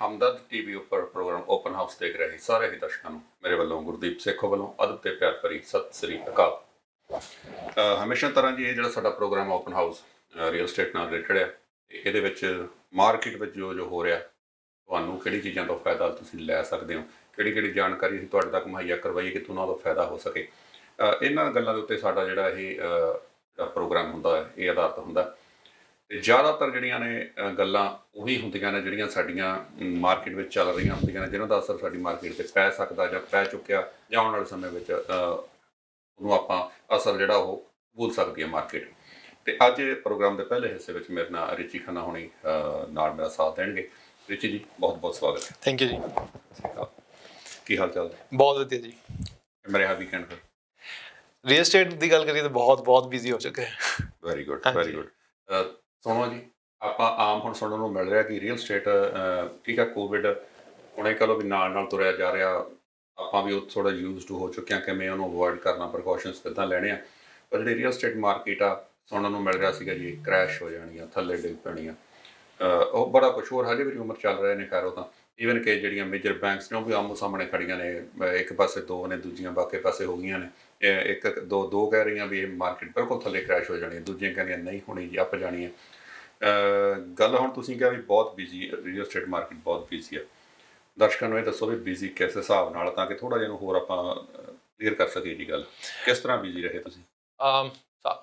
ਹਮਦਰਦ TV ਉੱਪਰ programme open house ਦੇਖ ਰਹੇ ਸਾਰੇ ਹੀ ਦਰਸ਼ਕਾਂ ਨੂੰ ਮੇਰੇ ਵੱਲੋਂ ਗੁਰਦੀਪ ਸੇਖੋਂ ਵੱਲੋਂ ਅਦਬ ਤੇ ਪਿਆਰ ਭਰੀ ਸਤਿ ਸ੍ਰੀ ਅਕਾਲ। ਹਮੇਸ਼ਾ ਤਰ੍ਹਾਂ ਜੀ ਇਹ ਜਿਹੜਾ ਸਾਡਾ programme open house real estate ਨਾਲ ਰਿਲੇਟਡ ਹੈ। ਇਹਦੇ ਵਿੱਚ ਮਾਰਕੀਟ ਵਿੱਚ ਜੋ ਹੋ ਰਿਹਾ, ਤੁਹਾਨੂੰ ਕਿਹੜੀ ਚੀਜ਼ਾਂ ਤੋਂ ਫਾਇਦਾ ਤੁਸੀਂ ਲੈ ਸਕਦੇ ਹੋ, ਕਿਹੜੀ ਜਾਣਕਾਰੀ ਅਸੀਂ ਤੁਹਾਡੇ ਤੱਕ ਮੁਹੱਈਆ ਕਰਵਾਈਏ ਕਿ ਤੁਹਾਨੂੰ ਉਹਦਾ ਫਾਇਦਾ ਹੋ ਸਕੇ। ਇਹਨਾਂ ਗੱਲਾਂ ਦੇ ਉੱਤੇ ਸਾਡਾ ਜਿਹੜਾ ਇਹ ਪ੍ਰੋਗਰਾਮ ਹੁੰਦਾ ਹੈ, ਇਹ ਆਧਾਰਿਤ ਹੁੰਦਾ। ਅਤੇ ਜ਼ਿਆਦਾਤਰ ਜਿਹੜੀਆਂ ਨੇ ਗੱਲਾਂ ਉਹੀ ਹੁੰਦੀਆਂ ਨੇ ਜਿਹੜੀਆਂ ਸਾਡੀਆਂ ਮਾਰਕੀਟ ਵਿੱਚ ਚੱਲ ਰਹੀਆਂ ਹੁੰਦੀਆਂ ਨੇ, ਜਿਹਨਾਂ ਦਾ ਅਸਰ ਸਾਡੀ ਮਾਰਕੀਟ 'ਤੇ ਪੈ ਸਕਦਾ ਜਾਂ ਪੈ ਚੁੱਕਿਆ ਜਾਂ ਆਉਣ ਵਾਲੇ ਸਮੇਂ ਵਿੱਚ ਉਹਨੂੰ ਆਪਾਂ ਅਸਰ ਜਿਹੜਾ ਉਹ ਭੁੱਲ ਸਕਦੀ ਹੈ ਮਾਰਕੀਟ। ਅਤੇ ਅੱਜ ਇਹ ਪ੍ਰੋਗਰਾਮ ਦੇ ਪਹਿਲੇ ਹਿੱਸੇ ਵਿੱਚ ਮੇਰੇ ਨਾਲ ਰਿਚੀ ਖੰਨਾ ਹੋਣੀ ਨਾਲ ਮੇਰਾ ਸਾਥ ਦੇਣਗੇ। ਰਿਚੀ ਜੀ, ਬਹੁਤ ਬਹੁਤ ਸਵਾਗਤ ਹੈ। ਥੈਂਕ ਯੂ ਜੀ। ਕੀ ਹਾਲ ਚਾਲ? ਬਹੁਤ ਵਧੀਆ ਜੀ। ਮੇਰੇ ਆ ਵੀਕਐਂਡ ਫਿਰ ਰੀਅਲ ਸਟੇਟ ਦੀ ਗੱਲ ਕਰੀਏ ਤਾਂ ਬਹੁਤ ਬਿਜ਼ੀ ਹੋ ਚੁੱਕੇ ਹੈ। Very good very good. ਸੁਣੋ ਜੀ, ਆਪਾਂ ਆਮ ਹੁਣ ਸੁਣਨ ਨੂੰ ਮਿਲ ਰਿਹਾ ਕਿ ਰੀਅਲ ਸਟੇਟ ਠੀਕ ਹੈ, ਕੋਵਿਡ ਹੁਣੇ ਕਹ ਲਓ ਵੀ ਨਾਲ ਤੁਰਿਆ ਜਾ ਰਿਹਾ, ਆਪਾਂ ਵੀ ਉਹ ਥੋੜ੍ਹਾ ਯੂਜ਼ਡ ਹੋ ਚੁੱਕੇ ਹਾਂ ਕਿਵੇਂ ਉਹਨੂੰ ਅਵੋਇਡ ਕਰਨਾ, ਪ੍ਰੀਕਾਸ਼ਨਸ ਕਿੱਦਾਂ ਲੈਣੇ ਆ। ਪਰ ਜਿਹੜੀ ਰੀਅਲ ਸਟੇਟ ਮਾਰਕੀਟ ਆ, ਸੁਣਨ ਨੂੰ ਮਿਲ ਰਿਹਾ ਸੀਗਾ ਜੀ ਕ੍ਰੈਸ਼ ਹੋ ਜਾਣੀ ਆ, ਥੱਲੇ ਡਿੱਗ ਪੈਣੀ ਆ। ਉਹ ਬੜਾ ਕੁਛ ਹੋਰ ਹਜੇ ਵੀ ਰਿਊਮਰ ਚੱਲ ਰਹੇ ਨੇ। ਖੈਰ ਉਹ ਤਾਂ ਈਵਨ ਕਿ ਜਿਹੜੀਆਂ ਮੇਜਰ ਬੈਂਕਸ ਨੇ ਉਹ ਵੀ ਆਮੋ ਸਾਹਮਣੇ ਖੜੀਆਂ ਨੇ, ਇੱਕ ਪਾਸੇ ਦੋ ਨੇ, ਦੂਜੀਆਂ ਬਾਕੀ ਪਾਸੇ ਹੋ ਗਈਆਂ ਨੇ। ਇੱਕ ਦੋ ਕਹਿ ਰਹੀਆਂ ਵੀ ਇਹ ਮਾਰਕੀਟ ਬਿਲਕੁਲ ਥੱਲੇ ਕ੍ਰੈਸ਼ ਹੋ ਜਾਣੀ ਹੈ, ਦੂਜੀਆਂ ਕਹਿੰਦੀਆਂ ਨਹੀਂ ਹੋਣੀ ਜੀ, ਅੱਪ ਜਾਣੀ ਹੈ। ਗੱਲ ਹੁਣ ਤੁਸੀਂ ਕਿਹਾ ਵੀ ਬਹੁਤ ਬਿਜ਼ੀ ਰੀਅਲ ਸਟੇਟ ਮਾਰਕੀਟ, ਬਹੁਤ ਬਿਜ਼ੀ ਆ। ਦਰਸ਼ਕਾਂ ਨੂੰ ਇਹ ਦੱਸੋ ਵੀ ਬਿਜ਼ੀ ਕਿਸ ਹਿਸਾਬ ਨਾਲ, ਤਾਂ ਕਿ ਥੋੜ੍ਹਾ ਜਿਹਾ ਹੋਰ ਆਪਾਂ ਕਲੀਅਰ ਕਰ ਸਕੀਏ ਜੀ ਗੱਲ। ਕਿਸ ਤਰ੍ਹਾਂ ਬਿਜ਼ੀ ਰਹੇ ਤੁਸੀਂ?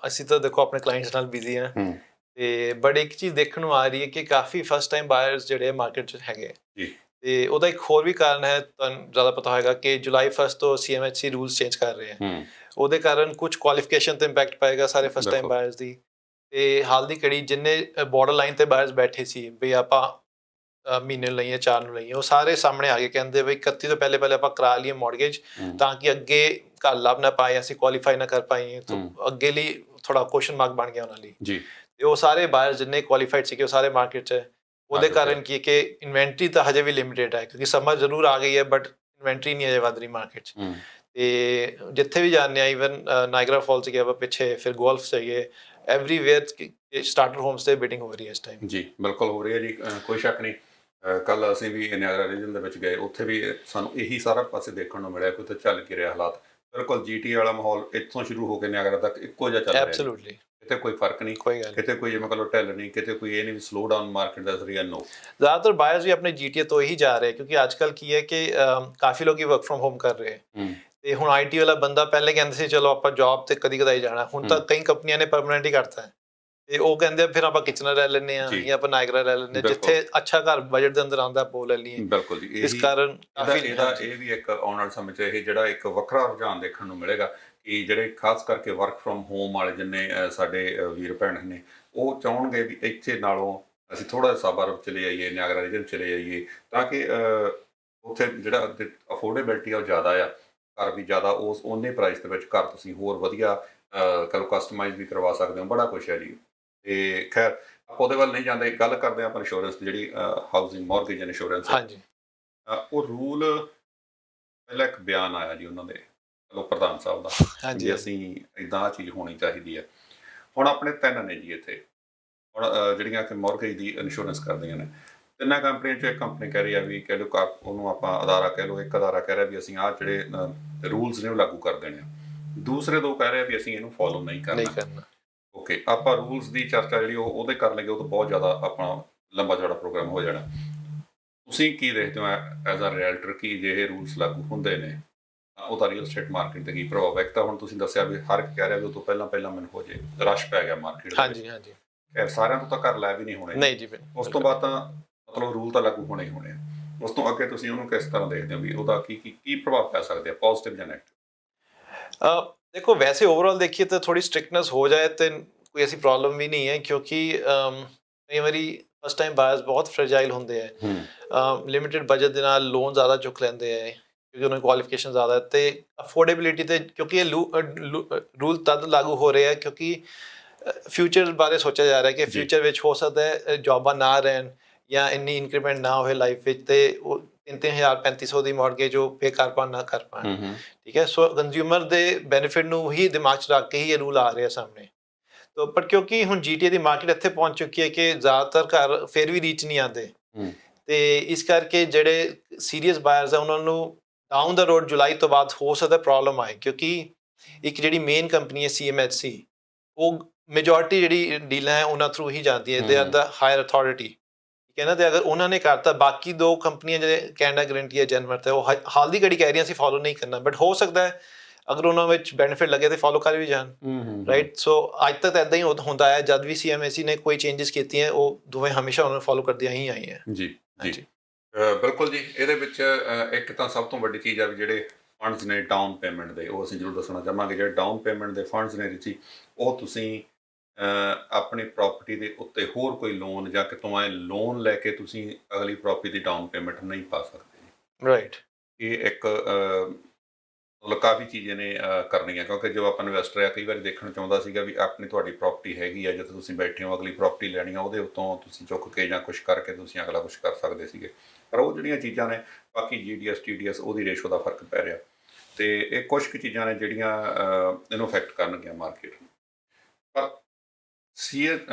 ਅਸੀਂ ਤਾਂ ਦੇਖੋ ਆਪਣੇ ਕਲਾਇੰਟਸ ਨਾਲ ਬਿਜ਼ੀ ਹਾਂ, ਅਤੇ ਬਟ ਇੱਕ ਚੀਜ਼ ਦੇਖਣ ਨੂੰ ਆ ਰਹੀ ਹੈ ਕਿ ਕਾਫੀ ਫਸਟ ਟਾਈਮ ਬਾਇਰਸ ਜਿਹੜੇ ਮਾਰਕੀਟ 'ਚ ਹੈਗੇ ਜੀ। ਅਤੇ ਉਹਦਾ ਇੱਕ ਹੋਰ ਵੀ ਕਾਰਨ ਹੈ, ਤੁਹਾਨੂੰ ਜ਼ਿਆਦਾ ਪਤਾ ਹੋਏਗਾ ਕਿ ਜੁਲਾਈ 1 ਤੋਂ CMHC ਰੂਲਸ ਚੇਂਜ ਕਰ ਰਹੇ ਹੈ। ਉਹਦੇ ਕਾਰਨ ਕੁਛ ਕੁਆਲੀਫਿਕੇਸ਼ਨ 'ਤੇ ਇੰਪੈਕਟ ਪਏਗਾ ਸਾਰੇ ਫਸਟ ਟਾਈਮ ਬਾਇਰਸ ਦੀ। ਅਤੇ ਹਾਲ ਦੀ ਘੜੀ ਜਿੰਨੇ ਬਾਰਡਰ ਲਾਈਨ 'ਤੇ ਬਾਇਰਸ ਬੈਠੇ ਸੀ ਵੀ ਆਪਾਂ ਮਹੀਨੇ ਨੂੰ ਲਈਏ, 4 ਨੂੰ ਲਈਏ, ਉਹ ਸਾਰੇ ਸਾਹਮਣੇ ਆ ਕੇ ਕਹਿੰਦੇ ਬਈ 31 ਤੋਂ ਪਹਿਲੇ ਆਪਾਂ ਕਰਾ ਲਈਏ ਮੌਰਗੇਜ, ਤਾਂ ਕਿ ਅੱਗੇ ਘਰ ਲੱਭ ਨਾ ਪਾਏ, ਅਸੀਂ ਕੁਆਲੀਫਾਈ ਨਾ ਕਰ ਪਾਈਏ। ਤਾਂ ਅੱਗੇ ਲਈ ਥੋੜ੍ਹਾ ਕੁਐਸਚਨ ਮਾਰਕ ਬਣ ਗਿਆ ਉਹਨਾਂ ਲਈ ਜੀ। ਅਤੇ ਉਹ ਸਾਰੇ ਬਾਇਰਸ ਜਿੰਨੇ ਕੁਆਲੀਫਾਈਡ ਸੀਗੇ ਉਹ ਸਾਰੇ ਮਾਰਕੀਟ 'ਚ। ਉਹਦੇ ਕਾਰਨ ਕੀ ਹੈ ਕਿ ਇਨਵੈਂਟਰੀ ਤਾਂ ਹਜੇ ਵੀ ਲਿਮਿਟਿਡ ਹੈ, ਕਿਉਂਕਿ ਸਮਰ ਜ਼ਰੂਰ ਆ ਗਈ ਹੈ ਬਟ ਇਨਵੈਂਟਰੀ ਨਹੀਂ ਹਜੇ ਵੱਧ ਰਹੀ ਮਾਰਕੀਟ 'ਚ। ਅਤੇ ਜਿੱਥੇ ਵੀ ਜਾਂਦੇ ਹਾਂ, ਈਵਨ ਨਾਇਗਰਾ ਫਾਲਸ ਗਿਆ ਵਾ ਪਿੱਛੇ, ਫਿਰ ਗੋਲਫ ਚਾਹੀਏ, ਐਵਰੀਵੇਅਰ ਸਟਾਰਟਰ ਹੋਮਸ 'ਤੇ ਬਿਡਿੰਗ ਹੋ ਰਹੀ ਹੈ ਇਸ ਟਾਈਮ। ਜੀ ਬਿਲਕੁਲ ਹੋ ਰਹੀ ਹੈ ਜੀ, ਕੋਈ ਸ਼ੱਕ ਨਹੀਂ। ਕੱਲ੍ਹ ਅਸੀਂ ਵੀ ਨਾਇਗਰਾ ਰੀਜਨ ਦੇ ਵਿੱਚ ਗਏ, ਉੱਥੇ ਵੀ ਸਾਨੂੰ ਇਹੀ ਸਾਰਾ ਪਾਸੇ ਦੇਖਣ ਨੂੰ ਮਿਲਿਆ ਕਿ ਉੱਥੇ ਚੱਲ ਕੇ ਰਿਹਾ ਹਾਲਾਤ ਬਿਲਕੁਲ GTA ਵਾਲਾ ਮਾਹੌਲ, ਇੱਥੋਂ ਸ਼ੁਰੂ ਹੋ ਕੇ ਨਾਇਗਰਾ ਤੱਕ ਇੱਕੋ ਜਿਹਾ ਚੱਲ ਰਿਹਾ। ਐਬਸੋਲੂਟਲੀ, ਕਿਤੇ ਕੋਈ ਫਰਕ ਨਹੀਂ, ਕਿਤੇ ਕੋਈ ਜਿਵੇਂ ਕਹ ਲਓ ਢਿੱਲ ਨਹੀਂ, ਕਿਤੇ ਕੋਈ ਇਹ ਨਹੀਂ ਵੀ ਸਲੋ ਡਾਊਨ ਮਾਰਕੀਟ ਦਾ ਜ਼ਰੀਆ। ਨੋ, ਜ਼ਿਆਦਾਤਰ ਬਾਇਰਸ ਵੀ ਆਪਣੇ GTA ਤੋਂ ਹੀ ਜਾ ਰਹੇ, ਕਿਉਂਕਿ ਅੱਜ ਕੱਲ੍ਹ ਕੀ ਹੈ ਕਿ ਕਾਫੀ ਲੋਕ ਵਰਕ ਫਰੋਮ ਹੋਮ ਕਰ ਰਹੇ। ਅਤੇ ਹੁਣ IT ਵਾਲਾ ਬੰਦਾ ਪਹਿਲੇ ਕਹਿੰਦੇ ਸੀ ਚਲੋ ਆਪਾਂ ਜੋਬ 'ਤੇ ਕਦੀ ਕਦਾਈ ਜਾਣਾ, ਹੁਣ ਤਾਂ ਕਈ ਕੰਪਨੀਆਂ ਨੇ ਪਰਮਾਨੈਂਟ ਹੀ ਕਰਤਾ ਹੈ। ਅਤੇ ਉਹ ਕਹਿੰਦੇ ਫਿਰ ਆਪਾਂ ਕਿਚਨਰ ਰਹਿ ਲੈਂਦੇ ਹਾਂ ਜਾਂ ਆਪਾਂ ਨਾਇਗਰਾ ਰਹਿ ਲੈਂਦੇ ਹਾਂ, ਜਿੱਥੇ ਅੱਛਾ ਘਰ ਬਜਟ ਦੇ ਅੰਦਰ ਆਉਂਦਾ ਉਹ ਲੈ ਲਈਏ। ਬਿਲਕੁਲ ਜੀ। ਇਸ ਕਾਰਨ ਇਹਦਾ ਇਹ ਵੀ ਇੱਕ ਆਉਣ ਵਾਲੇ ਸਮੇਂ 'ਚ ਇਹ ਜਿਹੜਾ ਇੱਕ ਵੱਖਰਾ ਰੁਝਾਨ ਦੇਖਣ ਨੂੰ ਮਿਲੇਗਾ ਕਿ ਜਿਹੜੇ ਖਾਸ ਕਰਕੇ ਵਰਕ ਫਰੋਮ ਹੋਮ ਵਾਲੇ ਜਿੰਨੇ ਸਾਡੇ ਵੀਰ ਭੈਣ ਨੇ, ਉਹ ਚਾਹੁਣਗੇ ਵੀ ਇੱਥੇ ਨਾਲੋਂ ਅਸੀਂ ਥੋੜ੍ਹਾ ਜਿਹਾ ਸਬਰਬ ਚਲੇ ਜਾਈਏ, ਨਾਇਗਰਾ ਰੀਜਨ ਚਲੇ ਜਾਈਏ, ਤਾਂ ਕਿ ਉੱਥੇ ਜਿਹੜਾ ਅਫੋਰਡੇਬਿਲਟੀ ਆ ਉਹ ਜ਼ਿਆਦਾ ਆ, ਘਰ ਵੀ ਜ਼ਿਆਦਾ ਉਸ ਓਨੇ ਪ੍ਰਾਈਸ ਦੇ ਵਿੱਚ ਘਰ ਤੁਸੀਂ ਹੋਰ ਵਧੀਆ ਕਸਟਮਾਈਜ਼ ਵੀ ਕਰਵਾ ਸਕਦੇ ਹੋ। ਬੜਾ ਕੁਛ ਹੈ ਜੀ। ਅਤੇ ਖੈਰ ਆਪਾਂ ਉਹਦੇ ਵੱਲ ਨਹੀਂ ਜਾਂਦੇ, ਗੱਲ ਕਰਦੇ ਹਾਂ ਆਪਾਂ ਇੰਸ਼ੋਰੈਂਸ ਦੀ, ਜਿਹੜੀ ਹਾਊਸਿੰਗ ਮੌਰਗੇਜ ਇੰਸ਼ੋਰੈਂਸ। ਹਾਂਜੀ। ਉਹ ਰੂਲ ਪਹਿਲਾਂ ਇੱਕ ਬਿਆਨ ਆਇਆ ਜੀ ਉਹਨਾਂ ਦੇ ਪ੍ਰਧਾਨ ਸਾਹਿਬ ਦਾ, ਹਾਂਜੀ, ਅਸੀਂ ਇੱਦਾਂ ਆਹ ਚੀਜ਼ ਹੋਣੀ ਚਾਹੀਦੀ ਹੈ। ਹੁਣ ਆਪਣੇ 3 ਨੇ ਜੀ ਇੱਥੇ, ਹੁਣ ਜਿਹੜੀਆਂ ਕਿ ਮੌਰਗੇਜ ਦੀ ਇੰਸ਼ੋਰੈਂਸ ਕਰਦੀਆਂ ਨੇ, 3 ਕੰਪਨੀਆਂ 'ਚੋਂ ਇੱਕ ਕੰਪਨੀ ਕਹਿ ਰਹੀ ਆ ਵੀ ਕਹਿ ਲਓ ਉਹਨੂੰ ਆਪਾਂ ਅਦਾਰਾ ਕਹਿ ਲਓ, ਇੱਕ ਅਦਾਰਾ ਕਹਿ ਰਿਹਾ ਵੀ ਅਸੀਂ ਆਹ ਜਿਹੜੇ ਰੂਲਸ ਨੇ ਉਹ ਲਾਗੂ ਕਰ ਦੇਣੇ ਆ, ਦੂਸਰੇ 2 ਕਹਿ ਰਹੇ ਵੀ ਅਸੀਂ ਇਹਨੂੰ ਫੋਲੋ ਨਹੀਂ ਕਰਨਾ। ਓਕੇ, ਆਪਾਂ ਰੂਲਸ ਦੀ ਚਰਚਾ ਜਿਹੜੀ ਉਹਦੇ ਕਰ ਲਈਏ, ਉਹ ਤਾਂ ਬਹੁਤ ਜ਼ਿਆਦਾ ਆਪਣਾ ਲੰਬਾ ਚੌੜਾ ਪ੍ਰੋਗਰਾਮ ਹੋ ਜਾਣਾ। ਤੁਸੀਂ ਕੀ ਦੇਖਦੇ ਹੋ ਐਜ਼ ਅ ਰੀਅਲਟਰ ਕਿ ਜੇ ਇਹ ਰੂਲਸ ਲਾਗੂ ਹੁੰਦੇ ਨੇ ਉਹਦਾ ਰੀਅਲ ਸਟੇਟ ਮਾਰਕੀਟ 'ਤੇ ਕੀ ਪ੍ਰਭਾਵ ਹੈ? ਇੱਕ ਤਾਂ ਹੁਣ ਤੁਸੀਂ ਦੱਸਿਆ ਵੀ ਹਰ ਇੱਕ ਕਹਿ ਰਿਹਾ ਵੀ ਉਹ ਤੋਂ ਪਹਿਲਾਂ ਮੈਨੂੰ ਹੋ ਜੇ, ਰਸ਼ ਪੈ ਗਿਆ ਮਾਰਕੀਟ। ਹਾਂਜੀ। ਖੈਰ ਸਾਰਿਆਂ ਤੋਂ ਤਾਂ ਘਰ ਲੈ ਵੀ ਨਹੀਂ ਹੋਣੇ। ਨਹੀਂ ਜੀ। ਉਸ ਤੋਂ ਬਾਅਦ ਤਾਂ ਮਤਲਬ ਰੂਲ ਤਾਂ ਲਾਗੂ ਹੋਣੇ ਹੀ ਹੋਣੇ ਆ। ਉਸ ਤੋਂ ਅੱਗੇ ਤੁਸੀਂ ਉਹਨੂੰ ਕਿਸ ਤਰ੍ਹਾਂ ਦੇਖਦੇ ਹੋ ਵੀ ਉਹਦਾ ਕੀ ਪ੍ਰਭਾਵ ਪੈ ਸਕਦੇ ਆ, ਪੋਜ਼ੀਟਿਵ ਜਾਂ ਨੈਗੇਟਿਵ? ਦੇਖੋ, ਵੈਸੇ ਓਵਰਆਲ ਦੇਖੀਏ ਤਾਂ ਥੋੜ੍ਹੀ ਸਟ੍ਰਿਕਟਨੈਸ ਹੋ ਜਾਏ ਤਾਂ ਕੋਈ ਐਸੀ ਪ੍ਰੋਬਲਮ ਵੀ ਨਹੀਂ ਹੈ, ਕਿਉਂਕਿ ਕਈ ਵਾਰੀ ਫਸਟ ਟਾਈਮ ਬਾਇਰਸ ਬਹੁਤ ਫਰਜਾਈਲ ਹੁੰਦੇ ਹੈ, ਲਿਮਿਟਿਡ ਬਜਟ ਦੇ ਨਾਲ ਲੋਨ ਜ਼ਿਆਦਾ ਚੁੱਕ ਲੈਂਦੇ ਹੈ ਕਿਉਂਕਿ ਉਹਨਾਂ ਦੀ ਕੁਆਲੀਫਿਕੇਸ਼ਨ ਜ਼ਿਆਦਾ ਹੈ। ਅਤੇ ਅਫੋਰਡੇਬਿਲਿਟੀ 'ਤੇ ਕਿਉਂਕਿ ਇਹ ਰੂਲ ਤਦ ਲਾਗੂ ਹੋ ਰਹੇ ਹੈ ਕਿਉਂਕਿ ਫਿਊਚਰ ਬਾਰੇ ਸੋਚਿਆ ਜਾ ਰਿਹਾ ਕਿ ਫਿਊਚਰ ਵਿੱਚ ਹੋ ਸਕਦਾ ਹੈ ਜੋਬਾਂ ਨਾ ਰਹਿਣ ਜਾਂ ਇੰਨੀ ਇਨਕਰੀਮੈਂਟ ਨਾ ਹੋਵੇ ਲਾਈਫ ਵਿੱਚ, ਅਤੇ ਉਹ 3,000 3,500 ਦੀ ਮੌਰਗੇਜ ਉਹ ਪੇ ਕਰ ਪਾਉਣ ਨਾ ਕਰ ਪਾਉਣ। ਠੀਕ ਹੈ, ਸੋ ਕੰਜ਼ਿਊਮਰ ਦੇ ਬੈਨੀਫਿਟ ਨੂੰ ਹੀ ਦਿਮਾਗ 'ਚ ਰੱਖ ਕੇ ਹੀ ਇਹ ਰੂਲ ਆ ਰਿਹਾ ਸਾਹਮਣੇ। ਤੋ ਪਰ ਕਿਉਂਕਿ ਹੁਣ GTA ਦੀ ਮਾਰਕੀਟ ਇੱਥੇ ਪਹੁੰਚ ਚੁੱਕੀ ਹੈ ਕਿ ਜ਼ਿਆਦਾਤਰ ਘਰ ਫਿਰ ਵੀ ਰੀਚ ਨਹੀਂ ਆਉਂਦੇ, ਤੇ ਇਸ ਕਰਕੇ ਜਿਹੜੇ ਸੀਰੀਅਸ ਬਾਇਰਸ ਆ ਉਹਨਾਂ ਨੂੰ ਡਾਊਨ ਦਾ ਰੋਡ ਜੁਲਾਈ ਤੋਂ ਬਾਅਦ ਹੋ ਸਕਦਾ ਪ੍ਰੋਬਲਮ ਆਏ, ਕਿਉਂਕਿ ਇੱਕ ਜਿਹੜੀ ਮੇਨ ਕੰਪਨੀ ਹੈ CMHC, ਉਹ ਮੈਜੋਰਟੀ ਜਿਹੜੀ ਡੀਲਾਂ ਹੈ ਉਹਨਾਂ ਥਰੂ ਹੀ ਜਾਂਦੀ ਹੈ। They are the higher authority, ਠੀਕ ਹੈ ਨਾ। ਤੇ ਅਗਰ ਉਹਨਾਂ ਨੇ ਕਰਤਾ, ਬਾਕੀ ਦੋ ਕੰਪਨੀਆਂ ਜਿਹੜੇ ਕੈਨੇਡਾ ਗਰੰਟੀ ਹੈ, ਜਨਮਤ ਹੈ, ਉਹ ਹਾਲ ਦੀ ਘੜੀ ਕਹਿ ਰਹੀਆਂ ਸੀ ਫੋਲੋ ਨਹੀਂ ਕਰਨਾ, ਬਟ ਹੋ ਸਕਦਾ ਹੈ ਅਗਰ ਉਹਨਾਂ ਵਿੱਚ ਬੈਨੀਫਿਟ ਲੱਗੇ ਤੇ ਫੋਲੋ ਕਰ ਵੀ ਜਾਣ, ਰਾਈਟ। ਸੋ ਅੱਜ ਤੱਕ ਤਾਂ ਇੱਦਾਂ ਹੀ ਹੁੰਦਾ ਹੈ, ਜਦ ਵੀ CMHC ਨੇ ਕੋਈ ਚੇਂਜਸ ਕੀਤੀਆਂ ਉਹ ਦੋਵੇਂ ਹਮੇਸ਼ਾ ਉਹਨਾਂ ਨੂੰ ਫੋਲੋ ਕਰਦੀਆਂ ਹੀ ਆਈਆਂ। ਜੀ ਜੀ ਬਿਲਕੁਲ ਜੀ। ਇਹਦੇ ਵਿੱਚ ਇੱਕ ਤਾਂ ਸਭ ਤੋਂ ਵੱਡੀ ਚੀਜ਼ ਆ ਵੀ ਜਿਹੜੇ ਫੰਡਸ ਨੇ ਡਾਊਨ ਪੇਮੈਂਟ ਦੇ, ਉਹ ਅਸੀਂ ਜ਼ਰੂਰ ਦੱਸਣਾ ਚਾਹਾਂਗੇ। ਜਿਹੜੇ ਡਾਊਨ ਪੇਮੈਂਟ ਦੇ ਫੰਡਸ ਨੇ ਜੀ, ਉਹ ਤੁਸੀਂ ਆਪਣੀ ਪ੍ਰੋਪਰਟੀ ਦੇ ਉੱਤੇ ਹੋਰ ਕੋਈ ਲੋਨ ਜਾਂ ਕਿਤੋਂ ਆਏ ਲੋਨ ਲੈ ਕੇ ਤੁਸੀਂ ਅਗਲੀ ਪ੍ਰੋਪਰਟੀ ਦੀ ਡਾਊਨ ਪੇਮੈਂਟ ਨਹੀਂ ਪਾ ਸਕਦੇ, ਰਾਈਟ। ਇਹ ਇੱਕ ਮਤਲਬ ਕਾਫੀ ਚੀਜ਼ਾਂ ਨੇ ਕਰਨੀਆਂ, ਕਿਉਂਕਿ ਜੋ ਆਪਾਂ ਇਨਵੈਸਟਰ ਆ ਕਈ ਵਾਰੀ ਦੇਖਣਾ ਚਾਹੁੰਦਾ ਸੀਗਾ ਵੀ ਆਪਣੀ ਤੁਹਾਡੀ ਪ੍ਰੋਪਰਟੀ ਹੈਗੀ ਆ, ਜਦੋਂ ਤੁਸੀਂ ਬੈਠੇ ਹੋ ਅਗਲੀ ਪ੍ਰੋਪਰਟੀ ਲੈਣੀ ਆ, ਉਹਦੇ ਉੱਤੋਂ ਤੁਸੀਂ ਚੁੱਕ ਕੇ ਜਾਂ ਕੁਛ ਕਰਕੇ ਤੁਸੀਂ ਅਗਲਾ ਕੁਛ ਕਰ ਸਕਦੇ ਸੀਗੇ। ਪਰ ਉਹ ਜਿਹੜੀਆਂ ਚੀਜ਼ਾਂ ਨੇ, ਬਾਕੀ GDS TDS ਉਹਦੀ ਰੇਸ਼ੋ ਦਾ ਫਰਕ ਪੈ ਰਿਹਾ, ਅਤੇ ਇਹ ਕੁਛ ਕੁ ਚੀਜ਼ਾਂ ਨੇ ਜਿਹੜੀਆਂ ਇਹਨੂੰ ਅਫੈਕਟ ਕਰਨਗੀਆਂ ਮਾਰਕੀਟ ਨੂੰ। ਪਰ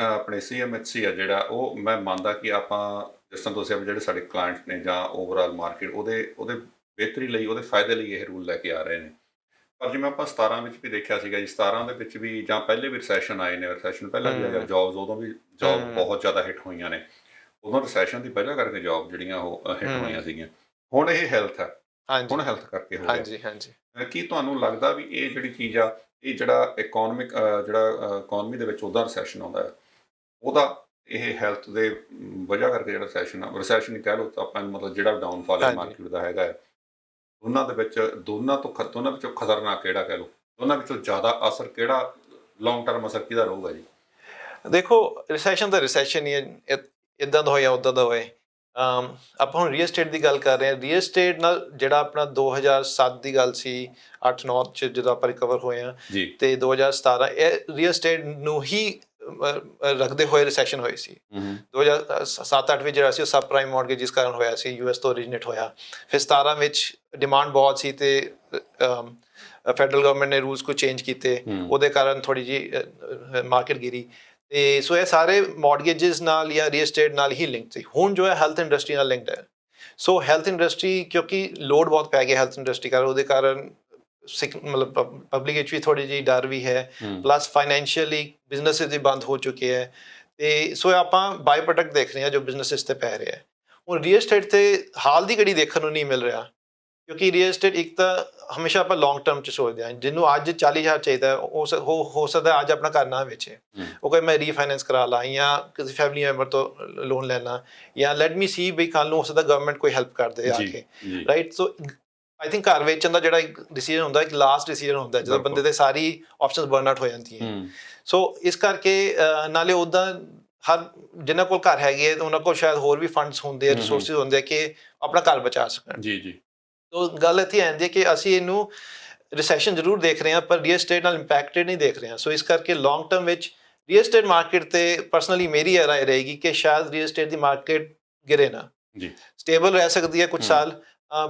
ਆਪਣੇ CMHC ਆ ਜਿਹੜਾ, ਉਹ ਮੈਂ ਮੰਨਦਾ ਕਿ ਆਪਾਂ ਜਿਸ ਤਰ੍ਹਾਂ ਤੁਸੀਂ ਜਿਹੜੇ ਸਾਡੇ ਕਲਾਇੰਟਸ ਨੇ ਜਾਂ ਓਵਰਆਲ ਮਾਰਕੀਟ ਉਹਦੇ ਬਿਹਤਰੀ ਲਈ, ਉਹਦੇ ਫਾਇਦੇ ਲਈ ਇਹ ਰੂਲ ਲੈ ਕੇ ਆ ਰਹੇ ਨੇ। ਪਰ ਜਿਵੇਂ ਆਪਾਂ 17 ਵਿੱਚ ਵੀ ਦੇਖਿਆ ਸੀਗਾ ਜੀ, 17 ਦੇ ਵਿੱਚ ਵੀ ਜਾਂ ਪਹਿਲੇ ਵੀ ਰਿਸੈਸ਼ਨ ਆਏ ਨੇ, ਰਿਸੈਸ਼ਨ ਪਹਿਲਾਂ ਵੀ ਆਇਆ, ਜੋਬਸ ਉਦੋਂ ਵੀ ਜੋਬ ਬਹੁਤ ਜ਼ਿਆਦਾ ਹਿੱਟ ਹੋਈਆਂ ਨੇ, ਉਦੋਂ ਰਿਸੈਸ਼ਨ ਦੀ ਵਜ੍ਹਾ ਕਰਕੇ ਜੋਬ ਜਿਹੜੀਆਂ ਉਹ ਹਿੱਟ ਹੋਈਆਂ ਸੀਗੀਆਂ। ਹੁਣ ਇਹ ਹੈਲਥ ਹੈ, ਹੁਣ ਹੈਲਥ ਕਰਕੇ ਹੋ ਗਿਆ। ਹਾਂਜੀ ਹਾਂਜੀ। ਕੀ ਤੁਹਾਨੂੰ ਲੱਗਦਾ ਵੀ ਇਹ ਜਿਹੜੀ ਚੀਜ਼ ਆ, ਇਹ ਜਿਹੜਾ ਇਕੋਨਮੀ ਦੇ ਵਿੱਚ ਉਹਦਾ ਰਿਸੈਸ਼ਨ ਆਉਂਦਾ ਹੈ, ਉਹਦਾ ਇਹ ਹੈਲਥ ਦੇ ਵਜ੍ਹਾ ਕਰਕੇ ਜਿਹੜਾ ਰਿਸੈਸ਼ਨ ਹੀ ਕਹਿ ਲਓ ਆਪਾਂ, ਮਤਲਬ ਜਿਹੜਾ ਡਾਊਨਫਾਲ ਹੈ ਮਾਰਕੀਟ ਦਾ ਹੈਗਾ, ਦੋਨਾਂ ਵਿੱਚੋਂ ਖਤਰਨਾਕ ਕਿਹੜਾ ਕਹਿ ਲਓ, ਦੋਨਾਂ ਵਿੱਚੋਂ ਜ਼ਿਆਦਾ ਅਸਰ ਕਿਹੜਾ, ਲੌਂਗ ਟਰਮ ਅਸਰ ਕਿਹਦਾ ਰਹੂਗਾ ਜੀ? ਦੇਖੋ, ਰਿਸੈਸ਼ਨ ਤਾਂ ਰਿਸੈਸ਼ਨ ਹੀ ਹੈ, ਇੱਦਾਂ ਦਾ ਹੋਏ ਜਾਂ ਉੱਦਾਂ ਦਾ ਹੋਏ। ਆਪਾਂ ਹੁਣ ਰੀਅਲ estate ਦੀ ਗੱਲ ਕਰ ਰਹੇ ਹਾਂ। ਰੀਅਲ estate ਨਾਲ ਜਿਹੜਾ ਆਪਣਾ 2007 ਦੀ ਗੱਲ ਸੀ, 8-9 'ਚ ਜਦੋਂ ਆਪਾਂ ਰਿਕਵਰ ਹੋਏ ਹਾਂ, ਅਤੇ 2017 ਇਹ ਰੀਅਲ estate ਨੂੰ ਹੀ ਰੱਖਦੇ ਹੋਏ ਰਿਸੈਸ਼ਨ ਹੋਈ ਸੀ। 2007-8 ਵਿੱਚ ਜਿਹੜਾ ਸੀ ਉਹ ਸਬ ਪ੍ਰਾਈਮ ਮੌਰਗੇਜ ਜਿਸ ਕਾਰਨ ਹੋਇਆ ਸੀ, US ਤੋਂ ਓਰੀਜਨੇਟ ਹੋਇਆ। ਫਿਰ 17 ਵਿੱਚ ਡਿਮਾਂਡ ਬਹੁਤ ਸੀ ਅਤੇ ਫੈਡਰਲ ਗਵਰਨਮੈਂਟ ਨੇ ਰੂਲਸ ਕੁਛ ਚੇਂਜ ਕੀਤੇ, ਉਹਦੇ ਕਾਰਨ ਥੋੜ੍ਹੀ ਜਿਹੀ ਮਾਰਕੀਟ ਗਿਰੀ। ਅਤੇ ਸੋ ਇਹ ਸਾਰੇ ਮੌਰਗੇਜਿਸ ਨਾਲ ਜਾਂ ਰੀਅਲ estate ਨਾਲ ਹੀ ਲਿੰਕਡ ਸੀ। ਹੁਣ ਜੋ ਹੈ ਹੈਲਥ ਇੰਡਸਟਰੀ ਨਾਲ ਲਿੰਕਡ ਹੈ। ਸੋ ਹੈਲਥ ਇੰਡਸਟਰੀ, ਕਿਉਂਕਿ ਲੋਡ ਬਹੁਤ ਪੈ ਗਿਆ ਹੈਲਥ ਇੰਡਸਟਰੀ ਕਰ, ਉਹਦੇ ਕਾਰਨ ਮਤਲਬ ਪਬਲਿਕ ਵਿੱਚ ਵੀ ਥੋੜ੍ਹੀ ਜਿਹੀ ਡਰ ਵੀ ਹੈ, ਪਲੱਸ ਫਾਈਨੈਂਸ਼ੀਅਲੀ ਬਿਜ਼ਨਸਿਸ ਵੀ ਬੰਦ ਹੋ ਚੁੱਕੇ ਹੈ। ਅਤੇ ਸੋ ਆਪਾਂ ਬਾਈ ਪ੍ਰੋਡਕਟ ਦੇਖ ਰਹੇ ਹਾਂ ਜੋ ਬਿਜ਼ਨਸਿਸ 'ਤੇ ਪੈ ਰਿਹਾ। ਹੁਣ ਰੀਅਲ estate 'ਤੇ ਹਾਲ ਦੀ ਘੜੀ ਦੇਖਣ ਨੂੰ ਨਹੀਂ ਮਿਲ ਰਿਹਾ, ਕਿਉਂਕਿ ਰੀਅਲ estate ਇੱਕ ਤਾਂ ਹਮੇਸ਼ਾ ਆਪਾਂ ਲੌਂਗ ਟਰਮ 'ਚ ਸੋਚਦੇ ਹਾਂ। ਜਿਹਨੂੰ ਅੱਜ 40,000 ਚਾਹੀਦਾ, ਉਹ ਹੋ ਸਕਦਾ ਅੱਜ ਆਪਣਾ ਘਰ ਨਾ ਵੇਚੇ, ਉਹ ਕਹੇ ਮੈਂ ਰੀਫਾਈਨੈਂਸ ਕਰਾ ਲਾਂ ਜਾਂ ਕਿਸੇ ਫੈਮਿਲੀ ਮੈਂਬਰ ਤੋਂ ਲੋਨ ਲੈ ਲਾਂ, ਜਾਂ ਲੈਟ ਮੀ ਸੀ ਵੀ ਕੱਲ੍ਹ ਨੂੰ ਹੋ ਸਕਦਾ ਗਵਰਨਮੈਂਟ ਕੋਈ ਹੈਲਪ ਕਰ ਦੇ ਆ ਕੇ, ਰਾਈਟ। ਸੋ ਆਈ ਥਿੰਕ ਘਰ ਵੇਚਣ ਦਾ ਜਿਹੜਾ ਇੱਕ ਡਿਸੀਜਨ ਹੁੰਦਾ, ਇੱਕ ਲਾਸਟ ਡਿਸੀਜਨ ਹੁੰਦਾ, ਜਦੋਂ ਬੰਦੇ ਦੇ ਸਾਰੀ ਆਪਸ਼ਨਸ ਬਰਨ ਆਊਟ ਹੋ ਜਾਂਦੀਆਂ। ਸੋ ਇਸ ਕਰਕੇ ਨਾਲੇ ਉੱਦਾਂ ਜਿਨ੍ਹਾਂ ਕੋਲ ਘਰ ਹੈਗੇ ਉਹਨਾਂ ਕੋਲ ਸ਼ਾਇਦ ਹੋਰ ਵੀ ਫੰਡਸ ਹੁੰਦੇ ਆ, ਰਿਸੋਰਸਿਸ ਹੁੰਦੇ ਆ ਕਿ ਆਪਣਾ ਘਰ ਬਚਾ ਸਕਣ। ਤੋ ਗੱਲ ਇੱਥੇ ਆਉਂਦੀ ਹੈ ਕਿ ਅਸੀਂ ਇਹਨੂੰ ਰਿਸੈਸ਼ਨ ਜ਼ਰੂਰ ਦੇਖ ਰਹੇ ਹਾਂ, ਪਰ ਰੀਅਲ estate ਨਾਲ ਇੰਪੈਕਟਡ ਨਹੀਂ ਦੇਖ ਰਹੇ ਹਾਂ। ਸੋ ਇਸ ਕਰਕੇ ਲੌਂਗ ਟਰਮ ਵਿੱਚ ਰੀਅਲ estate ਮਾਰਕੀਟ 'ਤੇ ਪਰਸਨਲੀ ਮੇਰੀ ਇਹ ਰਾਏ ਰਹੇਗੀ ਕਿ ਸ਼ਾਇਦ ਰੀਅਲ estate ਦੀ ਮਾਰਕੀਟ ਗਿਰੇ ਨਾ, ਸਟੇਬਲ ਰਹਿ ਸਕਦੀ ਹੈ ਕੁਛ ਸਾਲ,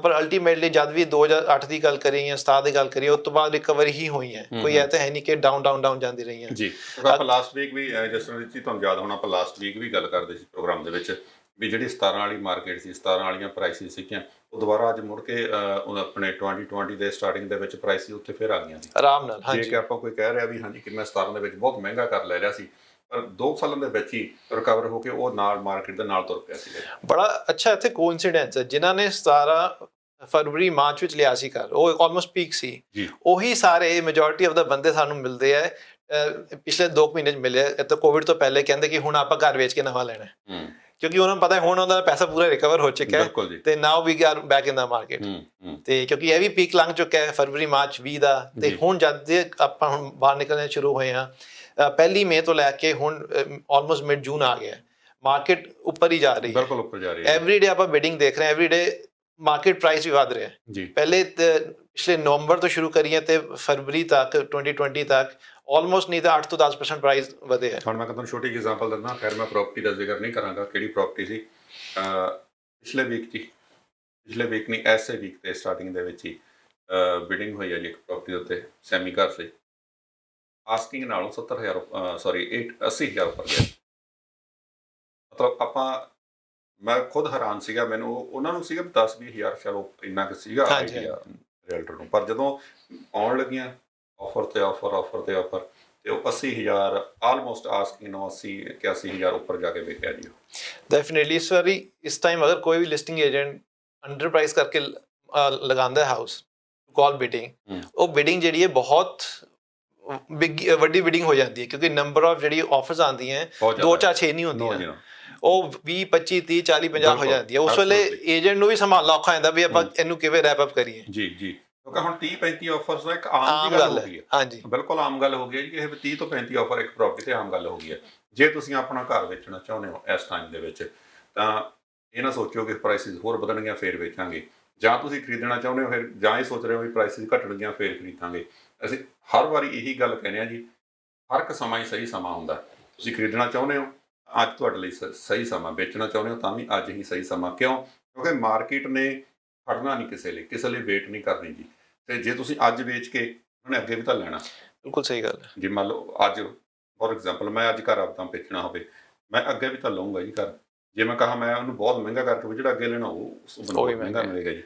ਪਰ ਅਲਟੀਮੇਟਲੀ ਜਦ ਵੀ 2008 ਦੀ ਗੱਲ ਕਰੀਏ ਜਾਂ 17 ਦੀ ਗੱਲ ਕਰੀਏ, ਉਸ ਤੋਂ ਬਾਅਦ ਰਿਕਵਰੀ ਹੀ ਹੋਈ ਹੈ। ਕੋਈ ਇਹ ਤਾਂ ਹੈ ਨਹੀਂ ਕਿ ਡਾਊਨ ਜਾਂਦੀ ਰਹੀਆਂ ਜੀ। ਆਪਾਂ ਲਾਸਟ ਵੀਕ ਵੀ, ਜਿਸ ਤਰ੍ਹਾਂ ਦੀ ਤੁਹਾਨੂੰ ਯਾਦ ਹੋਣਾ, ਆਪਾਂ ਲਾਸਟ ਵੀਕ ਵੀ ਗੱਲ ਕਰਦੇ ਸੀ ਪ੍ਰੋਗਰਾਮ ਦੇ ਵਿੱਚ ਵੀ ਜਿਹੜੀ 17 ਵਾਲੀ ਮਾਰਕੀਟ ਸੀ, 17 ਵਾਲੀਆਂ ਪ੍ਰਾਈਸਿਸ ਸੀਗੀਆਂ, ਉਹ ਦੁਬਾਰਾ ਅੱਜ ਮੁੜ ਕੇ ਆਪਣੇ 2020 ਦੇ ਸਟਾਰਟਿੰਗ ਦੇ ਵਿੱਚ ਪ੍ਰਾਈਸਿਸ ਉੱਥੇ ਫਿਰ ਆ ਗਈਆਂ ਸੀ ਆਰਾਮ ਨਾਲ। ਜੇ ਕਿ ਆਪਾਂ ਕੋਈ ਕਹਿ ਰਿਹਾ ਵੀ ਹਾਂਜੀ ਕਿ ਮੈਂ 17 ਦੇ ਵਿੱਚ ਬਹੁਤ ਮਹਿੰਗਾ ਕਰ ਲੈ ਰਿਹਾ ਸੀ, ਪਰ 2 ਸਾਲਾਂ ਦੇ ਵਿੱਚ ਹੀ ਰਿਕਵਰ ਹੋ ਕੇ ਉਹ ਨਾਲ ਮਾਰਕੀਟ ਦੇ ਨਾਲ ਤੁਰ ਪਿਆ ਸੀ। ਬੜਾ ਅੱਛਾ ਇੱਥੇ ਕੋਇਨਸੀਡੈਂਸ ਹੈ, ਜਿਨ੍ਹਾਂ ਨੇ 17 ਫਰਵਰੀ ਮਾਰਚ ਵਿੱਚ ਲਿਆ ਸੀ ਘਰ, ਉਹ ਆਲਮੋਸਟ ਪੀਕ ਸੀ, ਉਹੀ ਸਾਰੇ ਮੈਜੋਰਿਟੀ ਆਫ ਦਾ ਬੰਦੇ ਸਾਨੂੰ ਮਿਲਦੇ ਹੈ ਪਿਛਲੇ 2 ਮਹੀਨੇ 'ਚ ਮਿਲੇ ਤਾਂ ਕੋਵਿਡ ਤੋਂ ਪਹਿਲੇ, ਕਹਿੰਦੇ ਕਿ ਹੁਣ ਆਪਾਂ ਘਰ ਵੇਚ ਕੇ ਨਵਾਂ ਲੈਣਾ, ਕਿਉਂਕਿ ਉਹਨਾਂ ਨੂੰ ਪਤਾ ਹੁਣ ਉਹਨਾਂ ਦਾ ਪੈਸਾ ਪੂਰਾ ਰਿਕਵਰ ਹੋ ਚੁੱਕਾ ਹੈ ਤੇ now we are back in the market. ਤੇ ਕਿਉਂਕਿ ਇਹ ਵੀ ਪੀਕ ਲੰਘ ਚੁੱਕਾ ਹੈ ਫਰਵਰੀ ਮਾਰਚ 20 ਦਾ, ਤੇ ਹੁਣ ਜਦ ਆਪਾਂ ਹੁਣ ਬਾਹਰ ਨਿਕਲਣੇ ਸ਼ੁਰੂ ਹੋਏ ਹਾਂ, 1 ਮਈ ਤੋਂ ਲੈ ਕੇ ਹੁਣ ਆਲਮੋਸਟ ਮਿਡ ਜੂਨ ਆ ਗਿਆ, ਮਾਰਕੀਟ ਉੱਪਰ ਹੀ ਜਾ ਰਹੀ ਹੈ, ਬਿਲਕੁਲ ਉੱਪਰ ਜਾ ਰਹੀ ਹੈ। ਐਵਰੀ ਡੇ ਆਪਾਂ ਬਿਡਿੰਗ ਦੇਖ ਰਹੇ ਹਾਂ, ਐਵਰੀ ਡੇ ਮਾਰਕੀਟ ਪ੍ਰਾਈਸ ਵੀ ਵੱਧ ਰਿਹਾ ਹੈ। ਪਹਿਲੇ ਪਿਛਲੇ ਨਵੰਬਰ ਤੋਂ ਸ਼ੁਰੂ ਕਰੀਏ ਤੇ ਫਰਵਰੀ ਤੱਕ 2020 ਤੱਕ ਆਲਮੋਸਟ ਨਹੀਂ ਤਾਂ 8 ਤੋਂ 10% ਪ੍ਰਾਈਸ ਵਧੇ ਹੈ। ਹੁਣ ਮੈਂ ਤੁਹਾਨੂੰ ਛੋਟੀ ਜਿਹੀ ਐਗਜ਼ਾਮਪਲ ਦਿੰਦਾ, ਖੈਰ ਮੈਂ ਪ੍ਰੋਪਰਟੀ ਦਾ ਜ਼ਿਕਰ ਨਹੀਂ ਕਰਾਂਗਾ ਕਿਹੜੀ ਪ੍ਰੋਪਰਟੀ ਸੀ। ਪਿਛਲੇ ਵੀਕ ਨਹੀਂ ਐਸੇ ਵੀਕ ਤੇ ਸਟਾਰਟਿੰਗ ਦੇ ਵਿੱਚ ਹੀ ਬਿਡਿੰਗ ਹੋਈ ਹੈ ਜੀ ਇੱਕ ਪ੍ਰੋਪਰਟੀ ਦੇ ਉੱਤੇ, ਸੈਮੀ ਘਰ ਸੀ, ਆਸਕਿੰਗ ਨਾਲੋਂ 80,000 ਉੱਪਰ ਗਿਆ। ਮਤਲਬ ਆਪਾਂ ਮੈਂ ਖੁਦ ਹੈਰਾਨ ਸੀਗਾ, ਮੈਨੂੰ ਉਹਨਾਂ ਨੂੰ ਸੀਗਾ 10-20 ਹਜ਼ਾਰ, ਚਲੋ ਇੰਨਾ ਕੁ ਸੀਗਾ ਹਾਂਜੀ, ਆਈਡੀਆ ਰੀਅਲਟਰ ਨੂੰ, ਪਰ ਜਦੋਂ ਆਉਣ ਲੱਗੀਆਂ ਆਫਰ ਤੇ ਆਫਰ ਤੇ ਉਹ 80,000 ਆਲਮੋਸਟ ਆਸਕਿੰਗ ਨੂੰ 80-81,000 ਉੱਪਰ ਜਾ ਕੇ ਵਿਕਿਆ ਜੀ। ਡੈਫੀਨਿਟਲੀ ਇਸ ਵਾਰੀ ਇਸ ਟਾਈਮ ਅਗਰ ਕੋਈ ਵੀ ਲਿਸਟਿੰਗ ਏਜੰਟ ਅੰਡਰ ਪ੍ਰਾਈਸ ਕਰਕੇ ਲਗਾਉਂਦਾ ਹੈ ਹਾਊਸ ਕਾਲ ਬਿਡਿੰਗ, ਉਹ ਬਿਡਿੰਗ ਜਿਹੜੀ ਹੈ ਬਹੁਤ ਵੱਡੀ ਬਿਡਿੰਗ ਹੋ ਜਾਂਦੀ ਹੈ, ਕਿਉਂਕਿ ਨੰਬਰ ਆਫ ਜਿਹੜੀ ਆਫਰਸ ਆਉਂਦੀਆਂ 2-4-6 ਨਹੀਂ ਹੁੰਦੀਆਂ, ਉਹ 20-25-30 40-50 ਹੋ ਜਾਂਦੀ ਹੈ। ਉਸ ਵੇਲੇ ਏਜੰਟ ਨੂੰ ਵੀ ਸੰਭਾਲਣਾ ਔਖਾ ਹੁੰਦਾ ਵੀ ਆਪਾਂ ਇਹਨੂੰ ਕਿਵੇਂ ਰੈਪ ਅਪ ਕਰੀਏ। ਜੀ ਕਿਉਂਕਿ ਹੁਣ 30-35 ਆਫਰਸ ਦਾ ਇੱਕ ਆਮ ਗੱਲ ਹੋ ਗਈ ਹੈ। ਹਾਂਜੀ, ਬਿਲਕੁਲ ਆਮ ਗੱਲ ਹੋ ਗਈ ਹੈ ਜੀ, ਇਹ 30 ਤੋਂ 35 ਆਫਰ ਇੱਕ ਪ੍ਰੋਪਰਟੀ ਤੇ ਆਮ ਗੱਲ ਹੋ ਗਈ ਹੈ। ਜੇ ਤੁਸੀਂ ਆਪਣਾ ਘਰ ਵੇਚਣਾ ਚਾਹੁੰਦੇ ਹੋ ਇਸ ਟਾਈਮ ਦੇ ਵਿੱਚ, ਤਾਂ ਇਹ ਨਾ ਸੋਚੋ ਕਿ ਪ੍ਰਾਈਸਿਸ ਹੋਰ ਵਧਣਗੀਆਂ ਫੇਰ ਵੇਚਾਂਗੇ, ਜਾਂ ਤੁਸੀਂ ਖਰੀਦਣਾ ਚਾਹੁੰਦੇ ਹੋ ਫਿਰ ਜਾਂ ਇਹ ਸੋਚ ਰਹੇ ਹੋ ਵੀ ਪ੍ਰਾਈਸਿਸ ਘਟਣਗੀਆਂ ਫੇਰ ਖਰੀਦਾਂਗੇ। ਅਸੀਂ ਹਰ ਵਾਰੀ ਇਹੀ ਗੱਲ ਕਹਿੰਦੇ ਹਾਂ ਜੀ, ਹਰ ਇੱਕ ਸਮਾਂ ਹੀ ਸਹੀ ਸਮਾਂ ਹੁੰਦਾ। ਤੁਸੀਂ ਖਰੀਦਣਾ ਚਾਹੁੰਦੇ ਹੋ, ਅੱਜ ਤੁਹਾਡੇ ਲਈ ਸਹੀ ਸਮਾਂ, ਵੇਚਣਾ ਚਾਹੁੰਦੇ ਹੋ ਤਾਂ ਵੀ ਅੱਜ ਹੀ ਸਹੀ ਸਮਾਂ। ਕਿਉਂ? ਕਿਉਂਕਿ ਮਾਰਕੀਟ ਨੇ ਖੜਨਾ ਨਹੀਂ ਕਿਸੇ ਲਈ ਵੇਟ ਨਹੀਂ ਕਰਨੀ ਜੀ। ਤੇ ਜੇ ਤੁਸੀਂ ਅੱਜ ਵੇਚ ਕੇ ਉਹਨੇ ਅੱਗੇ ਵੀ ਤਾਂ ਲੈਣਾ। ਬਿਲਕੁਲ ਸਹੀ ਗੱਲ ਹੈ। ਜੇ ਮੰਨ ਲਓ ਅੱਜ ਫੋਰ ਐਗਜ਼ਾਮਪਲ ਮੈਂ ਅੱਜ ਘਰ ਆਪਦਾ ਵੇਚਣਾ ਹੋਵੇ, ਮੈਂ ਅੱਗੇ ਵੀ ਤਾਂ ਲਊਂਗਾ ਜੀ ਘਰ। ਜੇ ਮੈਂ ਕਹਾਂ ਮੈਂ ਉਹਨੂੰ ਬਹੁਤ ਮਹਿੰਗਾ ਕਰਕੇ ਵੀ ਜਿਹੜਾ ਅੱਗੇ ਲੈਣਾ ਉਹ ਬਹੁਤ ਮਹਿੰਗਾ ਮਿਲੇਗਾ ਜੀ।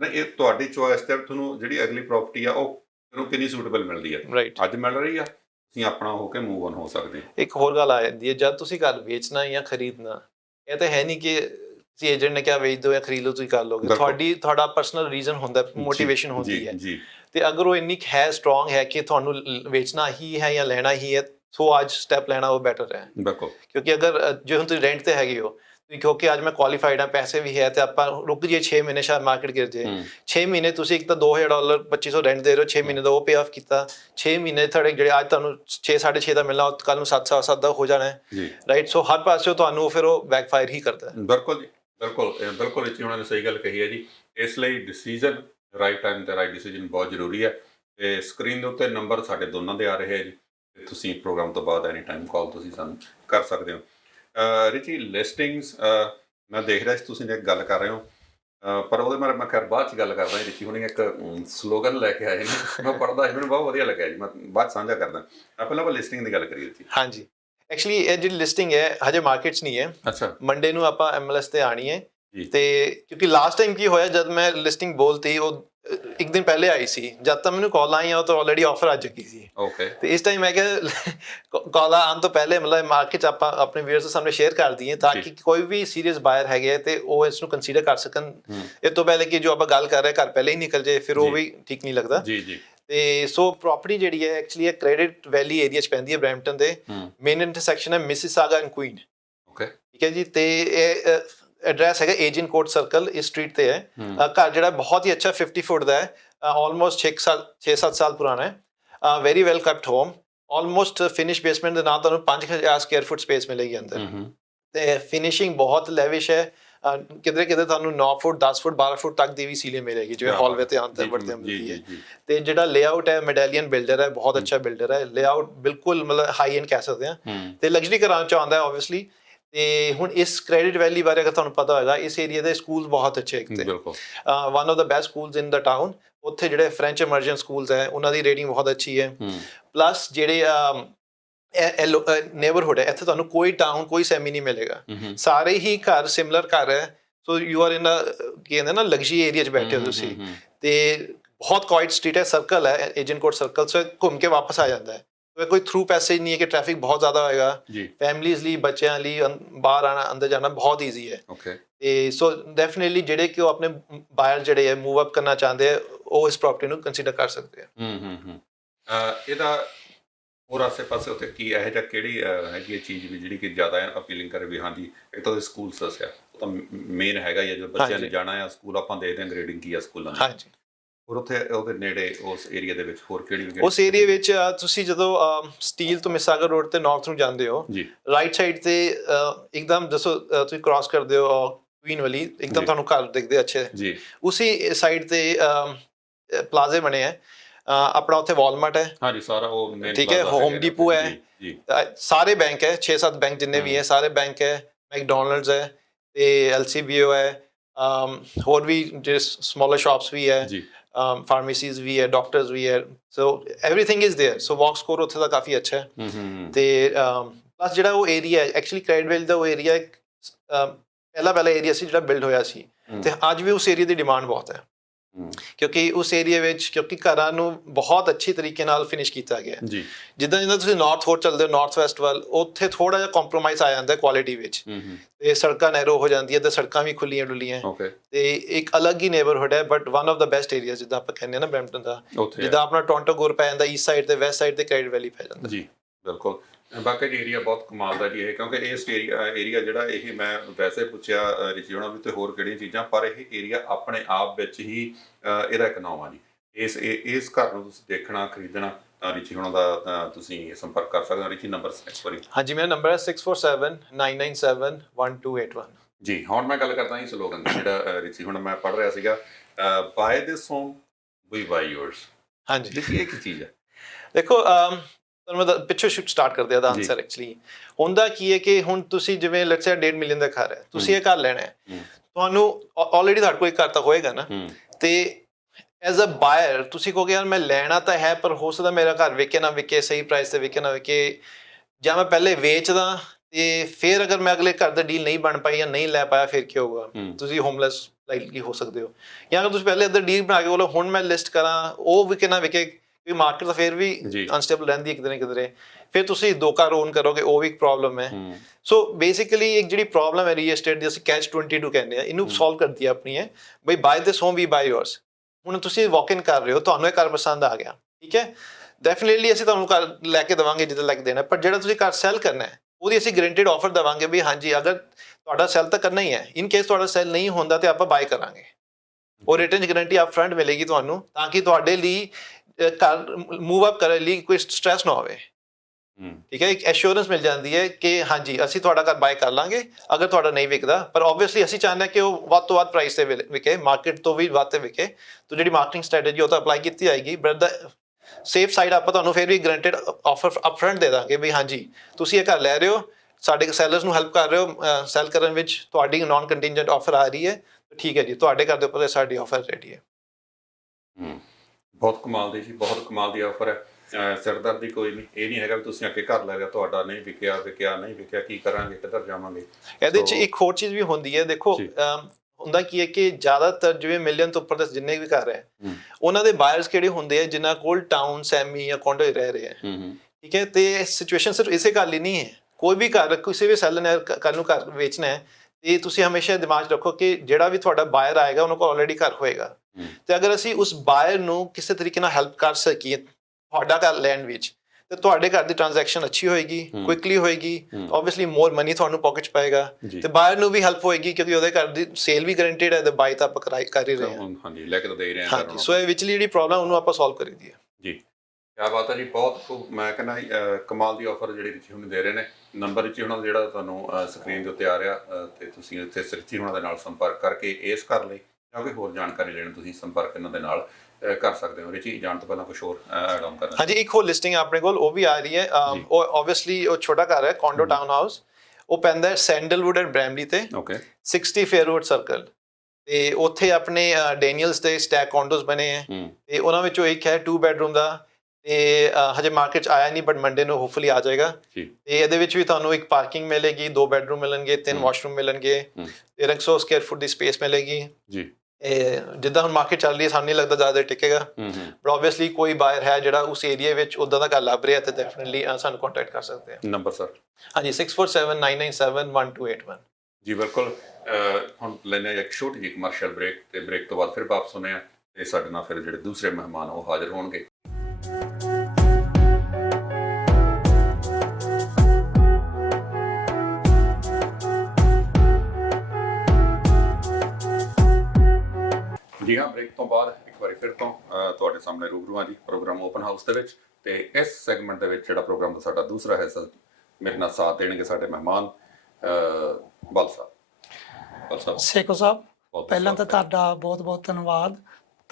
ਨਹੀਂ, ਇਹ ਤੁਹਾਡੀ ਚੋਇਸ ਤੇ ਤੁਹਾਨੂੰ ਜਿਹੜੀ ਅਗਲੀ ਪ੍ਰੋਪਰਟੀ ਆ ਉਹ ਤੁਹਾਨੂੰ ਕਿੰਨੀ ਸੂਟੇਬਲ ਮਿਲਦੀ ਹੈ। ਅੱਜ ਮਿਲ ਰਹੀ ਆ, ਤੁਸੀਂ ਆਪਣਾ ਹੋ ਕੇ ਮੂਵ ਆਨ ਹੋ ਸਕਦੇ ਹੋ। ਇੱਕ ਹੋਰ ਗੱਲ ਆ ਜਾਂਦੀ ਹੈ, ਜਦ ਤੁਸੀਂ ਘਰ ਵੇਚਣਾ ਜਾਂ ਖਰੀਦਣਾ, ਇਹ ਤਾਂ ਹੈ ਨਹੀਂ ਕਿ ਤੁਸੀਂ ਏਜੰਟ ਨੇ ਕਿਹਾ ਵੇਚ ਦਿਓ ਜਾਂ ਖਰੀਦ ਲਓ ਤੁਸੀਂ ਕਰ ਲਓਗੇ। ਤੁਹਾਡਾ ਪਰਸਨਲ ਰੀਜ਼ਨ ਹੁੰਦਾ, ਮੋਟੀਵੇਸ਼ਨ ਹੁੰਦੀ ਹੈ। ਤੇ ਅਗਰ ਉਹ ਇੰਨੀ ਹੈ ਸਟਰੋਂਗ ਹੈ ਕਿ ਤੁਹਾਨੂੰ ਵੇਚਣਾ ਹੀ ਹੈ ਜਾਂ ਲੈਣਾ ਹੀ ਹੈ, ਸੋ ਅੱਜ ਸਟੈਪ ਲੈਣਾ ਉਹ ਬੈਟਰ ਹੈ। ਕਿਉਂਕਿ ਅਗਰ ਜੇ ਹੁਣ ਤੁਸੀਂ ਰੈਂਟ ਤੇ ਹੈਗੇ ਹੋ, ਕਿਉਂਕਿ ਅੱਜ ਮੈਂ ਕੁਆਲੀਫਾਈਡ ਹਾਂ, ਪੈਸੇ ਵੀ ਹੈ, ਤੇ ਆਪਾਂ ਰੁਕ ਜਾਈਏ 6 ਮਹੀਨੇ, ਸ਼ਾਇਦ ਮਾਰਕੀਟ ਗਿਰ ਜੇ, 6 ਮਹੀਨੇ ਤੁਸੀਂ ਇੱਕ ਤਾਂ $2,000 $2,500 ਰੈਂਟ ਦੇ ਰਹੇ ਹੋ, 6 ਮਹੀਨੇ ਦਾ ਉਹ ਪੇ ਆਫ ਕੀਤਾ, 6 ਮਹੀਨੇ ਤੁਹਾਡੇ ਜਿਹੜੇ ਅੱਜ ਤੁਹਾਨੂੰ 6-6.5 ਦਾ ਮਿਲਣਾ, ਕੱਲ ਨੂੰ 7 ਦਾ ਹੋ ਜਾਣਾ ਹੈ, ਰਾਈਟ। ਸੋ ਹਰ ਪਾਸੇ ਤੁਹਾਨੂੰ ਫਿਰ ਉਹ ਬੈਕਫਾਇਰ ਹੀ ਕਰਦਾ ਹੈ। ਬਿਲਕੁਲ ਜੀ, ਬਿਲਕੁਲ ਇੱਥੇ ਉਹਨਾਂ ਨੇ ਸਹੀ ਗੱਲ ਕਹੀ ਹੈ ਜੀ। ਇਸ ਲਈ ਡਿਸੀਜ਼ਨ, ਰਾਈਟ ਟਾਈਮ ਤੇ ਰਾਈਟ ਡਿਸੀਜ਼ਨ ਬਹੁਤ ਜ਼ਰੂਰੀ ਹੈ। ਤੇ ਸਕਰੀਨ ਦੇ ਉੱਤੇ ਨੰਬਰ ਸਾਡੇ ਦੋਨਾਂ ਦੇ ਆ ਰਹੇ ਹੈ ਜੀ, ਤੇ ਤੁਸੀਂ ਪ੍ਰੋਗਰਾਮ ਤੋਂ ਬਾਅਦ ਐਨੀ ਟਾਈਮ ਕਾਲ ਤੁਸੀਂ ਸਾਨੂੰ ਕਰ ਸਕਦੇ ਹੋ। ਰਿਚੀ, ਲਿਸਟਿੰਗਸ ਮੈਂ ਦੇਖ ਰਿਹਾ ਸੀ ਤੁਸੀਂ ਇੱਕ ਗੱਲ ਕਰ ਰਹੇ ਹੋ, ਪਰ ਉਹਦੇ ਬਾਰੇ ਮੈਂ ਖੈਰ ਬਾਅਦ 'ਚ ਗੱਲ ਕਰਦਾ। ਰਿਚੀ ਹੁਣੀ ਇੱਕ ਸਲੋਗਨ ਲੈ ਕੇ ਆਏ ਨੇ, ਮੈਂ ਪੜ੍ਹਦਾ ਸੀ, ਮੈਨੂੰ ਬਹੁਤ ਵਧੀਆ ਲੱਗਿਆ ਜੀ, ਮੈਂ ਬਾਅਦ ਸਾਂਝਾ ਕਰਦਾ। ਪਹਿਲਾਂ ਆਪਾਂ ਲਿਸਟਿੰਗ ਦੀ ਗੱਲ ਕਰੀਏ ਰਿਚੀ। ਹਾਂਜੀ, ਐਕਚੁਅਲੀ ਇਹ ਜਿਹੜੀ ਲਿਸਟਿੰਗ ਹੈ ਹਜੇ ਮਾਰਕੀਟ 'ਚ ਨਹੀਂ ਹੈ। ਅੱਛਾ, ਮੰਡੇ ਨੂੰ ਆਪਾਂ MLS ਤੇ ਆਣੀ ਹੈ। ਤੇ ਕਿਉਂਕਿ ਲਾਸਟ ਟਾਈਮ ਕੀ ਹੋਇਆ, ਜਦ ਮੈਂ ਲਿਸਟਿੰਗ ਬੋਲਤੀ ਉਹ ਇੱਕ ਦਿਨ ਪਹਿਲੇ ਆਈ ਸੀ, ਜਦ ਤੱਕ ਮੈਨੂੰ ਕਾਲ ਆਈ ਉਹ ਤਾਂ ਆਲਰੇਡੀ ਆਫਰ ਆ ਚੁੱਕੀ ਸੀ। ਤੇ ਇਸ ਟਾਈਮ ਮੈਂ ਕਿਹਾ ਕਾਲ ਆਉਣ ਤੋਂ ਪਹਿਲੇ ਮਤਲਬ ਮਾਰਕੀਟ 'ਚ ਆਪਾਂ ਆਪਣੇ ਵੀਅਰਸ ਦੇ ਸਾਹਮਣੇ ਸ਼ੇਅਰ ਕਰ ਦਈਏ, ਤਾਂ ਕਿ ਕੋਈ ਵੀ ਸੀਰੀਅਸ ਬਾਇਰ ਹੈਗੇ ਤੇ ਉਹ ਇਸ ਨੂੰ ਕੰਸੀਡਰ ਕਰ ਸਕਣ ਇਹ ਤੋਂ ਪਹਿਲੇ ਕਿ ਜੋ ਆਪਾਂ ਗੱਲ ਕਰ ਰਹੇ ਘਰ ਪਹਿਲੇ ਹੀ ਨਿਕਲ ਜੇ, ਫਿਰ ਉਹ ਵੀ ਠੀਕ ਨਹੀਂ ਲੱਗਦਾ। ਤੇ ਸੋ ਪ੍ਰੋਪਰਟੀ ਜਿਹੜੀ ਹੈ ਐਕਚੁਅਲੀ ਇਹ ਕ੍ਰੈਡਿਟ ਵੈਲੀ ਏਰੀਆ 'ਚ ਪੈਂਦੀ ਹੈ, ਬਰੈਂਪਟਨ ਦੇ ਮੇਨ ਇੰਟਰਸੈਕਸ਼ਨ ਹੈ ਮਿਸਿਸਾਗਾ ਐਂਡ ਕੁਈਨ। ਠੀਕ ਹੈ ਜੀ। ਤੇ ਇਹ ਐਡਰੈਸ ਹੈਗਾ ਏਜਿੰਕੋਟ ਸਰਕਲ, ਇਸ ਸਟਰੀਟ ਤੇ ਹੈ। ਘਰ ਜਿਹੜਾ ਬਹੁਤ ਹੀ ਅੱਛਾ 50 ਫੁੱਟ ਦਾ ਹੈ, ਆਲਮੋਸਟ 6-7 ਸਾਲ ਪੁਰਾਣਾ ਹੈ। Very well kept home, almost finish basement ਦੇ ਨਾਲ ਤੁਹਾਨੂੰ 5,000 ਸਕੁਆਇਰ ਫੁੱਟ ਸਪੇਸ ਮਿਲੇਗੀ ਅੰਦਰ। ਤੇ ਫਿਨਿਸ਼ਿੰਗ ਬਹੁਤ ਲੈਵਿਸ਼ ਹੈ, ਕਿਧਰੇ ਤੁਹਾਨੂੰ 9 ਫੁੱਟ 10 ਫੁੱਟ 12 ਫੁੱਟ ਤੱਕ ਦੀ ਵੀ ਸੀਲਿੰਗ ਮਿਲੇਗੀ, ਜਿਵੇਂ ਹਾਲਵੇ ਤੇ ਆਉਂਦੇ ਵੜਦੇ ਮਿਲਦੀ ਹੈ। ਤੇ ਜਿਹੜਾ ਲੇਆਊਟ ਹੈ, ਮੈਡਾਲੀਅਨ ਬਿਲਡਰ ਹੈ, ਬਹੁਤ ਅੱਛਾ ਬਿਲਡਰ ਹੈ। ਲੇਆਊਟ ਬਿਲਕੁਲ ਮਤਲਬ ਹਾਈ ਐਂਡ ਕਹਿ ਸਕਦੇ ਹਾਂ, ਤੇ ਲਗਜ਼ਰੀ ਕਰਾਉਣਾ ਚਾਹੁੰਦਾ ਹੈ ਓਬਵੀਅਸਲੀ। ਤੇ ਹੁਣ ਇਸ ਕ੍ਰੈਡਿਟ ਵੈਲੀ ਬਾਰੇ ਅਗਰ ਤੁਹਾਨੂੰ ਪਤਾ ਹੋਏਗਾ, ਇਸ ਏਰੀਆ ਦੇ ਸਕੂਲ ਬਹੁਤ ਅੱਛੇ ਇੱਕ one of the best schools in the town. ਉੱਥੇ ਜਿਹੜੇ ਫ੍ਰੈਂਚ ਇਮਰਜਨ ਸਕੂਲਸ ਹੈ ਉਹਨਾਂ ਦੀ ਰੇਟਿੰਗ ਬਹੁਤ ਅੱਛੀ ਹੈ। ਪਲੱਸ ਜਿਹੜੇ ਨੇਬਰਹੁੱਡ ਹੈ, ਇੱਥੇ ਤੁਹਾਨੂੰ ਕੋਈ ਟਾਊਨ ਕੋਈ ਸੈਮੀ ਨਹੀਂ ਮਿਲੇਗਾ, ਸਾਰੇ ਹੀ ਘਰ ਸਿਮਿਲਰ ਘਰ ਹੈ। ਸੋ ਯੂ ਆਰ ਇਨ ਕੀ ਕਹਿੰਦੇ ਨਾ ਲਗਜ਼ਰੀ ਏਰੀਆ 'ਚ ਬੈਠੇ ਹੋ ਤੁਸੀਂ। ਤੇ ਬਹੁਤ ਕੁਆਇਟ ਸਟਰੀਟ ਹੈ, ਸਰਕਲ ਹੈ ਏਜਿੰਕੋਟ ਸਰਕਲ, ਸੋ ਘੁੰਮ ਕੇ ਵਾਪਸ ਆ ਜਾਂਦਾ ਹੈ। ਕੋਈ ਥਰੂ ਪੈਸੇਜ ਨਹੀਂ ਹੈ ਕਿ ਟ੍ਰੈਫਿਕ ਬਹੁਤ ਜ਼ਿਆਦਾ ਹੋਏਗਾ। ਫੈਮਲੀਜ਼ ਲਈ, ਬੱਚਿਆਂ ਲਈ ਬਾਹਰ ਆਉਣਾ ਅੰਦਰ ਜਾਣਾ ਬਹੁਤ ਈਜ਼ੀ ਹੈ। ਤੇ ਸੋ ਡੈਫੀਨੇਟਲੀ ਜਿਹੜੇ ਕਿ ਉਹ ਆਪਣੇ ਬਾਇਰ ਜਿਹੜੇ ਹੈ ਮੂਵ ਅਪ ਕਰਨਾ ਚਾਹੁੰਦੇ ਆ, ਉਹ ਇਸ ਪ੍ਰੋਪਰਟੀ ਨੂੰ ਕੰਸੀਡਰ ਕਰ ਸਕਦੇ ਆ। ਇਹਦਾ ਹੋਰ ਆਸੇ ਪਾਸੇ ਉੱਥੇ ਕੀ ਇਹੋ ਜਿਹਾ ਕਿਹੜੀ ਹੈਗੀ ਚੀਜ਼ ਵੀ ਜਿਹੜੀ ਕਿ ਜ਼ਿਆਦਾ ਅਪੀਲਿੰਗ ਕਰੇ ਵੀ ਹਾਂਜੀ? ਇੱਕ ਤਾਂ ਸਕੂਲ ਦੱਸਿਆ, ਉਹ ਤਾਂ ਮੇਨ ਹੈਗਾ ਹੀ ਹੈ, ਜਦੋਂ ਬੱਚਿਆਂ ਨੇ ਜਾਣਾ ਆ ਸਕੂਲ, ਆਪਾਂ ਦੇਖਦੇ ਹਾਂ ਗ੍ਰੇਡਿੰਗ ਕੀ ਆ ਸਕੂਲਾਂ ਦੀ। ਹੋਰ ਉੱਥੇ ਉਹਦੇ ਨੇੜੇ ਉਸ ਏਰੀਆ ਦੇ ਵਿੱਚ ਹੋਰ ਕਿਹੜੀ? ਉਸ ਏਰੀਆ ਵਿੱਚ ਤੁਸੀਂ ਜਦੋਂ ਸਟੀਲ ਤੋਂ ਮਿਸਾਗਰ ਰੋਡ ਤੇ ਨਾਰਥ ਨੂੰ ਜਾਂਦੇ ਹੋ, ਰਾਈਟ ਸਾਈਡ ਤੇ ਇੱਕਦਮ ਦੱਸੋ ਤੁਸੀਂ ਕ੍ਰਾਸ ਕਰਦੇ ਹੋ ਕੁਈਨ ਵਾਲੀ, ਇੱਕਦਮ ਤੁਹਾਨੂੰ ਘਰ ਦਿਖਦੇ ਅੱਛੇ ਜੀ। ਉਸੀ ਸਾਈਡ ਤੇ ਪਲਾਜ਼ੇ ਬਣੇ ਹੈ ਆਪਣਾ, ਉੱਥੇ ਵਾਲਮਾਰਟ ਹੈ। ਹਾਂਜੀ, ਸਾਰਾ ਉਹ ਠੀਕ ਹੈ। ਹੋਮ ਡਿਪੋ ਹੈ, ਸਾਰੇ ਬੈਂਕ ਹੈ, 6-7 ਬੈਂਕ ਜਿੰਨੇ ਵੀ ਹੈ ਸਾਰੇ ਬੈਂਕ ਹੈ। ਮੈਕਡੋਨਲਡਸ ਹੈ ਤੇ LCBO ਹੈ, ਹੋਰ ਵੀ ਜਿਹੜੇ ਸਮਾਲਰ ਸ਼ਾਪਸ ਵੀ ਹੈ, ਫਾਰਮੇਸੀਜ਼ ਵੀ ਹੈ, ਡਾਕਟਰਸ ਵੀ ਹੈ। So everything is there. So walk score ਉੱਥੇ ਦਾ ਕਾਫੀ ਅੱਛਾ ਹੈ। ਤੇ ਪਲੱਸ ਜਿਹੜਾ ਉਹ ਏਰੀਆ ਐਕਚੁਅਲੀ ਕ੍ਰੈਡਿਟ ਵੈਲੀ ਦਾ ਉਹ ਏਰੀਆ ਪਹਿਲਾ ਏਰੀਆ ਸੀ ਜਿਹੜਾ ਬਿਲਡ ਹੋਇਆ ਸੀ, ਤੇ ਅੱਜ ਵੀ ਉਸ ਏਰੀਆ ਦੀ ਡਿਮਾਂਡ ਬਹੁਤ ਹੈ, ਕਿਉਂਕਿ ਉਸ ਏਰੀਆ ਵਿੱਚ ਕਿਉਂਕਿ ਘਰਾਂ ਨੂੰ ਬਹੁਤ ਅੱਛੀ ਤਰੀਕੇ ਨਾਲ ਫਿਨਿਸ਼ ਕੀਤਾ ਗਿਆ ਜੀ। ਜਿੱਦਾਂ ਜਿੱਦਾਂ ਤੁਸੀਂ ਨਾਰਥ ਹੋਰ ਚੱਲਦੇ ਹੋ, ਨਾਰਥ ਵੈਸਟ ਵੱਲ, ਉੱਥੇ ਥੋੜਾ ਜਿਹਾ ਕੰਪਰੋਮਾਈਜ਼ ਆ ਜਾਂਦਾ ਕੁਆਲਿਟੀ ਵਿੱਚ, ਤੇ ਸੜਕਾਂ ਨੈਰੋ ਹੋ ਜਾਂਦੀਆਂ ਤੇ ਸੜਕਾਂ ਵੀ ਖੁੱਲੀਆਂ ਡੁੱਲੀਆਂ, ਤੇ ਇੱਕ ਅਲੱਗ ਹੀ ਨੇਬਰਹੁੱਡ ਹੈ, but one of the best area ਜਿੱਦਾਂ ਆਪਾਂ ਕਹਿੰਦੇ ਹਾਂ ਨਾ ਬਰੈਂਪਟਨ ਦਾ, ਜਿੱਦਾਂ ਆਪਣਾ ਟੋਰਾਂਟੋ ਗੁਰ ਪੈ ਜਾਂਦਾ ਈਸਟ ਸਾਈਡ ਤੇ ਵੈਸਟ ਸਾਈਡ ਤੇ ਕ੍ਰੈਡਿਟ ਵੈਲੀ ਪੈ ਜਾਂਦਾ ਜੀ। ਬਿਲਕੁਲ, ਬਾਕੀ ਏਰੀਆ ਬਹੁਤ ਕਮਾਲ ਦਾ ਜੀ ਇਹ, ਕਿਉਂਕਿ ਇਸ ਏਰੀਆ ਜਿਹੜਾ ਇਹ ਮੈਂ ਵੈਸੇ ਪੁੱਛਿਆ ਰਿਚੀ ਹੋਣਾ ਵੀ ਤੇ ਹੋਰ ਕਿਹੜੀਆਂ ਚੀਜ਼ਾਂ, ਪਰ ਇਹ ਏਰੀਆ ਆਪਣੇ ਆਪ ਵਿੱਚ ਹੀ ਇਹਦਾ ਇੱਕ ਨਾਮ ਆ ਜੀ। ਇਸ ਘਰ ਨੂੰ ਤੁਸੀਂ ਦੇਖਣਾ ਖਰੀਦਣਾ ਤਾਂ ਰਿਚੀ ਹੋਣਾ ਦਾ ਤੁਸੀਂ ਸੰਪਰਕ ਕਰ ਸਕਦੇ ਹੋ। ਰਿਚੀ ਨੰਬਰ ਇੱਕ ਵਾਰੀ। ਹਾਂਜੀ, ਮੇਰਾ ਨੰਬਰ ਹੈ 6479971281 ਜੀ। ਹੁਣ ਮੈਂ ਗੱਲ ਕਰਦਾ ਜੀ ਸਲੋਗਨ ਜਿਹੜਾ ਰਿਚੀ ਹੁਣ ਮੈਂ ਪੜ੍ਹ ਰਿਹਾ ਸੀਗਾ, ਬਾਏ ਦਿਸ ਹੋਮ ਵੀ ਬਾਏ ਯੋਰਸ। ਹਾਂਜੀ, ਇਹ ਕੀ ਚੀਜ਼ ਹੈ? ਦੇਖੋ ਤੁਹਾਨੂੰ ਮੈਂ ਪਿੱਛੋਂ ਸਟਾਰਟ ਕਰਦੇ ਆ ਦਾ ਆਨਸਰ। ਐਕਚੁਅਲੀ ਹੁੰਦਾ ਕੀ ਹੈ ਕਿ ਹੁਣ ਤੁਸੀਂ ਜਿਵੇਂ ਲੈਟਸ ਸੇ 1.5 ਮਿਲੀਅਨ ਦਾ ਘਰ ਹੈ, ਤੁਸੀਂ ਇਹ ਘਰ ਲੈਣਾ ਹੈ, ਤੁਹਾਨੂੰ ਆਲਰੇਡੀ ਤੁਹਾਡੇ ਕੋਲ ਇੱਕ ਘਰ ਤਾਂ ਹੋਏਗਾ ਨਾ, ਤੇ ਐਜ਼ ਅ ਬਾਇਰ ਤੁਸੀਂ ਕਹੋਗੇ ਯਾਰ ਮੈਂ ਲੈਣਾ ਤਾਂ ਹੈ, ਪਰ ਹੋ ਸਕਦਾ ਮੇਰਾ ਘਰ ਵਿਕੇ ਨਾ ਵਿਕੇ, ਸਹੀ ਪ੍ਰਾਈਸ ਤੇ ਵਿਕੇ ਨਾ ਵਿਕੇ, ਜਾਂ ਮੈਂ ਪਹਿਲੇ ਵੇਚਦਾ ਤੇ ਫਿਰ ਅਗਰ ਮੈਂ ਅਗਲੇ ਘਰ ਦਾ ਡੀਲ ਨਹੀਂ ਬਣ ਪਾਈ ਜਾਂ ਨਹੀਂ ਲੈ ਪਾਇਆ, ਫਿਰ ਕੀ ਹੋਊਗਾ? ਤੁਸੀਂ ਹੋਮਲੈਸ ਲਾਈਕਲੀ ਹੋ ਸਕਦੇ ਹੋ। ਜਾਂ ਅਗਰ ਤੁਸੀਂ ਪਹਿਲੇ ਇੱਧਰ ਡੀਲ ਬਣਾ ਕੇ ਬੋਲੋ ਹੁਣ ਮੈਂ ਲਿਸਟ ਕਰਾਂ, ਉਹ ਵਿਕੇ ਨਾ ਵਿਕੇ, ਕਿਉਂਕਿ ਮਾਰਕੀਟ ਤਾਂ ਫਿਰ ਵੀ ਅਨਸਟੇਬਲ ਰਹਿੰਦੀ ਹੈ ਕਿਧਰੇ ਕਿਧਰੇ, ਫਿਰ ਤੁਸੀਂ ਦੋ ਘਰ ਓਨ ਕਰੋਗੇ, ਉਹ ਵੀ ਇੱਕ ਪ੍ਰੋਬਲਮ ਹੈ। ਸੋ ਬੇਸਿਕਲੀ ਇੱਕ ਜਿਹੜੀ ਪ੍ਰੋਬਲਮ ਹੈ ਰੀਅਲ ਏਸਟੇਟ ਦੀ, ਅਸੀਂ ਕੈਚ 22 ਕਹਿੰਦੇ ਆ, ਇਹਨੂੰ ਸੋਲਵ ਕਰਦੀ ਹੈ ਆਪਣੀ ਹੈ ਬਈ ਬਾਏ ਦਿਸ ਹੋਮ ਵੀ ਬਾਏ ਯੋਰਸ। ਹੁਣ ਤੁਸੀਂ ਵਾਕ ਇਨ ਕਰ ਰਹੇ ਹੋ, ਤੁਹਾਨੂੰ ਇਹ ਘਰ ਪਸੰਦ ਆ ਗਿਆ, ਠੀਕ ਹੈ, ਡੈਫੀਨੇਟਲੀ ਅਸੀਂ ਤੁਹਾਨੂੰ ਘਰ ਲੈ ਕੇ ਦੇਵਾਂਗੇ ਜਿੱਦਾਂ ਲੈ ਕੇ ਦੇਣਾ, ਪਰ ਜਿਹੜਾ ਤੁਸੀਂ ਘਰ ਸੈਲ ਕਰਨਾ ਹੈ ਉਹਦੀ ਅਸੀਂ ਗਰੰਟਿਡ ਆਫਰ ਦੇਵਾਂਗੇ ਵੀ ਹਾਂਜੀ ਅਗਰ ਤੁਹਾਡਾ ਸੈਲ ਤਾਂ ਕਰਨਾ ਹੀ ਹੈ, ਇਨ ਕੇਸ ਤੁਹਾਡਾ ਸੈਲ ਨਹੀਂ ਹੁੰਦਾ ਤੇ ਆਪਾਂ ਬਾਏ ਕਰਾਂਗੇ, ਉਹ ਰਿਟਰਨ ਗਰੰਟੀ ਅਪ ਫਰੰਟ ਮਿਲੇਗੀ ਤੁਹਾਨੂੰ, ਤਾਂ ਕਿ ਤੁਹਾਡੇ ਲਈ ਘਰ ਮੂਵ ਅਪ ਕਰਨ ਲਈ ਕੋਈ ਸਟ੍ਰੈਸ ਨਾ ਹੋਵੇ। ਠੀਕ ਹੈ, ਇੱਕ ਐਸ਼ੋਰੈਂਸ ਮਿਲ ਜਾਂਦੀ ਹੈ ਕਿ ਹਾਂਜੀ ਅਸੀਂ ਤੁਹਾਡਾ ਘਰ ਬਾਏ ਕਰ ਲਾਂਗੇ ਅਗਰ ਤੁਹਾਡਾ ਨਹੀਂ ਵਿਕਦਾ, ਪਰ ਓਬਵੀਅਸਲੀ ਅਸੀਂ ਚਾਹੁੰਦੇ ਹਾਂ ਕਿ ਉਹ ਵੱਧ ਤੋਂ ਵੱਧ ਪ੍ਰਾਈਸ ਤੇ ਵਿਕੇ, ਮਾਰਕੀਟ ਤੋਂ ਵੀ ਵੱਧ ਤੇ ਵਿਕੇ, ਤਾਂ ਜਿਹੜੀ ਮਾਰਕੀਟਿੰਗ ਸਟ੍ਰੈਟਜੀ ਉਹ ਤਾਂ ਅਪਲਾਈ ਕੀਤੀ ਜਾਏਗੀ, ਬਟ ਦਾ ਸੇਫ ਸਾਈਡ ਆਪਾਂ ਤੁਹਾਨੂੰ ਫਿਰ ਵੀ ਗਰੰਟਿਡ ਆਫਰ ਅਪਫਰੰਟ ਦੇ ਦਾਂਗੇ ਵੀ ਹਾਂਜੀ ਤੁਸੀਂ ਇਹ ਘਰ ਲੈ ਰਹੇ ਹੋ, ਸਾਡੇ ਸੈਲਰਸ ਨੂੰ ਹੈਲਪ ਕਰ ਰਹੇ ਹੋ ਸੈਲ ਕਰਨ ਵਿੱਚ, ਤੁਹਾਡੀ ਨਾਨ ਕੰਟੀਨਜੈਂਟ ਆਫਰ ਆ ਰਹੀ ਹੈ, ਠੀਕ ਹੈ ਜੀ, ਤੁਹਾਡੇ ਘਰ ਦੇ ਉੱਪਰ ਸਾਡੀ ਆਫਰ ਰੈਡੀ ਹੈ। ਬਹੁਤ ਕਮਾਲ ਦੀ ਜੀ, ਬਹੁਤ ਕਮਾਲ ਦੀ ਆਫਰ ਹੈ। ਸਿਰਦਰਦੀ ਕੋਈ ਨਹੀਂ, ਇਹ ਨਹੀਂ ਹੈਗਾ ਵੀ ਤੁਸੀਂ ਅੱਗੇ ਘਰ ਲੈ ਲਿਆ, ਤੁਹਾਡਾ ਨਹੀਂ ਵਿਕਿਆ ਨਹੀਂ ਵਿਕਿਆ, ਕੀ ਕਰਾਂਗੇ, ਕਿੱਧਰ ਜਾਵਾਂਗੇ। ਇਹਦੇ 'ਚ ਇੱਕ ਹੋਰ ਚੀਜ਼ ਵੀ ਹੁੰਦੀ ਹੈ, ਦੇਖੋ ਹੁੰਦਾ ਕੀ ਹੈ ਕਿ ਜ਼ਿਆਦਾਤਰ ਜਿਵੇਂ ਮਿਲੀਅਨ ਤੋਂ ਉੱਪਰ ਦੇ ਜਿੰਨੇ ਵੀ ਘਰ ਹੈ ਉਹਨਾਂ ਦੇ ਬਾਇਰਸ ਕਿਹੜੇ ਹੁੰਦੇ ਆ ਜਿਨ੍ਹਾਂ ਕੋਲ ਟਾਊਨ ਸੈਮੀ ਜਾਂ ਕੋਂਡੋ ਰਹਿ ਰਹੇ ਹੈ, ਠੀਕ ਹੈ, ਤੇ ਸਿਚੁਏਸ਼ਨ ਸਿਰਫ ਇਸੇ ਗੱਲ ਹੀ ਨਹੀਂ ਹੈ, ਕੋਈ ਵੀ ਘਰ ਕਿਸੇ ਵੀ ਸੈਲਰ ਨੇ ਕੱਲ੍ਹ ਨੂੰ ਘਰ ਵੇਚਣਾ ਹੈ ਤੇ ਤੁਸੀਂ ਹਮੇਸ਼ਾ ਦਿਮਾਗ 'ਚ ਰੱਖੋ ਕਿ ਜਿਹੜਾ ਵੀ ਤੁਹਾਡਾ ਬਾਇਰ ਆਏਗਾ ਉਹਨਾਂ ਕੋਲ ਆਲਰੇਡੀ ਘਰ ਹੋਏਗਾ, ਤੇ ਅਗਰ ਅਸੀਂ ਉਸ ਬਾਇਰ ਨੂੰ ਕਿਸੇ ਤਰੀਕੇ ਨਾਲ ਹੈਲਪ ਕਰ ਸਕੀਏ ਤੁਹਾਡਾ ਘਰ ਲੈਣ ਵਿੱਚ, ਤੇ ਤੁਹਾਡੇ ਘਰ ਦੀ ਟ੍ਰਾਂਜੈਕਸ਼ਨ ਅੱਛੀ ਹੋਏਗੀ, ਕੁਇਕਲੀ ਹੋਏਗੀ, ਓਬਵੀਅਸਲੀ ਮੋਰ ਮਨੀ ਤੁਹਾਨੂੰ ਪਾਕਟ 'ਚ ਪਾਏਗਾ, ਤੇ ਬਾਇਰ ਨੂੰ ਵੀ ਹੈਲਪ ਹੋਏਗੀ ਕਿਉਂਕਿ ਉਹਦੇ ਘਰ ਦੀ ਸੇਲ ਵੀ ਗਰੰਟਿਡ ਹੈ ਤੇ ਬਾਈ ਤਾਂ ਆਪਾਂ ਕਰ ਹੀ ਰਹੇ ਹਾਂ। ਹਾਂਜੀ, ਲੈ ਕੇ ਤਾਂ ਦੇ ਰਹੇ ਹਾਂ। ਹਾਂਜੀ, ਸੋ ਇਹ ਵਿਚਲੀ ਜਿਹੜੀ ਪ੍ਰੋਬਲਮ ਉਹਨੂੰ ਆਪਾਂ ਸੋਲਵ ਕਰੀ ਦੀ ਹੈ ਜੀ। ਕਿਆ ਬਾਤ ਹੈ ਜੀ, ਬਹੁਤ ਮੈਂ ਕਹਿੰਦਾ ਕਮਾਲ ਦੀ ਆਫਰ ਜਿਹੜੀ ਰਿਚੀ ਹੁਣ ਦੇ ਰਹੇ ਨੇ। ਨੰਬਰ ਰਿਚੀ ਉਹਨਾਂ ਦਾ ਜਿਹੜਾ ਤੁਹਾਨੂੰ ਸਕਰੀਨ ਦੇ ਉੱਤੇ ਆ ਰਿਹਾ, ਤੇ ਤੁਸੀਂ ਇੱਥੇ ਰਿਚੀ ਉਹਨਾਂ ਦੇ ਨਾਲ ਸੰਪਰਕ ਕਰਕੇ ਇਸ ਘਰ ਲਈ ਜਾਂ ਕੋਈ ਹੋਰ ਜਾਣਕਾਰੀ ਲੈਣ ਤੁਸੀਂ ਸੰਪਰਕ ਇਹਨਾਂ ਦੇ ਨਾਲ ਕਰ ਸਕਦੇ ਹੋ। ਰਿਚੀ ਜਾਣ ਤੋਂ ਪਹਿਲਾਂ ਕੁਝ ਹੋਰ ਐਡ ਆਨ ਕਰਨਾ? ਹਾਂਜੀ, ਇੱਕ ਹੋਰ ਲਿਸਟਿੰਗ ਆਪਣੇ ਕੋਲ ਉਹ ਵੀ ਆ ਰਹੀ ਹੈ, ਉਹ ਓਬਵੀਅਸਲੀ ਉਹ ਛੋਟਾ ਘਰ ਹੈ, ਕੋਂਡੋ ਟਾਊਨ ਹਾਊਸ, ਉਹ ਪੈਂਦਾ ਹੈ ਸੈਂਡਲਵੁੱਡ ਐਂਡ ਬ੍ਰੈਮਲੀ ਤੇ 60 ਫੇਅਰਵੁੱਡ ਸਰਕਲ, ਤੇ ਉੱਥੇ ਆਪਣੇ ਡੈਨੀਅਲਸ ਦੇ ਸਟੈਕ ਕੌਂਡੋਸ ਬਣੇ ਹੈ, ਤੇ ਉਹਨਾਂ ਵਿੱਚੋਂ ਇੱਕ ਹੈ 2 ਬੈਡਰੂਮ ਦਾ, ਤੇ ਹਜੇ ਮਾਰਕੀਟ 'ਚ ਆਇਆ ਨਹੀਂ ਬਟ ਮੰਡੇ ਨੂੰ ਹੋਪਫੁਲੀ ਆ ਜਾਏਗਾ, ਤੇ ਇਹਦੇ ਵਿੱਚ ਵੀ ਤੁਹਾਨੂੰ ਇੱਕ ਪਾਰਕਿੰਗ ਮਿਲੇਗੀ, 2 ਬੈਡਰੂਮ ਮਿਲਣਗੇ, 3 ਵਾਸ਼ਰੂਮ ਮਿਲਣਗੇ, 100 ਸਕੁਅਰ ਫੁੱਟ ਦੀ ਸਪੇਸ ਮਿਲੇਗੀ ਜੀ। ਜਿੱਦਾਂ ਹੁਣ ਮਾਰਕੀਟ ਚੱਲ ਰਹੀ ਹੈ ਸਾਨੂੰ ਨਹੀਂ ਲੱਗਦਾ ਜ਼ਿਆਦਾ ਦੇਰ ਟਿਕੇਗਾ, ਬਟ ਓਬਵੀਅਸਲੀ ਕੋਈ ਬਾਇਰ ਹੈ ਜਿਹੜਾ ਉਸ ਏਰੀਆ ਵਿੱਚ ਉੱਦਾਂ ਦਾ ਘਰ ਲੱਭ ਰਿਹਾ ਤੇ ਡੈਫੀਨਿਟਲੀ ਸਾਨੂੰ ਕੰਟੈਕਟ ਕਰ ਸਕਦੇ ਆ। Number sir? ਹਾਂਜੀ, 6479971281 ਜੀ। ਬਿਲਕੁਲ। ਹੁਣ ਲੈਣੇ ਇੱਕ ਛੋਟੀ ਜਿਹੀ ਕਮਰਸ਼ੀਅਲ ਬ੍ਰੇਕ, ਤੇ ਬ੍ਰੇਕ ਤੋਂ ਬਾਅਦ ਫਿਰ ਵਾਪਸ ਆਉਂਦੇ ਆ ਤੇ ਸਾਡੇ ਨਾਲ ਫਿਰ ਜਿਹੜੇ ਦੂਸਰੇ ਮਹਿਮਾਨ ਉਹ ਹਾਜ਼ਰ ਹੋਣਗੇ। ਜੀ ਹਾਂ, ਬ੍ਰੇਕ ਤੋਂ ਬਾਅਦ ਇੱਕ ਵਾਰੀ ਫਿਰ ਤੋਂ ਤੁਹਾਡੇ ਸਾਹਮਣੇ ਰੂਬਰੂ ਹਾਂ ਜੀ ਪ੍ਰੋਗਰਾਮ ਓਪਨ ਹਾਊਸ ਦੇ ਵਿੱਚ, ਤੇ ਇਸ ਸੈਗਮੈਂਟ ਦੇ ਵਿੱਚ ਜਿਹੜਾ ਪ੍ਰੋਗਰਾਮ ਦਾ ਸਾਡਾ ਦੂਸਰਾ ਹਿੱਸਾ ਮੇਰੇ ਨਾਲ ਸਾਥ ਦੇਣਗੇ ਸਾਡੇ ਮਹਿਮਾਨ ਬਲ ਸਾਹਿਬ। ਸੇਖੋ ਸਾਹਿਬ, ਪਹਿਲਾਂ ਤਾਂ ਤੁਹਾਡਾ ਬਹੁਤ ਬਹੁਤ ਧੰਨਵਾਦ,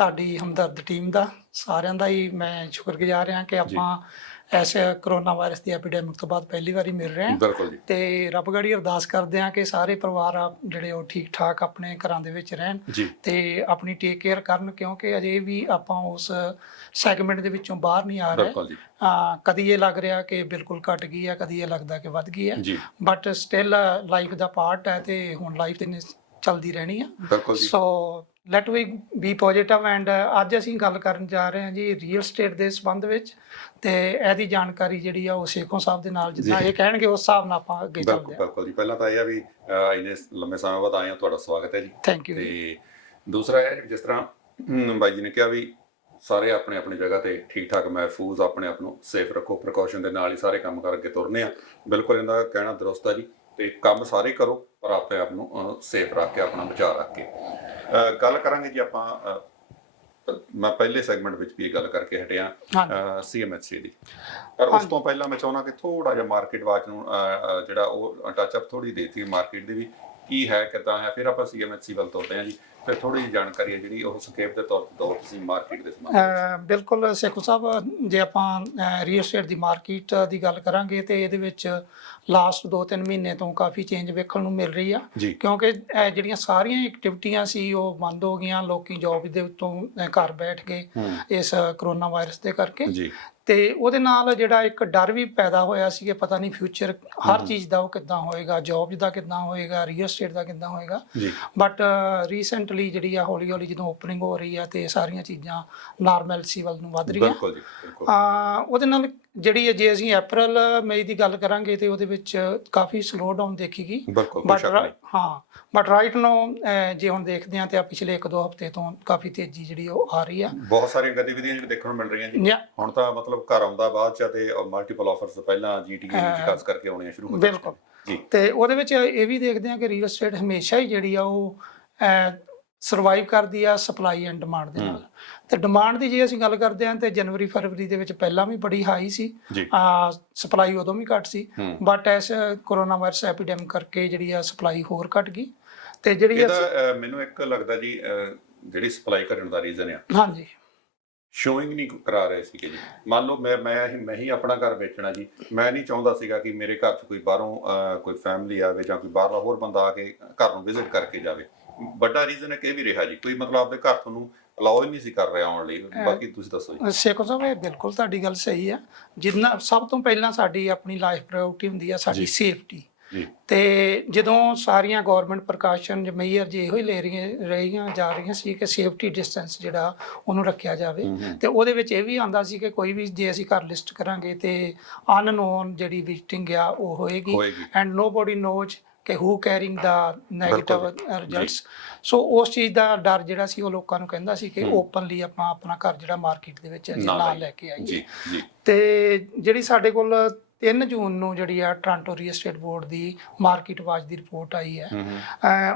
ਤੁਹਾਡੀ ਹਮਦਰਦ ਟੀਮ ਦਾ, ਸਾਰਿਆਂ ਦਾ ਹੀ ਮੈਂ ਸ਼ੁਕਰਗੁਜ਼ਾਰ ਹਾਂ ਕਿ ਆਪਾਂ ਇਸ ਕਰੋਨਾ ਵਾਇਰਸ ਦੀ ਐਪੀਡੈਮਿਕ ਤੋਂ ਬਾਅਦ ਪਹਿਲੀ ਵਾਰੀ ਮਿਲ ਰਹੇ ਹਾਂ। ਬਿਲਕੁਲ ਜੀ। ਤੇ ਰੱਬ ਗੜੀ ਅਰਦਾਸ ਕਰਦੇ ਹਾਂ ਕਿ ਸਾਰੇ ਪਰਿਵਾਰ ਜਿਹੜੇ ਉਹ ਠੀਕ ਠਾਕ ਆਪਣੇ ਘਰਾਂ ਦੇ ਵਿੱਚ ਰਹਿਣ ਜੀ। ਤੇ ਆਪਣੀ ਟੇਕ ਕੇਅਰ ਕਰਨ, ਕਿਉਂਕਿ ਅਜੇ ਵੀ ਆਪਾਂ ਉਸ ਸੈਗਮੈਂਟ ਦੇ ਵਿੱਚੋਂ ਬਾਹਰ ਨਹੀਂ ਆ ਰਹੇ। ਬਿਲਕੁਲ ਜੀ। ਕਦੀ ਇਹ ਲੱਗ ਰਿਹਾ ਕਿ ਬਿਲਕੁਲ ਘਟ ਗਈ ਹੈ, ਕਦੀ ਇਹ ਲੱਗਦਾ ਕਿ ਵੱਧ ਗਈ ਹੈ, ਜੀ। But still life the part ਹੈ ਤੇ ਹੁਣ ਲਾਈਫ ਤੇ ਚੱਲਦੀ ਰਹਿਣੀ ਆ। ਬਿਲਕੁਲ ਜੀ। So let we be positive. And ਅੱਜ ਅਸੀਂ ਗੱਲ ਕਰਨ ਜਾ ਰਹੇ ਹਾਂ ਜੀ ਰੀਅਲ ਸਟੇਟ ਦੇ ਸੰਬੰਧ ਵਿੱਚ, ਤੇ ਇਹਦੀ ਜਾਣਕਾਰੀ ਜਿਹੜੀ ਆ ਉਹ ਸੇਖੋਂ ਸਾਹਿਬ ਦੇ ਨਾਲ ਜਿੱਦਾਂ ਇਹ ਕਹਿਣਗੇ ਉਸ ਹਿਸਾਬ ਨਾਲ ਆਪਾਂ ਅੱਗੇ ਚੱਲਦੇ ਹਾਂ। ਬਿਲਕੁਲ ਜੀ। ਪਹਿਲਾਂ ਤਾਂ ਇਹ ਆ ਵੀ ਇੰਨੇ ਲੰਮੇ ਸਮੇਂ ਬਾਅਦ ਆਏ ਹਾਂ, ਤੁਹਾਡਾ ਸਵਾਗਤ ਹੈ ਜੀ। Thank you. ਤੇ ਦੂਸਰਾ ਇਹ ਜਿਸ ਤਰ੍ਹਾਂ ਬਾਈ ਜੀ ਨੇ ਕਿਹਾ ਵੀ ਸਾਰੇ ਆਪਣੇ ਆਪਣੀ ਜਗ੍ਹਾ ਤੇ ਠੀਕ ਠਾਕ ਮਹਿਫੂਜ਼ ਆਪਣੇ ਆਪ ਨੂੰ ਸੇਫ ਰੱਖੋ, ਪ੍ਰੀਕਾਸ਼ਨ ਦੇ ਨਾਲ ਹੀ ਸਾਰੇ ਕੰਮ ਕਰਕੇ ਤੁਰਨੇ ਆ। ਬਿਲਕੁਲ ਇਹਦਾ ਕਹਿਣਾ ਦਰੁਸਤ ਆ ਜੀ। ਤੇ ਕੰਮ ਸਾਰੇ ਕਰੋ ਪਰ ਆਪਣੇ ਆਪ ਨੂੰ ਸੇਫ ਰੱਖ ਕੇ, ਆਪਣਾ ਬਚਾਅ ਰੱਖ ਕੇ ਗੱਲ ਕਰਾਂਗੇ ਜੀ ਆਪਾਂ। ਮੈਂ ਪਹਿਲੇ ਸੈਗਮੈਂਟ ਵਿੱਚ ਵੀ ਇਹ ਗੱਲ ਕਰਕੇ ਹਟਿਆ CMHC ਦੀ, ਪਰ ਉਸ ਤੋਂ ਪਹਿਲਾਂ ਮੈਂ ਚਾਹੁੰਦਾ ਕਿ ਥੋੜਾ ਜਿਹਾ ਮਾਰਕੀਟ ਵਾਚ ਨੂੰ ਜਿਹੜਾ ਉਹ ਟੱਚ ਅਪ ਥੋੜੀ ਦੇਤੀ ਮਾਰਕੀਟ ਦੀ ਵੀ ਕੀ ਹੈ, ਕਿੱਦਾਂ ਹੈ, ਫਿਰ ਆਪਾਂ CMHC ਵੱਲ ਤੁਰਦੇ ਹਾਂ ਜੀ। ਫਿਰ ਥੋੜੀ ਜਿਹੀ ਜਾਣਕਾਰੀ ਹੈ ਜਿਹੜੀ ਉਹ ਸੰਖੇਪ ਦੇ ਤੌਰ ਤੇ ਦਿਓ ਤੁਸੀਂ ਮਾਰਕੀਟ ਦੇ ਸੰਬੰਧ। ਬਿਲਕੁਲ ਸੇਖੋਂ ਸਾਹਿਬ, ਜੇ ਆਪਾਂ ਰੀਅਲ ਸਟੇਟ ਦੀ ਮਾਰਕੀਟ ਦੀ ਗੱਲ ਕਰਾਂਗੇ ਤੇ ਇਹਦੇ ਵਿੱਚ ਲਾਸਟ 2-3 ਮਹੀਨੇ ਤੋਂ ਕਾਫੀ ਚੇਂਜ ਵੇਖਣ ਨੂੰ ਮਿਲ ਰਹੀ ਆ, ਕਿਉਂਕਿ ਜਿਹੜੀਆਂ ਸਾਰੀਆਂ ਐਕਟੀਵਿਟੀਆਂ ਸੀ ਉਹ ਬੰਦ ਹੋ ਗਈਆਂ। ਲੋਕੀ ਜੌਬ ਦੇ ਉੱਤੋਂ ਘਰ ਬੈਠ ਗਏ ਇਸ ਕਰੋਨਾ ਵਾਇਰਸ ਦੇ ਕਰਕੇ, ਤੇ ਉਹਦੇ ਨਾਲ ਜਿਹੜਾ ਇੱਕ ਡਰ ਵੀ ਪੈਦਾ ਹੋਇਆ ਸੀ ਕਿ ਪਤਾ ਨਹੀਂ ਫਿਊਚਰ ਹਰ ਚੀਜ਼ ਦਾ ਉਹ ਕਿੱਦਾਂ ਹੋਏਗਾ, ਜੌਬ ਦਾ ਕਿੱਦਾਂ ਹੋਏਗਾ, ਰੀਅਲ ਸਟੇਟ ਦਾ ਕਿੱਦਾਂ ਹੋਏਗਾ। ਬਟ ਰੀਸੈਂਟਲੀ ਜਿਹੜੀ ਆ ਹੌਲੀ ਹੌਲੀ ਜਦੋਂ ਓਪਨਿੰਗ ਹੋ ਰਹੀ ਆ ਤੇ ਸਾਰੀਆਂ ਚੀਜ਼ਾਂ ਨਾਰਮਲਸੀ ਵੱਲ ਨੂੰ ਵੱਧ ਰਹੀਆਂ। ਉਹਦੇ ਨਾਲ ਜਿਹੜੀ ਜੇ ਅਸੀਂ April May ਦੀ ਗੱਲ ਕਰਾਂਗੇ ਤੇ ਉਹਦੇ ਵਿੱਚ ਕਾਫੀ ਸਲੋ ਡਾਊਨ ਦੇਖੀ ਗਈ। ਬਟ ਰਾਈਟ ਨਾਓ ਜੇ ਹੁਣ ਦੇਖਦੇ ਹਾਂ ਤੇ ਆ ਪਿਛਲੇ 1-2 ਹਫ਼ਤੇ ਤੋਂ ਕਾਫੀ ਤੇਜ਼ੀ ਜਿਹੜੀ ਉਹ ਆ ਰਹੀ ਆ। ਬਹੁਤ ਸਾਰੀਆਂ ਗਤੀਵਿਧੀਆਂ ਜਿਹੜੀ ਦੇਖਣ ਨੂੰ ਮਿਲ ਰਹੀਆਂ ਜੀ ਹੁਣ ਤਾਂ, ਮਤਲਬ ਘਰ ਆਉਂਦਾ ਬਾਅਦ ਚ ਤੇ ਮਲਟੀਪਲ ਆਫਰਸ ਪਹਿਲਾਂ GTA ਖਾਸ ਕਰਕੇ ਆਉਣੀਆਂ ਸ਼ੁਰੂ ਹੋ ਗਈਆਂ। ਬਿਲਕੁਲ। ਤੇ ਉਹਦੇ ਵਿੱਚ ਇਹ ਵੀ ਦੇਖਦੇ ਹਾਂ ਕਿ ਰੀਅਲ ਸਟੇਟ ਹਮੇਸ਼ਾ ਹੀ ਜਿਹੜੀ ਆ ਉਹ ਸਰਵਾਈਵ ਕਰਦੀ ਆ ਸਪਲਾਈ ਐਂਡ ਡਿਮਾਂਡ ਦੇ ਨਾਲ। ਤੇ ਡਿਮਾਂਡ ਦੀ ਜੇ ਅਸੀਂ ਗੱਲ ਕਰਦੇ ਹਾਂ ਤੇ ਜਨਵਰੀ-ਫਰਵਰੀ ਦੇ ਵਿੱਚ ਪਹਿਲਾਂ ਵੀ ਬੜੀ ਹਾਈ ਸੀ, ਸਪਲਾਈ ਉਦੋਂ ਵੀ ਘੱਟ ਸੀ, ਬਟ ਇਸ ਕਰੋਨਾ ਵਾਇਰਸ ਐਪੀਡੈਮਿਕ ਕਰਕੇ ਜਿਹੜੀ ਆ ਸਪਲਾਈ ਹੋਰ ਘੱਟ ਗਈ। ਤੇ ਜਿਹੜੀ ਮੈਨੂੰ ਇੱਕ ਲੱਗਦਾ ਜੀ ਜਿਹੜੀ ਸਪਲਾਈ ਘਟਣ ਦਾ ਰੀਜ਼ਨ ਆ, ਹਾਂਜੀ, ਸ਼ੋਇੰਗ ਨਹੀਂ ਕਰਾ ਰਹੇ ਸੀਗੇ ਜੀ। ਮੰਨ ਲਓ ਮੈਂ ਹੀ ਆਪਣਾ ਘਰ ਵੇਚਣਾ ਜੀ, ਮੈਂ ਨਹੀਂ ਚਾਹੁੰਦਾ ਸੀਗਾ ਕਿ ਮੇਰੇ ਘਰ 'ਚ ਕੋਈ ਬਾਹਰੋਂ ਕੋਈ ਫੈਮਿਲੀ ਆਵੇ ਜਾਂ ਕੋਈ ਬਾਹਰਲਾ ਹੋਰ ਬੰਦਾ ਆ ਕੇ ਘਰ ਨੂੰ ਵਿਜ਼ਿਟ ਕਰਕੇ ਜਾਵੇ। ਵੱਡਾ ਰੀਜ਼ਨ ਇੱਕ ਇਹ ਵੀ ਰਿਹਾ ਜੀ, ਕੋਈ ਮਤਲਬ ਆਪਦੇ ਘਰ ਤੁਹਾਨੂੰ ਅਲਾਓ ਹੀ ਨਹੀਂ ਸੀ ਕਰ ਰਿਹਾ ਆਉਣ ਲਈ। ਬਾਕੀ ਤੁਸੀਂ ਦੱਸੋ ਜੀ। ਸੇਖੋਂ ਸਾਹਿਬ, ਇਹ ਬਿਲਕੁਲ ਤੁਹਾਡੀ ਗੱਲ ਸਹੀ ਆ। ਜਿੰਨਾ ਸਭ ਤੋਂ ਪਹਿਲਾਂ ਸਾਡੀ ਆਪਣੀ ਲਾਈਫ ਪ੍ਰਾਇਓਰਟੀ ਹੁੰਦੀ ਆ ਸਾਡੀ ਸੇਫਟੀ। ਤੇ ਜਦੋਂ ਸਾਰੀਆਂ ਗਵਰਨਮੈਂਟ ਪ੍ਰੀਕਾਸ਼ਨ ਮੇਜਰ ਜੇ ਇਹੋ ਹੀ ਲੈ ਰਹੀਆਂ ਜਾ ਰਹੀਆਂ ਸੀ ਕਿ ਸੇਫਟੀ ਡਿਸਟੈਂਸ ਜਿਹੜਾ ਉਹਨੂੰ ਰੱਖਿਆ ਜਾਵੇ, ਤੇ ਉਹਦੇ ਵਿੱਚ ਇਹ ਵੀ ਆਉਂਦਾ ਸੀ ਕਿ ਕੋਈ ਵੀ ਜੇ ਅਸੀਂ ਘਰ ਲਿਸਟ ਕਰਾਂਗੇ ਤੇ ਅਨਨੋਨ ਜਿਹੜੀ ਵਿਜ਼ਿਟਿੰਗ ਆ ਉਹ ਹੋਏਗੀ, ਐਂਡ ਨੋਬਡੀ ਨੋਜ਼ ਕਿ ਹੂ ਕੈਰਿੰਗ ਦਾ ਨੈਗੇਟਿਵ ਰਿਜ਼ਲਟਸ। ਸੋ ਉਸ ਚੀਜ਼ ਦਾ ਡਰ ਜਿਹੜਾ ਸੀ ਉਹ ਲੋਕਾਂ ਨੂੰ ਕਹਿੰਦਾ ਸੀ ਕਿ ਓਪਨਲੀ ਆਪਾਂ ਆਪਣਾ ਘਰ ਜਿਹੜਾ ਮਾਰਕੀਟ ਦੇ ਵਿੱਚ ਨਾਲ ਲੈ ਕੇ ਆਈਏ। ਤੇ ਜਿਹੜੀ ਸਾਡੇ ਕੋਲ 3 ਜੂਨ ਨੂੰ ਜਿਹੜੀ ਆ ਟੋਰਾਂਟੋ ਰੀਅਲ ਸਟੇਟ ਬੋਰਡ ਦੀ ਮਾਰਕੀਟ ਵਾਚ ਦੀ ਰਿਪੋਰਟ ਆਈ ਹੈ।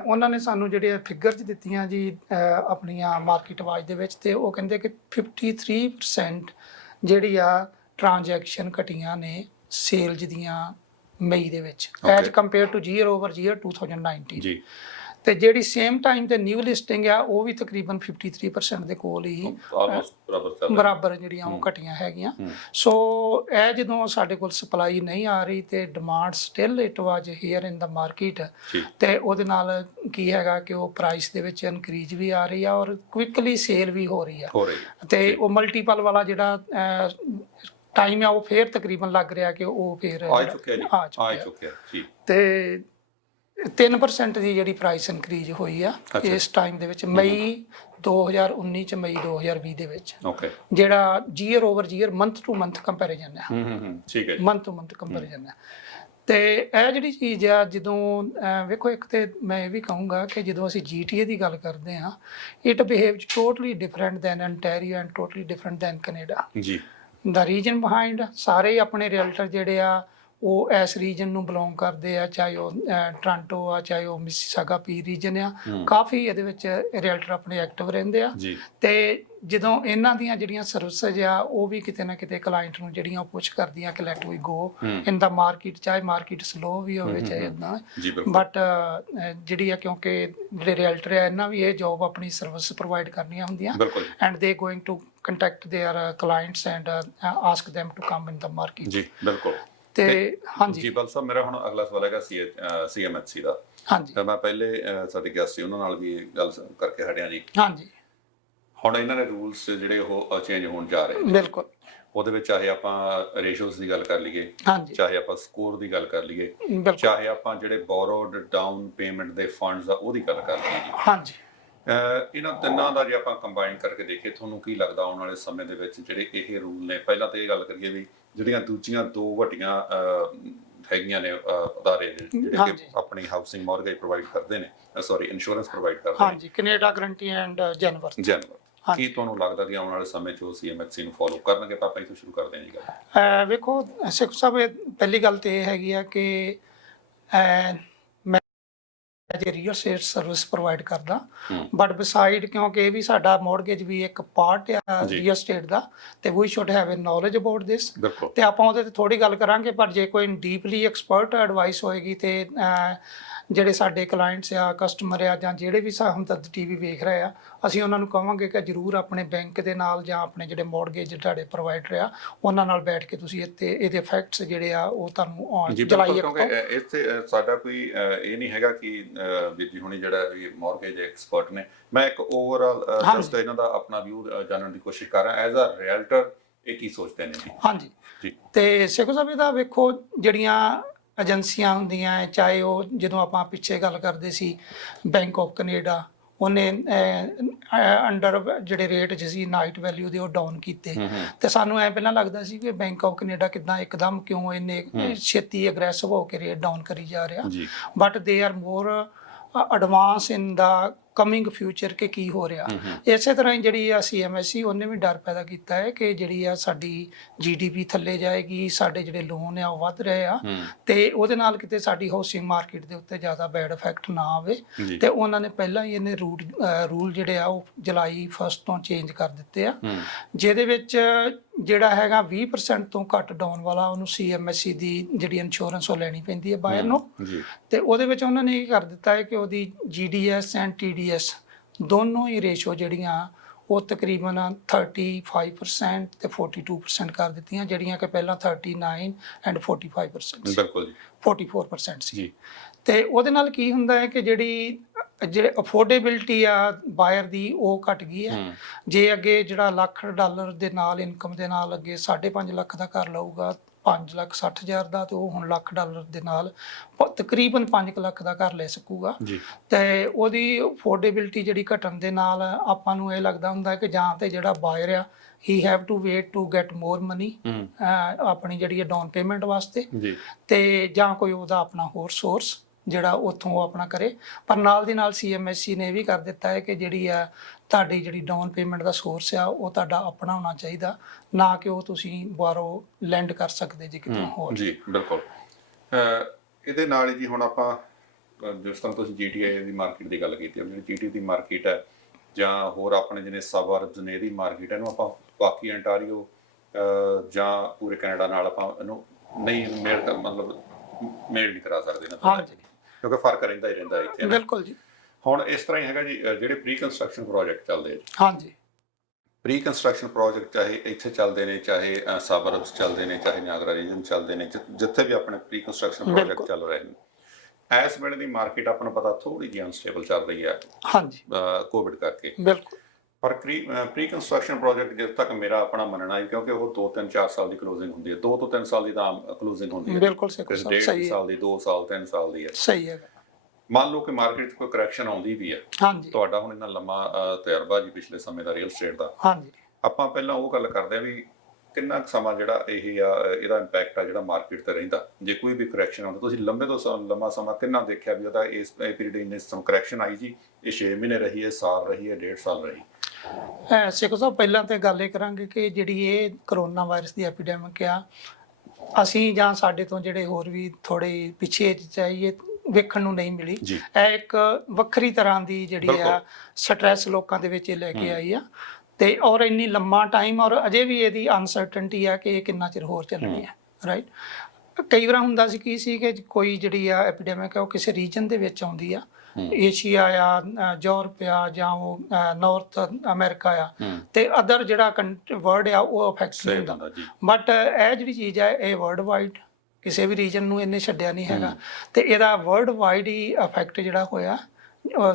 ਉਹਨਾਂ ਨੇ ਸਾਨੂੰ ਜਿਹੜੇ ਫਿਗਰਸ ਦਿੱਤੀਆਂ ਜੀ ਆਪਣੀਆਂ ਮਾਰਕੀਟ ਵਾਚ ਦੇ ਵਿੱਚ, ਤੇ ਉਹ ਕਹਿੰਦੇ ਕਿ 53% ਜਿਹੜੀ ਆ ਟ੍ਰਾਂਜੈਕਸ਼ਨ ਘਟੀਆਂ ਨੇ ਸੇਲਜ਼ ਦੀਆਂ ਮਈ ਦੇ ਵਿੱਚ, as compare two year over year 2019 ਜੀ। ਤੇ ਜਿਹੜੀ ਸੇਮ ਟਾਈਮ ਤੇ ਨਿਊ ਲਿਸਟਿੰਗ ਆ ਉਹ ਵੀ ਤਕਰੀਬਨ 53% ਦੇ ਕੋਲ ਹੀ ਬਰਾਬਰ ਜਿਹੜੀਆਂ ਉਹ ਘਟੀਆਂ ਹੈਗੀਆਂ। ਸੋ ਇਹ ਜਦੋਂ ਸਾਡੇ ਕੋਲ ਸਪਲਾਈ ਨਹੀਂ ਆ ਰਹੀ ਤੇ ਡਿਮਾਂਡ ਸਟਿਲ ਇਟ ਵਾਜ ਹੇਅਰ ਇਨ ਦਾ ਮਾਰਕੀਟ, ਤੇ ਉਹਦੇ ਨਾਲ ਕੀ ਹੈਗਾ ਕਿ ਉਹ ਪ੍ਰਾਈਸ ਦੇ ਵਿੱਚ ਇਨਕਰੀਜ਼ ਵੀ ਆ ਰਹੀ ਆ ਔਰ ਕੁਇਕਲੀ ਸੇਲ ਵੀ ਹੋ ਰਹੀ ਆ। ਤੇ ਉਹ ਮਲਟੀਪਲ ਵਾਲਾ ਜਿਹੜਾ ਟਾਈਮ ਆ ਉਹ ਫੇਰ ਤਕਰੀਬਨ ਲੱਗ ਰਿਹਾ ਕਿ ਉਹ ਫੇਰ ਆ ਚੁੱਕਿਆ ਜੀ। ਤੇ 3% ਦੀ ਜਿਹੜੀ ਪ੍ਰਾਈਸ ਇਨਕਰੀਜ਼ ਹੋਈ ਆ ਇਸ ਟਾਈਮ ਦੇ ਵਿੱਚ, ਮਈ 2019 ਚ ਮਈ 2020 ਦੇ ਵਿੱਚ, ਜਿਹੜਾ year over year month to month comparison ਆ, ਮੰਥ ਟੂ ਮੰਥ ਕੰਪੈਰੀਜ਼ਨ ਆ। ਤੇ ਇਹ ਜਿਹੜੀ ਚੀਜ਼ ਆ ਜਦੋਂ ਵੇਖੋ, ਇੱਕ ਤੇ ਮੈਂ ਇਹ ਵੀ ਕਹੂੰਗਾ ਕਿ ਜਦੋਂ ਅਸੀਂ GTA ਦੀ ਗੱਲ ਕਰਦੇ ਹਾਂ, it behaves totally different than Ontario and totally different than Canada. The reason behind ਸਾਰੇ ਆਪਣੇ ਰੀਅਲਟਰ ਜਿਹੜੇ ਆ ਉਹ ਇਸ ਰੀਜਨ ਨੂੰ ਬਿਲੋਂਗ ਕਰਦੇ ਆ, ਚਾਹੇ ਉਹ ਟੋਰਾਂਟੋ ਆ, ਚਾਹੇ ਉਹ ਮਿਸੀਸਾਗਾ ਪੀ ਰੀਜਨ ਆ, ਕਾਫੀ ਇਹਦੇ ਵਿੱਚ ਰੀਅਲਟਰ ਆਪਣੇ ਐਕਟਿਵ ਰਹਿੰਦੇ ਆ। ਜੀ ਤੇ ਜਦੋਂ ਇਹਨਾਂ ਦੀਆਂ ਜਿਹੜੀਆਂ ਸਰਵਿਸਿਜ਼ ਆ ਉਹ ਵੀ ਕਿਤੇ ਨਾ ਕਿਤੇ ਕਲਾਇੰਟ ਨੂੰ ਜਿਹੜੀਆਂ ਉਹ ਪੁੱਛ ਕਰਦੀਆਂ ਕਿ light we go in the market, ਚਾਹੇ ਮਾਰਕੀਟ ਸਲੋ ਵੀ ਹੋਵੇ ਚਾਹੇ ਇਦਾਂ, ਜੀ ਬਿਲਕੁਲ। ਬਟ ਜਿਹੜੀ ਆ ਕਿਉਂਕਿ ਜਿਹੜੇ ਰੀਅਲਟਰ ਆ ਇਹਨਾਂ ਵੀ ਇਹ ਜੌਬ ਆਪਣੀ ਸਰਵਿਸ ਪ੍ਰੋਵਾਈਡ ਕਰਨੀਆਂ ਹੁੰਦੀਆਂ, ਬਿਲਕੁਲ and they going to contact their clients and ask them to come in the market. ਜੀ ਬਿਲਕੁਲ। ਤੇ ਹਾਂਜੀ ਜੀ ਬਲ ਸਾਹਿਬ, ਮੇਰਾ ਹੁਣ ਅਗਲਾ ਸਵਾਲ ਹੈਗਾ CMHC ਦਾ। ਹਾਂਜੀ ਮੈਂ ਪਹਿਲੇ ਸਾਡੇ ਗੈਸਟ ਸੀ ਉਹਨਾਂ ਨਾਲ ਵੀ ਗੱਲ ਕਰਕੇ ਹਟਿਆ ਜੀ। ਹਾਂਜੀ ਹੁਣ ਇਹਨਾਂ ਨੇ ਰੂਲਸ ਜਿਹੜੇ ਉਹ ਚੇਂਜ ਹੋਣ ਜਾ ਰਹੇ ਨੇ। ਬਿਲਕੁਲ। ਉਹਦੇ ਵਿੱਚ ਚਾਹੇ ਆਪਾਂ ਰੇਸ਼ੋਜ਼ ਦੀ ਗੱਲ ਕਰ ਲਈਏ, ਹਾਂਜੀ ਚਾਹੇ ਆਪਾਂ ਸਕੋਰ ਦੀ ਗੱਲ ਕਰ ਲਈਏ, ਬਿਲਕੁਲ। ਚਾਹੇ ਆਪਾਂ ਜਿਹੜੇ ਬੋਰੋਡ ਡਾਊਨ ਪੇਮੈਂਟ ਦੇ ਫੰਡਸ ਆ ਉਹਦੀ ਗੱਲ ਕਰ ਲਈਏ ਜੀ। ਹਾਂਜੀ ਇਹਨਾਂ ਤਿੰਨਾਂ ਦਾ ਜੇ ਆਪਾਂ ਕੰਬਾਈਨ ਕਰਕੇ ਦੇਖੀਏ, ਤੁਹਾਨੂੰ ਕੀ ਲੱਗਦਾ ਆਉਣ ਵਾਲੇ ਸਮੇਂ ਦੇ ਵਿੱਚ ਜਿਹੜੇ ਇਹ ਰੂਲ ਨੇ, ਪਹਿਲਾਂ ਤਾਂ ਇਹ ਗੱਲ ਕਰੀਏ ਵੀ ਜਿਹੜੀਆਂ ਦੂਜੀਆਂ ਦੋ ਵੱਡੀਆਂ ਹੈਗੀਆਂ ਨੇ ਅਦਾਰੇ ਜਿਹੜੇ ਕਿ ਆਪਣੀ ਹਾਊਸਿੰਗ ਮਾਰਗੇਜ ਪ੍ਰੋਵਾਈਡ ਕਰਦੇ ਨੇ, ਸੌਰੀ ਇੰਸ਼ੋਰੈਂਸ ਪ੍ਰੋਵਾਈਡ ਕਰਦੇ ਨੇ, ਹਾਂਜੀ ਕੈਨੇਡਾ ਗਰੰਟੀ ਐਂਡ ਜੈਨਵਰ। ਕੀ ਤੁਹਾਨੂੰ ਲੱਗਦਾ ਕਿ ਆਉਣ ਵਾਲੇ ਸਮੇਂ 'ਚ ਉਹ CMHC ਨੂੰ ਫੋਲੋ ਕਰਨਗੇ? ਪਾਪਾ ਇੱਥੋਂ ਸ਼ੁਰੂ ਕਰਦੇ ਹਾਂ ਜੀ ਗੱਲ। ਵੇਖੋ ਸਿੱਖ ਸਾਹਿਬ, ਪਹਿਲੀ ਗੱਲ ਤੇ ਇਹ ਹੈਗੀ ਆ ਕਿ ਮੈਂ ਜੇ ਰੀਅਲ ਸਟੇਟ ਸਰਵਿਸ ਪ੍ਰੋਵਾਈਡ ਕਰਦਾ, ਬਟ ਬਿਸਾਈਡ ਕਿਉਂਕਿ ਇਹ ਵੀ ਸਾਡਾ ਮੌਰਗੇਜ ਵੀ ਇੱਕ ਪਾਰਟ ਆ ਰੀਅਲ ਸਟੇਟ ਦਾ, ਤੇ we should have a knowledge about this. ਤੇ ਆਪਾਂ ਉਹਦੇ ਤੇ ਥੋੜੀ ਗੱਲ ਕਰਾਂਗੇ, ਪਰ ਜੇ ਕੋਈ ਡੀਪਲੀ ਐਕਸਪਰਟ ਐਡਵਾਈਸ ਹੋਏਗੀ ਤੇ ਜਿਹੜੇ ਸਾਡੇ ਕਲਾਇੰਟਸ ਆ, ਕਸਟਮਰ ਆ, ਜਾਂ ਜਿਹੜੇ ਵੀ ਹੁਣ ਤੱਕ ਟੀਵੀ ਵੇਖ ਰਹੇ ਆ, ਅਸੀਂ ਉਹਨਾਂ ਨੂੰ ਕਹਾਂਗੇ ਕਿ ਜ਼ਰੂਰ ਆਪਣੇ ਬੈਂਕ ਦੇ ਨਾਲ ਜਾਂ ਆਪਣੇ ਜਿਹੜੇ ਮੌਰਗੇਜ ਤੁਹਾਡੇ ਪ੍ਰੋਵਾਈਡਰ ਆ ਉਹਨਾਂ ਨਾਲ ਬੈਠ ਕੇ ਤੁਸੀਂ ਇਹਦੇ ਫੈਕਟਸ ਜਿਹੜੇ ਆ ਉਹ ਤੁਹਾਨੂੰ ਜੁਲਾਈ ਕਿਉਂਕਿ ਇੱਥੇ ਸਾਡਾ ਕੋਈ ਇਹ ਨਹੀਂ ਹੈਗਾ ਕਿ ਵੀਰ ਜੀ ਹੁਣੀ ਜਿਹੜਾ ਵੀ ਮੌਰਗੇਜ ਐਕਸਪਰਟ ਨੇ, ਮੈਂ ਇੱਕ ਓਵਰਆਲ ਜਸਟ ਇਹਨਾਂ ਦਾ ਆਪਣਾ ਵਿਊ ਜਾਣਨ ਦੀ ਕੋਸ਼ਿਸ਼ ਕਰ ਰਿਹਾ ਐਜ਼ ਅ ਰੀਅਲਟਰ, ਇਹ ਕੀ ਸੋਚਦੇ ਨੇ ਜੀ। ਹਾਂਜੀ ਜੀ। ਤੇ ਸੇਖੋ ਸਾਹਿਬ ਇਹਦਾ ਵੇਖੋ ਜਿਹੜੀਆਂ ਏਜੰਸੀਆਂ ਹੁੰਦੀਆਂ, ਚਾਹੇ ਉਹ ਜਦੋਂ ਆਪਾਂ ਪਿੱਛੇ ਗੱਲ ਕਰਦੇ ਸੀ ਬੈਂਕ ਆਫ ਕੈਨੇਡਾ, ਉਹਨੇ ਅੰਡਰ ਜਿਹੜੇ ਰੇਟ ਸੀ ਨਾਈਟ ਵੈਲਿਊ ਦੇ ਉਹ ਡਾਊਨ ਕੀਤੇ, ਤੇ ਸਾਨੂੰ ਐ ਪਹਿਲਾਂ ਲੱਗਦਾ ਸੀ ਕਿ ਬੈਂਕ ਆਫ ਕੈਨੇਡਾ ਕਿਦਾਂ ਇੱਕਦਮ ਕਿਉਂ ਇੰਨੇ ਛੇਤੀ ਅਗਰੈਸਿਵ ਹੋ ਕੇ ਰੇਟ ਡਾਊਨ ਕਰੀ ਜਾ ਰਿਹਾ, but they are more advance in the coming future ਕਿ ਕੀ ਹੋ ਰਿਹਾ। ਇਸੇ ਤਰ੍ਹਾਂ ਹੀ ਜਿਹੜੀ ਆ CMHC ਉਹਨੇ ਵੀ ਡਰ ਪੈਦਾ ਕੀਤਾ ਹੈ ਕਿ ਜਿਹੜੀ ਆ ਸਾਡੀ GDP ਥੱਲੇ ਜਾਏਗੀ, ਸਾਡੇ ਜਿਹੜੇ ਲੋਨ ਆ ਉਹ ਵੱਧ ਰਹੇ ਆ, ਤੇ ਉਹਦੇ ਨਾਲ ਕਿਤੇ ਸਾਡੀ ਹਾਊਸਿੰਗ ਮਾਰਕੀਟ ਦੇ ਉੱਤੇ ਜ਼ਿਆਦਾ ਬੈਡ ਇਫੈਕਟ ਨਾ ਆਵੇ। ਤੇ ਉਹਨਾਂ ਨੇ ਪਹਿਲਾਂ ਹੀ ਇਹਨੇ ਰੂਲ ਜਿਹੜੇ ਆ ਉਹ ਜੁਲਾਈ 1 ਤੋਂ ਚੇਂਜ ਕਰ ਦਿੱਤੇ ਆ, ਜਿਹਦੇ ਵਿੱਚ ਜਿਹੜਾ ਹੈਗਾ 20% ਤੋਂ ਘੱਟ ਡਾਊਨ ਵਾਲਾ ਉਹਨੂੰ CMHC ਦੀ ਜਿਹੜੀ ਇੰਸ਼ੋਰੈਂਸ ਉਹ ਲੈਣੀ ਪੈਂਦੀ ਹੈ ਬਾਇਰ ਨੂੰ। ਤੇ ਉਹਦੇ ਵਿੱਚ ਉਹਨਾਂ ਨੇ ਇਹ ਕਰ ਦਿੱਤਾ ਹੈ ਕਿ ਉਹਦੀ GDS ਐਂਡ TDS ਦੋਨੋਂ ਹੀ ਰੇਸ਼ੋ ਜਿਹੜੀਆਂ ਉਹ ਤਕਰੀਬਨ 35% ਤੇ 42% ਕਰ ਦਿੱਤੀਆਂ, ਜਿਹੜੀਆਂ ਕਿ ਪਹਿਲਾਂ 39 ਐਂਡ 45% ਸੀ। ਬਿਲਕੁਲ ਜੀ 44% ਸੀ। ਤੇ ਉਹਦੇ ਨਾਲ ਕੀ ਹੁੰਦਾ ਹੈ ਕਿ ਜਿਹੜੇ ਅਫੋਰਡੇਬਿਲਟੀ ਆ ਬਾਇਰ ਦੀ ਉਹ ਘਟ ਗਈ ਹੈ। ਜੇ ਅੱਗੇ ਜਿਹੜਾ $1,00,000 ਦੇ ਨਾਲ ਇਨਕਮ ਦੇ ਨਾਲ ਅੱਗੇ 5.5 ਲੱਖ ਦਾ ਘਰ ਲਊਗਾ 5,60,000 ਦਾ, ਤੇ ਉਹ ਹੁਣ $1,00,000 ਦੇ ਨਾਲ ਤਕਰੀਬਨ 5 ਲੱਖ ਦਾ ਘਰ ਲੈ ਸਕੂਗਾ। ਤੇ ਉਹਦੀ ਅਫੋਰਡੇਬਿਲਟੀ ਜਿਹੜੀ ਘਟਣ ਦੇ ਨਾਲ ਆਪਾਂ ਨੂੰ ਇਹ ਲੱਗਦਾ ਹੁੰਦਾ ਕਿ ਜਾਂ ਤੇ ਜਿਹੜਾ ਬਾਇਰ ਆ he have to wait to get more money ਆਪਣੀ ਜਿਹੜੀ ਡਾਊਨ ਪੇਮੈਂਟ ਵਾਸਤੇ, ਤੇ ਜਾਂ ਕੋਈ ਉਹਦਾ ਆਪਣਾ ਹੋਰ ਸੋਰਸ ਜਿਹੜਾ ਉੱਥੋਂ ਉਹ ਆਪਣਾ ਕਰੇ। ਪਰ ਨਾਲ ਦੀ ਨਾਲ CMHC ਨੇ ਇਹ ਵੀ ਕਰ ਦਿੱਤਾ ਹੈ ਕਿ ਜਿਹੜੀ ਆ ਤੁਹਾਡੀ ਜਿਹੜੀ ਡਾਊਨ ਪੇਮੈਂਟ ਦਾ ਸੋਰਸ ਆ ਉਹ ਤੁਹਾਡਾ ਆਪਣਾ ਹੋਣਾ ਚਾਹੀਦਾ, ਨਾ ਕਿ ਉਹ ਤੁਸੀਂ ਬਾਹਰੋਂ ਲੈਂਡ ਕਰ ਸਕਦੇ ਜੇ ਕਿਤੇ ਹੋਰ। ਜੀ ਬਿਲਕੁਲ। ਇਹਦੇ ਨਾਲ ਹੀ ਜੀ ਹੁਣ ਆਪਾਂ ਜਿਸ ਤਰ੍ਹਾਂ ਤੁਸੀਂ GTA ਦੀ ਮਾਰਕੀਟ ਦੀ ਗੱਲ ਕੀਤੀ, ਜਿਹੜੀ GTA ਦੀ ਮਾਰਕੀਟ ਹੈ ਜਾਂ ਹੋਰ ਆਪਣੇ ਜਿਹਨੇ ਸਬਅਰਬਸ ਨੇ ਇਹਦੀ ਮਾਰਕੀਟ, ਇਹਨੂੰ ਆਪਾਂ ਬਾਕੀ ਅੰਟਾਰੀਓ ਜਾਂ ਪੂਰੇ ਕੈਨੇਡਾ ਨਾਲ ਆਪਾਂ ਇਹਨੂੰ ਨਹੀਂ ਮੇਲ ਨਹੀਂ ਕਰਾ ਸਕਦੇ ਨਾ, ਕਿਉਂਕਿ ਫਰਕ ਰਹਿੰਦਾ ਹੀ ਰਹਿੰਦਾ ਇੱਥੇ। ਬਿਲਕੁਲ ਜੀ। ਹੁਣ ਇਸ ਤਰ੍ਹਾਂ ਹੀ ਹੈਗਾ ਜੀ, ਜਿਹੜੇ ਪ੍ਰੀ ਕੰਸਟਰਕਸ਼ਨ ਪ੍ਰੋਜੈਕਟ ਚੱਲਦੇ ਆ ਜੀ, ਹਾਂਜੀ ਪ੍ਰੀ ਕੰਸਟਰਕਸ਼ਨ ਪ੍ਰੋਜੈਕਟ ਚਾਹੇ ਇੱਥੇ ਚੱਲਦੇ ਨੇ, ਚਾਹੇ ਸਬਅਰਬਸ ਚੱਲਦੇ ਨੇ, ਚਾਹੇ ਨਿਆਗਰਾ ਰੀਜਨ ਚੱਲਦੇ ਨੇ, ਜਿੱਥੇ ਵੀ ਆਪਣੇ ਪ੍ਰੀ ਕੰਸਟਰਕਸ਼ਨ ਪ੍ਰੋਜੈਕਟ ਚੱਲ ਰਹੇ ਨੇ, ਇਸ ਵੇਲੇ ਦੀ ਮਾਰਕੀਟ ਆਪਾਂ ਨੂੰ ਪਤਾ ਥੋੜੀ ਜਿਹੀ ਅਨਸਟੇਬਲ ਚੱਲ ਰਹੀ ਹੈ, ਹਾਂਜੀ ਕੋਵਿਡ ਕਰਕੇ। ਬਿਲਕੁਲ। ਪਰ ਪ੍ਰੀ ਕੰਸਟਰਕਸ਼ਨ ਪ੍ਰੋਜੈਕਟ ਜਿੱਥੇ ਤੱਕ ਮੇਰਾ ਆਪਣਾ ਮੰਨਣਾ ਹੈ, ਕਿਉਂਕਿ ਉਹ 2-3-4 ਸਾਲ ਦੀ ਕਲੋਜ਼ਿੰਗ ਹੁੰਦੀ ਹੈ, 2 ਤੋਂ 3 ਸਾਲ ਦੀ ਤਾਂ ਕਲੋਜ਼ਿੰਗ ਹੁੰਦੀ ਹੈ। ਬਿਲਕੁਲ ਸਹੀ, 1.5 ਸਾਲ ਦੀ, 2 ਸਾਲ 3 ਸਾਲ ਦੀ ਹੈ। ਸਹੀ ਹੈ। ਮੰਨ ਲਓ ਕਿ ਮਾਰਕੀਟ 'ਚ ਕੋਈ ਕਰੈਕਸ਼ਨ ਆਉਂਦੀ ਵੀ ਹੈ, ਹਾਂਜੀ ਤੁਹਾਡਾ ਹੁਣ ਇੰਨਾ ਲੰਮਾ ਤਜਰਬਾ ਜੀ ਪਿਛਲੇ ਸਮੇਂ ਦਾ ਰੀਅਲ ਸਟੇਟ ਦਾ, ਹਾਂਜੀ ਆਪਾਂ ਪਹਿਲਾਂ ਉਹ ਗੱਲ ਕਰਦੇ ਆ ਵੀ ਕਿੰਨਾ ਸਮਾਂ ਜਿਹੜਾ ਇਹ ਆ ਇਹਦਾ ਇੰਪੈਕਟ ਆ ਜਿਹੜਾ ਮਾਰਕੀਟ ਤੇ ਰਹਿੰਦਾ, ਜੇ ਕੋਈ ਵੀ ਕਰੈਕਸ਼ਨ ਆਉਂਦਾ, ਤੁਸੀਂ ਲੰਬੇ ਤੋਂ ਲੰਮਾ ਸਮਾਂ ਕਿੰਨਾ ਦੇਖਿਆ ਵੀ ਉਹਦਾ ਇਸ ਪੀਰੀਅਡ ਇੰਨੇ ਕਰੈਕਸ਼ਨ ਆਈ ਜੀ, ਇਹ 6 ਮਹੀਨੇ ਰਹੀ ਹੈ, ਸਾਲ ਰਹੀ ਹੈ, 1.5 ਸਾਲ ਰਹੀ? ਸੇਖੋ ਸਾਹਿਬ ਪਹਿਲਾਂ ਤੇ ਗੱਲ ਇਹ ਕਰਾਂਗੇ ਕਿ ਜਿਹੜੀ ਇਹ ਕਰੋਨਾ ਵਾਇਰਸ ਦੀ ਐਪੀਡੈਮਿਕ ਆ, ਅਸੀਂ ਜਾਂ ਸਾਡੇ ਤੋਂ ਜਿਹੜੇ ਹੋਰ ਵੀ ਥੋੜੇ ਪਿੱਛੇ ਚਾਹੀਏ ਵੇਖਣ ਨੂੰ ਨਹੀਂ ਮਿਲੀ। ਜੀ ਇਹ ਇੱਕ ਵੱਖਰੀ ਤਰ੍ਹਾਂ ਦੀ ਜਿਹੜੀ ਬਿਲਕੁਲ। ਆ ਸਟ੍ਰੈਸ ਲੋਕਾਂ ਦੇ ਵਿੱਚ ਇਹ ਲੈ ਕੇ ਆਈ ਆ, ਤੇ ਔਰ ਇੰਨੀ ਲੰਮਾ ਟਾਈਮ, ਔਰ ਅਜੇ ਵੀ ਇਹਦੀ ਅਨਸਰਟਨਟੀ ਆ ਕਿ ਇਹ ਕਿੰਨਾ ਚਿਰ ਹੋਰ ਚੱਲਣੀ ਹੈ, ਰਾਈਟ। ਕਈ ਵਾਰ ਹੁੰਦਾ ਸੀ ਕੀ ਸੀ ਕਿ ਕੋਈ ਜਿਹੜੀ ਆ ਐਪੀਡੈਮਿਕ ਆ ਉਹ ਕਿਸੇ ਰੀਜਨ ਦੇ ਵਿੱਚ ਆਉਂਦੀ ਆ, ਏਸ਼ੀਆ ਆ, ਯੂਰਪ ਆ, ਜਾਂ ਉਹ ਨਾਰਥ ਅਮਰੀਕਾ ਆ, ਤੇ ਅਦਰ ਜਿਹੜਾ ਵਰਲਡ ਆ ਉਹ ਅਫੈਕਟ ਨਹੀਂ ਹੁੰਦਾ। ਬਟ ਇਹ ਜਿਹੜੀ ਚੀਜ਼ ਹੈ ਇਹ ਵਰਲਡ ਵਾਈਡ, ਕਿਸੇ ਵੀ ਰੀਜਨ ਨੂੰ ਇਹਨੇ ਛੱਡਿਆ ਨਹੀਂ ਹੈਗਾ, ਤੇ ਇਹਦਾ ਵਰਲਡ ਵਾਈਡ ਹੀ ਇਫੈਕਟ ਜਿਹੜਾ ਹੋਇਆ,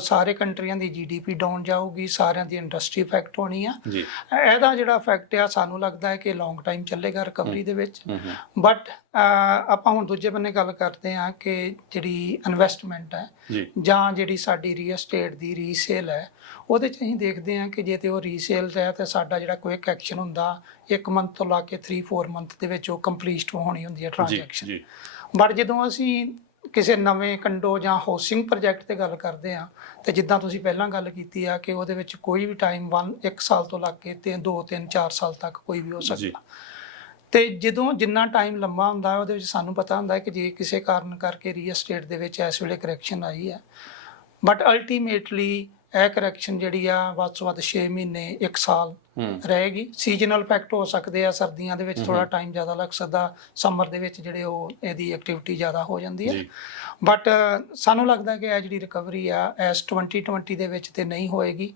ਸਾਰੇ ਕੰਟਰੀਆਂ ਦੀ GDP ਡਾਊਨ ਜਾਊਗੀ, ਸਾਰਿਆਂ ਦੀ ਇੰਡਸਟਰੀ ਇਫੈਕਟ ਹੋਣੀ ਆ। ਇਹਦਾ ਜਿਹੜਾ ਇਫੈਕਟ ਆ ਸਾਨੂੰ ਲੱਗਦਾ ਹੈ ਕਿ ਲੌਂਗ ਟਾਈਮ ਚੱਲੇਗਾ ਰਿਕਵਰੀ ਦੇ ਵਿੱਚ। ਬਟ ਆਪਾਂ ਹੁਣ ਦੂਜੇ ਬੰਨੇ ਗੱਲ ਕਰਦੇ ਹਾਂ ਕਿ ਜਿਹੜੀ ਇਨਵੈਸਟਮੈਂਟ ਹੈ ਜਾਂ ਜਿਹੜੀ ਸਾਡੀ ਰੀਅਲ ਏਸਟੇਟ ਦੀ ਰੀਸੇਲ ਹੈ, ਉਹਦੇ 'ਚ ਅਸੀਂ ਦੇਖਦੇ ਹਾਂ ਕਿ ਜੇ ਤੇ ਉਹ ਰੀਸੇਲ ਹੈ ਤਾਂ ਸਾਡਾ ਜਿਹੜਾ ਕੁਇਕ ਐਕਸ਼ਨ ਹੁੰਦਾ 1 ਮੰਥ ਤੋਂ ਲਾ ਕੇ 3-4 ਮੰਥ ਦੇ ਵਿੱਚ ਉਹ ਕੰਪਲੀਟ ਹੋਣੀ ਹੁੰਦੀ ਹੈ ਟ੍ਰਾਂਜੈਕਸ਼ਨ। ਬਟ ਜਦੋਂ ਅਸੀਂ ਕਿਸੇ ਨਵੇਂ ਕੰਡੋ ਜਾਂ ਹਾਊਸਿੰਗ ਪ੍ਰੋਜੈਕਟ ਤੇ ਗੱਲ ਕਰਦੇ ਆ, ਤੇ ਜਿੱਦਾਂ ਤੁਸੀਂ ਪਹਿਲਾਂ ਗੱਲ ਕੀਤੀ ਆ ਕਿ ਉਹਦੇ ਵਿੱਚ ਕੋਈ ਵੀ ਟਾਈਮ 1 ਸਾਲ ਤੋਂ ਲੱਗ ਕੇ 2-3-4 ਸਾਲ ਤੱਕ ਕੋਈ ਵੀ ਹੋ ਸਕਦਾ। ਤੇ ਜਦੋਂ ਜਿੰਨਾ ਟਾਈਮ ਲੰਮਾ ਹੁੰਦਾ ਉਹਦੇ ਵਿੱਚ ਸਾਨੂੰ ਪਤਾ ਹੁੰਦਾ ਹੈ ਕਿ ਜੇ ਕਿਸੇ ਕਾਰਨ ਕਰਕੇ ਰੀਅਲ ਏਸਟੇਟ ਦੇ ਵਿੱਚ ਇਸ ਵੇਲੇ ਕਰੈਕਸ਼ਨ ਆਈ ਹੈ, ਬਟ ਅਲਟੀਮੇਟਲੀ ਇਹ ਕਰੈਕਸ਼ਨ ਜਿਹੜੀ ਆ ਵੱਧ ਤੋਂ ਵੱਧ 6 ਮਹੀਨੇ 1 ਸਾਲ ਰਹੇਗੀ। ਸੀਜ਼ਨਲ ਇਫੈਕਟ ਹੋ ਸਕਦੇ ਆ, ਸਰਦੀਆਂ ਦੇ ਵਿੱਚ ਥੋੜਾ ਟਾਈਮ ਜ਼ਿਆਦਾ ਲੱਗ ਸਕਦਾ, ਸਮਰ ਦੇ ਵਿੱਚ ਜਿਹੜੇ ਉਹ ਇਹਦੀ ਐਕਟੀਵਿਟੀ ਜ਼ਿਆਦਾ ਹੋ ਜਾਂਦੀ ਹੈ। ਬਟ ਸਾਨੂੰ ਲੱਗਦਾ ਕਿ ਇਹ ਜਿਹੜੀ ਰਿਕਵਰੀ ਆ ਇਸ 2020 ਦੇ ਵਿੱਚ ਤੇ ਨਹੀਂ ਹੋਏਗੀ।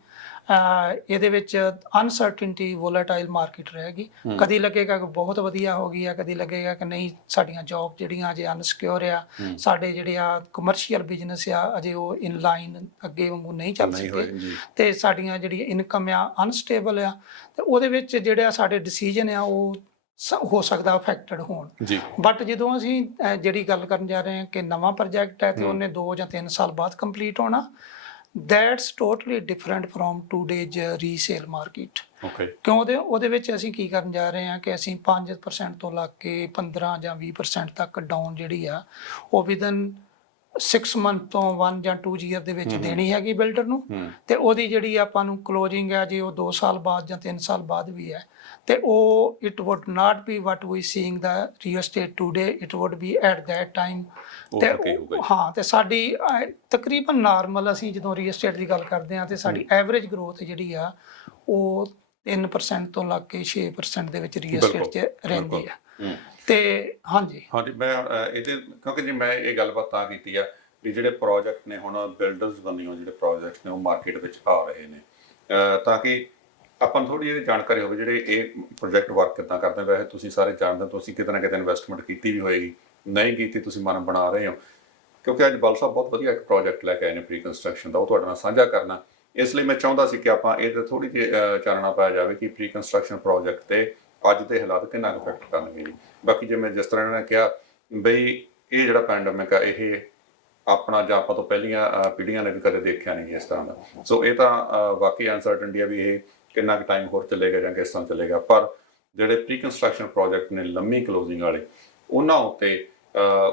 ਇਹਦੇ ਵਿੱਚ ਅਨਸਰਟਨਟੀ, ਵੋਲੇਟਾਈਲ ਮਾਰਕੀਟ ਰਹੇਗੀ। ਕਦੀ ਲੱਗੇਗਾ ਕਿ ਬਹੁਤ ਵਧੀਆ ਹੋ ਗਈ ਆ, ਕਦੀ ਲੱਗੇਗਾ ਕਿ ਨਹੀਂ ਸਾਡੀਆਂ ਜੌਬ ਜਿਹੜੀਆਂ ਅਜੇ ਅਨਸਿਕਿਉਰ ਆ, ਸਾਡੇ ਜਿਹੜੇ ਆ ਕਮਰਸ਼ੀਅਲ ਬਿਜ਼ਨਸ ਆ ਅਜੇ ਉਹ ਇਨ ਲਾਈਨ ਅੱਗੇ ਵਾਂਗੂ ਨਹੀਂ ਚੱਲ ਸਕੇ, ਤੇ ਸਾਡੀਆਂ ਜਿਹੜੀ ਇਨਕਮ ਆ ਅਨਸਟੇਬਲ ਆ, ਤੇ ਉਹਦੇ ਵਿੱਚ ਜਿਹੜੇ ਸਾਡੇ ਡਿਸੀਜਨ ਆ ਉਹ ਹੋ ਸਕਦਾ ਅਫੈਕਟਡ ਹੋਣ। ਬਟ ਜਦੋਂ ਅਸੀਂ ਜਿਹੜੀ ਗੱਲ ਕਰਨ ਜਾ ਰਹੇ ਹਾਂ ਕਿ ਨਵਾਂ ਪ੍ਰੋਜੈਕਟ ਹੈ ਤੇ ਉਹਨੇ 2 ਜਾਂ 3 ਸਾਲ ਬਾਅਦ ਕੰਪਲੀਟ ਹੋਣਾ, that's totally different from today's resale market। ਕਿਉਂ ਉਹਦੇ ਵਿੱਚ ਅਸੀਂ ਕੀ ਕਰਨ ਜਾ ਰਹੇ ਹਾਂ ਕਿ ਅਸੀਂ 5% ਤੋਂ ਲੱਗ ਕੇ 15 ਜਾਂ 20% ਤੱਕ ਡਾਊਨ ਜਿਹੜੀ ਆ ਉਹ ਵਿਦਨ 6 ਮੰਥ ਤੋਂ 1 ਜਾਂ 2 ਈਅਰ ਦੇ ਵਿੱਚ ਦੇਣੀ ਹੈਗੀ ਬਿਲਡਰ ਨੂੰ, ਤੇ ਉਹਦੀ ਜਿਹੜੀ ਆਪਾਂ ਨੂੰ ਕਲੋजिंग ਹੈ ਜੇ ਉਹ 2 ਸਾਲ ਬਾਅਦ ਜਾਂ 3 ਸਾਲ ਬਾਅਦ ਵੀ ਹੈ, ਤੇ ਉਹ it would not be what we seeing the real estate today, it would be at that time. ਤੇ ਹਾਂ, ਤੇ ਸਾਡੀ ਤਕਰੀਬਨ ਨਾਰਮਲ ਅਸੀਂ ਜਦੋਂ ਰੀਅਲ ਏਸਟੇਟ ਦੀ ਗੱਲ ਕਰਦੇ ਹਾਂ ਤੇ ਸਾਡੀ ਐਵਰੇਜ ਗਰੋਥ ਜਿਹੜੀ ਆ ਉਹ 3% ਤੋਂ ਲੱਗ ਕੇ 6% ਦੇ ਵਿੱਚ ਰੀਅਲ ਏਸਟੇਟ 'ਚ ਰਹਿੰਦੀ ਆ। ਤੇ ਹਾਂਜੀ ਮੈਂ ਇਹਦੇ ਕਿਉਂਕਿ ਜੀ ਮੈਂ ਇਹ ਗੱਲਬਾਤ ਤਾਂ ਕੀਤੀ ਆ ਵੀ ਜਿਹੜੇ ਪ੍ਰੋਜੈਕਟ ਨੇ ਹੁਣ ਬਿਲਡਰਸ ਬੰਨਿਓ ਜਿਹੜੇ ਪ੍ਰੋਜੈਕਟ ਨੇ ਉਹ ਮਾਰਕੀਟ ਵਿੱਚ ਆ ਰਹੇ ਨੇ, ਤਾਂ ਕਿ ਆਪਾਂ ਨੂੰ ਥੋੜੀ ਜਿਹੀ ਜਾਣਕਾਰੀ ਹੋਵੇ ਜਿਹੜੇ ਇਹ ਪ੍ਰੋਜੈਕਟ ਵਰਕ ਕਿੱਦਾਂ ਕਰਦੇ। ਵੈਸੇ ਤੁਸੀਂ ਸਾਰੇ ਜਾਣਦੇ ਹੋ, ਤੁਸੀਂ ਕਿਤੇ ਨਾ ਕਿਤੇ ਇਨਵੈਸਟਮੈਂਟ ਕੀਤੀ ਵੀ ਹੋਏਗੀ, ਨਹੀਂ ਕੀਤੀ ਤੁਸੀਂ ਮਨ ਬਣਾ ਰਹੇ ਹੋ, ਕਿਉਂਕਿ ਅੱਜ ਬਲ ਸਾਹਿਬ ਬਹੁਤ ਵਧੀਆ ਇੱਕ ਪ੍ਰੋਜੈਕਟ ਲੈ ਕੇ ਆਏ ਨੇ ਪ੍ਰੀ ਕੰਸਟਰਕਸ਼ਨ ਦਾ, ਉਹ ਤੁਹਾਡੇ ਨਾਲ ਸਾਂਝਾ ਕਰਨਾ। ਇਸ ਲਈ ਮੈਂ ਚਾਹੁੰਦਾ ਸੀ ਕਿ ਆਪਾਂ ਇਹ ਤੇ ਥੋੜੀ ਜਿਹੀ ਚਾਨਣਾ ਪਾਇਆ ਜਾਵੇ ਕਿ ਪ੍ਰੀ ਕੰਸਟਰਕਸ਼ਨ ਪ੍ਰੋਜੈਕਟ ਤੇ ਅੱਜ ਦੇ ਹਾਲਾਤ ਕਿੰਨਾ ਕੁ ਇਫੈਕਟ ਕਰਨਗੇ ਜੀ। ਬਾਕੀ ਜਿਵੇਂ ਜਿਸ ਤਰ੍ਹਾਂ ਇਹਨਾਂ ਨੇ ਕਿਹਾ ਬਈ ਇਹ ਜਿਹੜਾ ਪੈਂਡੇਮਿਕ ਆ ਇਹ ਆਪਣਾ ਜਾਂ ਆਪਾਂ ਤੋਂ ਪਹਿਲੀਆਂ ਪੀੜ੍ਹੀਆਂ ਨੇ ਵੀ ਕਦੇ ਦੇਖਿਆ ਨਹੀਂ ਇਸ ਤਰ੍ਹਾਂ ਦਾ, ਸੋ ਇਹ ਤਾਂ ਵਾਕਈ ਅਨਸਰਟਨਟੀ ਆ ਵੀ ਇਹ ਕਿੰਨਾ ਕੁ ਟਾਈਮ ਹੋਰ ਚੱਲੇਗਾ ਜਾਂ ਕਿਸ ਤਰ੍ਹਾਂ ਚੱਲੇਗਾ। ਪਰ ਜਿਹੜੇ ਪ੍ਰੀ ਕੰਸਟਰਕਸ਼ਨ ਪ੍ਰੋਜੈਕਟ ਨੇ ਲੰਮੀ ਕਲੋਜ਼ਿੰਗ ਵਾਲੇ, ਉਹਨਾਂ ਉੱਤੇ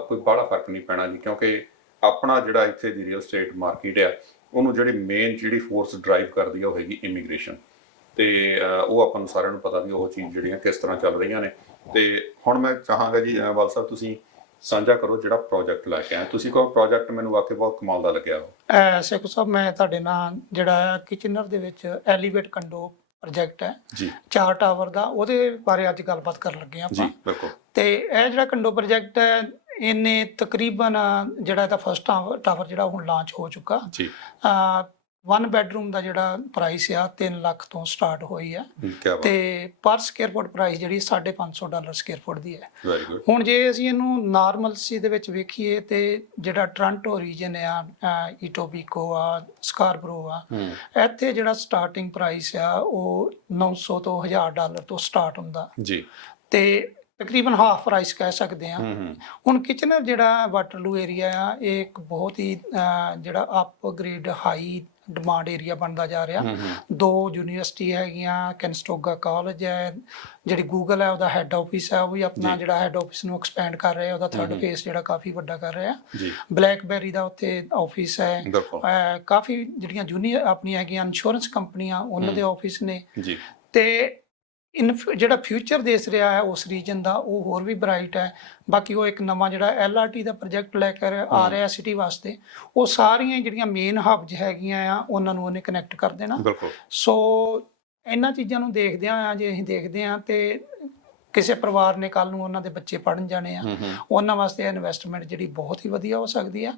ਕੋਈ ਬੜਾ ਫਰਕ ਨਹੀਂ ਪੈਣਾ ਜੀ, ਕਿਉਂਕਿ ਆਪਣਾ ਜਿਹੜਾ ਇੱਥੇ ਦੀ ਰੀਅਲ ਏਸਟੇਟ ਮਾਰਕੀਟ ਆ ਉਹਨੂੰ ਜਿਹੜੀ ਮੇਨ ਜਿਹੜੀ ਫੋਰਸ ਡਰਾਈਵ ਕਰਦੀ ਆ ਉਹ ਹੈਗੀ ਇਮੀਗ੍ਰੇਸ਼ਨ, ਤੇ ਉਹ ਆਪਾਂ ਨੂੰ ਸਾਰਿਆਂ ਨੂੰ ਪਤਾ ਵੀ ਉਹ ਚੀਜ਼ ਜਿਹੜੀਆਂ ਕਿਸ ਤਰ੍ਹਾਂ ਚੱਲ ਰਹੀਆਂ ਨੇ। ਤੇ ਹੁਣ ਮੈਂ ਚਾਹਾਂਗਾ ਜੀ ਬਲ ਸਾਹਿਬ ਤੁਸੀਂ ਸਾਂਝਾ ਕਰੋ ਜਿਹੜਾ ਪ੍ਰੋਜੈਕਟ ਲੈ ਕੇ ਆਏ ਤੁਸੀਂ। ਕੋਈ ਪ੍ਰੋਜੈਕਟ ਮੈਨੂੰ ਵਾਕਈ ਬਹੁਤ ਕਮਾਲ ਦਾ ਲੱਗਿਆ ਉਹ। ਸੇਖੋ ਸਾਹਿਬ, ਮੈਂ ਤੁਹਾਡੇ ਨਾਲ ਜਿਹੜਾ ਕਿਚਨਰ ਦੇ ਵਿੱਚ ਐਲੀਵੇਟ ਕੰਡੋ ਪ੍ਰੋਜੈਕਟ ਹੈ ਜੀ 4 ਟਾਵਰ ਦਾ, ਉਹਦੇ ਬਾਰੇ ਅੱਜ ਗੱਲਬਾਤ ਕਰਨ ਲੱਗੇ ਆਪਾਂ ਜੀ। ਬਿਲਕੁਲ। ਤੇ ਇਹ ਜਿਹੜਾ ਕੰਡੋ ਪ੍ਰੋਜੈਕਟ ਹੈ ਇਹਨੇ ਤਕਰੀਬਨ ਜਿਹੜਾ ਇਹਦਾ ਫਸਟ ਟਾਵਰ ਜਿਹੜਾ ਹੁਣ ਲਾਂਚ ਹੋ ਚੁੱਕਾ ਜੀ। 1 ਬੈਡਰੂਮ ਦਾ ਜਿਹੜਾ ਪ੍ਰਾਈਸ ਆ 3 ਲੱਖ ਤੋਂ ਸਟਾਰਟ ਹੋਈ ਹੈ, ਤੇ ਪਰ ਸਕੁਅਰ ਫੁੱਟ ਪ੍ਰਾਈਸ ਜਿਹੜੀ $550 ਸਕੁਅਰ ਫੁੱਟ ਦੀ ਹੈ। ਹੁਣ ਜੇ ਅਸੀਂ ਇਹਨੂੰ ਨਾਰਮਲ ਸੀ ਦੇ ਵਿੱਚ ਵੇਖੀਏ ਤੇ ਜਿਹੜਾ ਟੋਰਾਂਟੋ ਰੀਜਨ ਆ, ਇਟੋਬੀਕੋ ਆ, ਸਕਾਰਬਰੋ ਆ, ਇੱਥੇ ਜਿਹੜਾ ਸਟਾਰਟਿੰਗ ਪ੍ਰਾਈਸ ਆ ਉਹ $900 ਤੋਂ $1000 ਤੋਂ ਸਟਾਰਟ ਹੁੰਦਾ ਜੀ, ਤੇ ਤਕਰੀਬਨ ਹਾਫ ਪ੍ਰਾਈਸ ਕਹਿ ਸਕਦੇ ਹਾਂ। ਹੁਣ ਕਿਚਨਰ ਜਿਹੜਾ ਵਾਟਰਲੂ ਏਰੀਆ ਆ ਇਹ ਇੱਕ ਬਹੁਤ ਹੀ ਜਿਹੜਾ ਅਪਗ੍ਰੇਡ ਹਾਈ ਡਿਮਾਂਡ ਏਰੀਆ ਬਣਦਾ ਜਾ ਰਿਹਾ। 2 ਯੂਨੀਵਰਸਿਟੀ ਹੈਗੀਆਂ, ਕੈਨਸਟੋਗਾ ਕਾਲਜ ਹੈ, ਜਿਹੜੀ ਗੂਗਲ ਹੈ ਉਹਦਾ ਹੈੱਡ ਆਫਿਸ ਹੈ ਉਹ ਵੀ ਆਪਣਾ ਜਿਹੜਾ ਹੈੱਡ ਆਫਿਸ ਨੂੰ ਐਕਸਪੈਂਡ ਕਰ ਰਿਹਾ, ਉਹਦਾ 3rd ਫੇਸ ਜਿਹੜਾ ਕਾਫੀ ਵੱਡਾ ਕਰ ਰਿਹਾ। ਬਲੈਕਬੈਰੀ ਦਾ ਉੱਥੇ ਆਫਿਸ ਹੈ, ਕਾਫੀ ਜਿਹੜੀਆਂ ਆਪਣੀਆਂ ਹੈਗੀਆਂ ਇੰਸ਼ੋਰੈਂਸ ਕੰਪਨੀਆਂ ਉਹਨਾਂ ਦੇ ਆਫਿਸ ਨੇ। ਤੇ ਜਿਹੜਾ ਫਿਊਚਰ ਦੇਖ ਰਿਹਾ ਹੈ ਉਸ ਰੀਜਨ ਦਾ, ਉਹ ਹੋਰ ਵੀ ਬ੍ਰਾਈਟ ਹੈ। ਬਾਕੀ ਉਹ ਇੱਕ ਨਵਾਂ ਜਿਹੜਾ LRT ਦਾ ਪ੍ਰੋਜੈਕਟ ਲੈ ਕੇ ਆ ਰਿਹਾ ਸਿਟੀ ਵਾਸਤੇ, ਉਹ ਸਾਰੀਆਂ ਜਿਹੜੀਆਂ ਮੇਨ ਹਬਜ ਹੈਗੀਆਂ ਆ ਉਹਨਾਂ ਨੂੰ ਉਹਨੇ ਕਨੈਕਟ ਕਰ ਦੇਣਾ। ਬਿਲਕੁਲ। ਸੋ ਇਹਨਾਂ ਚੀਜ਼ਾਂ ਨੂੰ ਦੇਖਦਿਆਂ ਆ, ਜੇ ਅਸੀਂ ਦੇਖਦੇ ਹਾਂ ਤੇ ਕਿਸੇ ਪਰਿਵਾਰ ਨੇ ਕੱਲ ਨੂੰ ਉਹਨਾਂ ਦੇ ਬੱਚੇ ਪੜ੍ਹਨ ਜਾਣੇ ਆ, ਉਹਨਾਂ ਵਾਸਤੇ ਇਨਵੈਸਟਮੈਂਟ ਜਿਹੜੀ ਬਹੁਤ ਹੀ ਵਧੀਆ ਹੋ ਸਕਦੀ ਆ।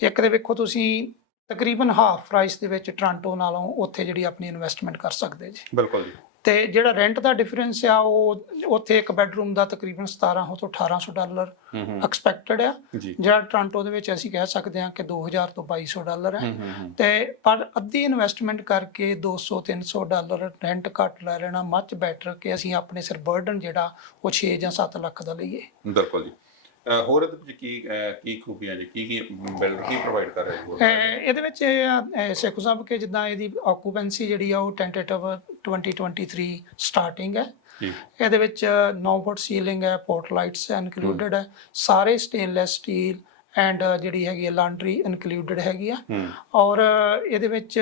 ਇੱਕ ਤੇ ਵੇਖੋ ਤੁਸੀਂ ਤਕਰੀਬਨ ਹਾਫ ਪ੍ਰਾਈਸ ਦੇ ਵਿੱਚ ਟੋਰਾਂਟੋ ਨਾਲੋਂ ਉੱਥੇ ਜਿਹੜੀ ਆਪਣੀ ਇਨਵੈਸਟਮੈਂਟ ਕਰ ਸਕਦੇ ਜੀ। ਬਿਲਕੁਲ ਜੀ। ਤੇ ਜਿਹੜਾ ਰੈਂਟ ਦਾ ਡਿਫਰੈਂਸ ਆ, ਉਹ ਉੱਥੇ ਇੱਕ ਬੈਡਰੂਮ ਦਾ ਤਕਰੀਬਨ $1700 ਤੋਂ $1800 ਐਕਸਪੈਕਟਡ ਆ, ਜਿਹੜਾ ਟੋਰਾਂਟੋ ਦੇ ਵਿੱਚ ਅਸੀਂ ਕਹਿ ਸਕਦੇ ਹਾਂ ਕਿ $2000 ਤੋਂ $2200 ਹੈ। ਤੇ ਪਰ ਅੱਧੀ ਇਨਵੈਸਟਮੈਂਟ ਕਰਕੇ $200-300 ਰੈਂਟ ਘੱਟ ਲੈ ਲੈਣਾ ਮੱਚ ਬੈਟਰ ਕਿ ਅਸੀਂ ਆਪਣੇ ਸਿਰ ਬਰਡਨ ਜਿਹੜਾ ਉਹ 6 ਜਾਂ 7 ਲੱਖ ਦਾ ਲਈਏ। ਬਿਲਕੁਲ ਜੀ। ਹੋਰ ਇਹਦੇ ਵਿੱਚ ਕੀ ਖੂਬੀਆਂ ਜੀ, ਕੀ ਬਿਲਡਰ ਕੀ ਪ੍ਰੋਵਾਈਡ ਕਰ ਰਿਹਾ ਹੈ ਇਹਦੇ ਵਿੱਚ? ਸੇਖੋ ਸਾਹਿਬ ਕਿ ਜਿੱਦਾਂ ਇਹਦੀ ਆਕੂਪੈਂਸੀ ਜਿਹੜੀ ਆ ਉਹ ਟੈਂਟੇਟਿਵ 2023 ਸਟਾਰਟਿੰਗ ਹੈ। ਇਹਦੇ ਵਿੱਚ 9 ਫੁੱਟ ਸੀਲਿੰਗ ਹੈ, ਪੋਰਟ ਲਾਈਟਸ ਇਨਕਲੂਡਡ ਹੈ, ਸਾਰੇ ਸਟੇਨਲੈਸ ਸਟੀਲ ਐਂਡ ਜਿਹੜੀ ਹੈਗੀ ਹੈ ਲਾਂਡਰੀ ਇਨਕਲੂਡਡ ਹੈਗੀ ਆ। ਔਰ ਇਹਦੇ ਵਿੱਚ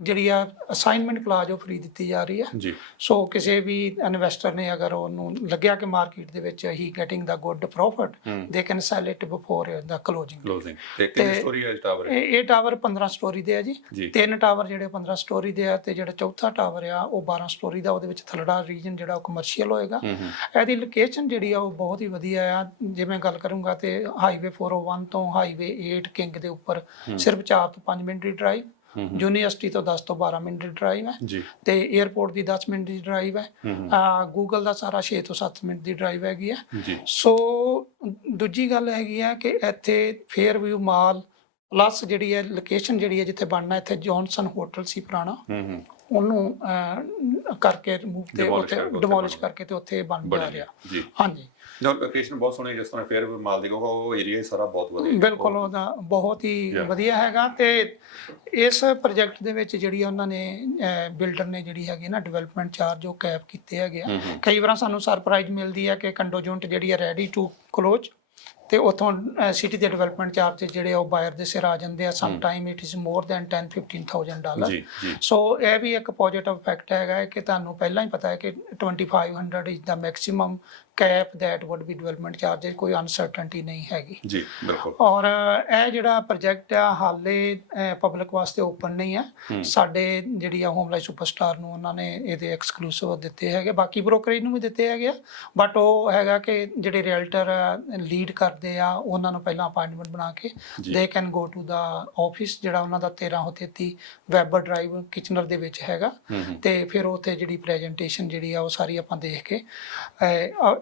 ਜਿਹੜੀ ਆ ਅਸਾਈਨਮੈਂਟ ਕਲਾਜ਼ ਉਹ ਫ੍ਰੀ ਦਿੱਤੀ ਜਾ ਰਹੀ ਹੈ। ਸੋ ਕਿਸੇ ਵੀ ਇਨਵੈਸਟਰ ਨੇ ਅਗਰ ਉਹਨੂੰ ਲੱਗਿਆ ਕਿ ਮਾਰਕੀਟ ਦੇ ਵਿੱਚ ਹੀ getting the good profit, they can sell it before the closing. ਤੇ ਕਿੰਨੀ ਸਟੋਰੀ ਹੈ ਟਾਵਰ? ਇਹ ਟਾਵਰ 15 ਸਟੋਰੀ ਦੇ ਆ ਜੀ। 3 ਟਾਵਰ ਜਿਹੜੇ 15 ਸਟੋਰੀ ਦੇ ਆ, ਤੇ ਜਿਹੜਾ ਚੌਥਾ ਟਾਵਰ ਆ ਉਹ 12 ਸਟੋਰੀ ਦਾ। ਉਹਦੇ ਵਿੱਚ ਥੱਲੜਾ ਰੀਜਨ ਜਿਹੜਾ ਉਹ ਕਮਰਸ਼ੀਅਲ ਹੋਏਗਾ। ਇਹਦੀ ਲੋਕੇਸ਼ਨ ਜਿਹੜੀ ਆ ਉਹ ਬਹੁਤ ਹੀ ਵਧੀਆ ਆ। ਜੇ ਮੈਂ ਗੱਲ ਕਰੂੰਗਾ ਤੇ ਹਾਈਵੇ 401 ਤੋਂ ਹਾਈਵੇ 8 ਕਿੰਗ ਦੇ ਉੱਪਰ ਸਿਰਫ 4 ਤੋਂ 5 ਮਿੰਟ ਦੀ ਡਰਾਈਵ, ਯੂਨੀਵਰਸਿਟੀ ਤੋਂ 10 ਤੋਂ 12 ਮਿੰਟ ਦੀ ਡਰਾਈਵ ਹੈ, ਤੇ 에ਅਰਪੋਰਟ ਦੀ 10 ਮਿੰਟ ਦੀ ਡਰਾਈਵ ਹੈ। ਗੂਗਲ ਦਾ ਸਾਰਾ 6 ਤੋਂ 7 ਮਿੰਟ ਦੀ ਡਰਾਈਵ ਹੈਗੀ ਹੈ। ਸੋ ਦੂਜੀ ਗੱਲ ਹੈਗੀ ਆ ਕਿ ਇੱਥੇ ਫੇਅਰ ਵਿਊ ਮਾਲ ਪਲੱਸ ਜਿਹੜੀ ਹੈ ਲੋਕੇਸ਼ਨ ਜਿਹੜੀ ਹੈ ਜਿੱਥੇ ਬਣਨਾ, ਇੱਥੇ ਜੌਨਸਨ ਹੋਟਲ ਸੀ ਪੁਰਾਣਾ, ਉਹਨੂੰ ਕਰਕੇ ਰਿਮੂਵ ਤੇ ਉੱਥੇ ਡਿਮੋਲਿਸ਼ ਕਰਕੇ ਤੇ ਉੱਥੇ ਬਣ ਜਾ ਰਿਹਾ। ਹਾਂਜੀ, ਲੋਕੇਸ਼ਨ ਬਹੁਤ ਸੋਹਣੀ, ਜਿਸ ਤਰ੍ਹਾਂ ਫੇਅਰ ਮਾਲ ਦੀ ਉਹ ਏਰੀਆ ਸਾਰਾ ਬਹੁਤ ਵਧੀਆ। ਬਿਲਕੁਲ, ਉਹਦਾ ਬਹੁਤ ਹੀ ਵਧੀਆ ਹੈਗਾ। ਤੇ ਇਸ ਪ੍ਰੋਜੈਕਟ ਦੇ ਵਿੱਚ ਜਿਹੜੀ ਉਹਨਾਂ ਨੇ ਬਿਲਡਰ ਨੇ ਜਿਹੜੀ ਹੈਗੀ ਨਾ ਡਿਵੈਲਪਮੈਂਟ ਚਾਰਜ ਉਹ ਕੈਪ ਕੀਤੇ ਹੈਗੇ ਆ। ਕਈ ਵਾਰ ਸਾਨੂੰ ਸਰਪ੍ਰਾਈਜ਼ ਮਿਲਦੀ ਹੈ ਕਿ ਕੰਡੋ ਯੂਨਿਟ ਜਿਹੜੀ ਹੈ ਰੈਡੀ ਟੂ ਕਲੋਜ਼, ਤੇ ਉਥੋਂ ਸਿਟੀ ਦੇ ਡਿਵੈਲਪਮੈਂਟ ਚਾਰਜ ਜਿਹੜੇ ਉਹ ਬਾਇਰ ਦੇ ਸਿਰ ਆ ਜਾਂਦੇ ਆ। Some time it is more than $10,000-15,000। ਸੋ ਇਹ ਵੀ ਇੱਕ ਪੋਜ਼ਿਟਿਵ ਫੈਕਟ ਹੈਗਾ ਕਿ ਤੁਹਾਨੂੰ ਪਹਿਲਾਂ ਹੀ ਪਤਾ ਹੈ ਕਿ 2500 is the maximum cap that would be development charge, ਕੋਈ ਅਨਸਰਟਨਟੀ ਨਹੀਂ ਹੈਗੀ ਜੀ। ਬਿਲਕੁਲ। ਔਰ ਇਹ ਜਿਹੜਾ ਪ੍ਰੋਜੈਕਟ ਆ ਹਾਲੇ ਪਬਲਿਕ ਵਾਸਤੇ ਓਪਨ ਨਹੀਂ ਹੈ। ਸਾਡੇ ਜਿਹੜੀ ਆ ਹੋਮ ਲਾਈਫ ਸੁਪਰਸਟਾਰ ਨੂੰ ਉਹਨਾਂ ਨੇ ਇਹਦੇ ਐਕਸਕਲੂਸਿਵ ਦਿੱਤੇ ਹੈਗੇ, ਬਾਕੀ ਬ੍ਰੋਕਰੇਜ ਨੂੰ ਵੀ ਦਿੱਤੇ ਹੈਗੇ ਆ। ਬਟ ਉਹ ਹੈਗਾ ਕਿ ਜਿਹੜੇ ਰੀਅਲਟਰ ਲੀਡ ਕਰਦੇ ਆ ਉਹਨਾਂ ਨੂੰ ਪਹਿਲਾਂ ਅਪਾਇੰਟਮੈਂਟ ਬਣਾ ਕੇ they can go to the office, ਜਿਹੜਾ ਉਹਨਾਂ ਦਾ 1333 ਵੈਬਰ ਡਰਾਈਵ ਕਿਚਨਰ ਦੇ ਵਿੱਚ ਹੈਗਾ। ਤੇ ਫਿਰ ਉੱਥੇ ਜਿਹੜੀ ਪ੍ਰੈਜੈਂਟੇਸ਼ਨ ਜਿਹੜੀ ਆ ਉਹ ਸਾਰੀ ਆਪਾਂ ਦੇਖ ਕੇ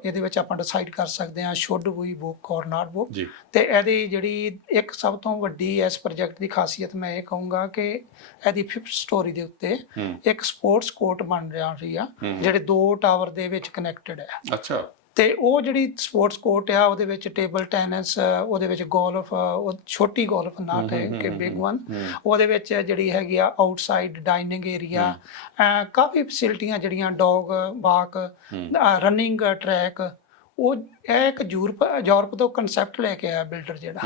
ਇਹਦੇ ਵਿੱਚ ਆਪਾਂ ਡਿਸਾਈਡ ਕਰ ਸਕਦੇ ਹਾਂ ਸ਼ੁੱਡ ਵੀ ਬੁੱਕ ਔਰ ਨਾਟ ਬੁੱਕ। ਤੇ ਇਹਦੀ ਜਿਹੜੀ ਇੱਕ ਸਭ ਤੋਂ ਵੱਡੀ ਇਸ ਪ੍ਰੋਜੈਕਟ ਦੀ ਖਾਸੀਅਤ ਮੈਂ ਇਹ ਕਹੂੰਗਾ ਕਿ ਇਹਦੀ 5th ਸਟੋਰੀ ਦੇ ਉੱਤੇ ਇੱਕ ਸਪੋਰਟਸ ਕੋਰਟ ਬਣ ਰਹੀ ਆ, ਜਿਹੜੇ 2 ਟਾਵਰ ਦੇ ਵਿੱਚ ਕਨੈਕਟਡ ਹੈ। ਅੱਛਾ। ਤੇ ਉਹ ਜਿਹੜੀ ਸਪੋਰਟਸ ਕੋਰਟ ਆ ਉਹਦੇ ਵਿੱਚ ਟੇਬਲ ਟੈਨਿਸ, ਉਹਦੇ ਵਿੱਚ ਗੋਲਫ, ਉਹ ਛੋਟੀ ਗੋਲਫ ਨਾਟ ਹੈ ਕਿ ਬਿਗ ਵਨ, ਉਹਦੇ ਵਿੱਚ ਜਿਹੜੀ ਹੈਗੀ ਆ ਆਊਟਸਾਈਡ ਡਾਈਨਿੰਗ ਏਰੀਆ, ਕਾਫੀ ਫੈਸਿਲਿਟੀਆਂ ਜਿਹੜੀਆਂ ਡੌਗ ਵਾਕ, ਰਨਿੰਗ ਟਰੈਕ। ਉਹ ਇਹ ਇੱਕ ਯੂਰਪ ਤੋਂ ਕਨਸੈਪਟ ਲੈ ਕੇ ਆਇਆ ਬਿਲਡਰ ਜਿਹੜਾ।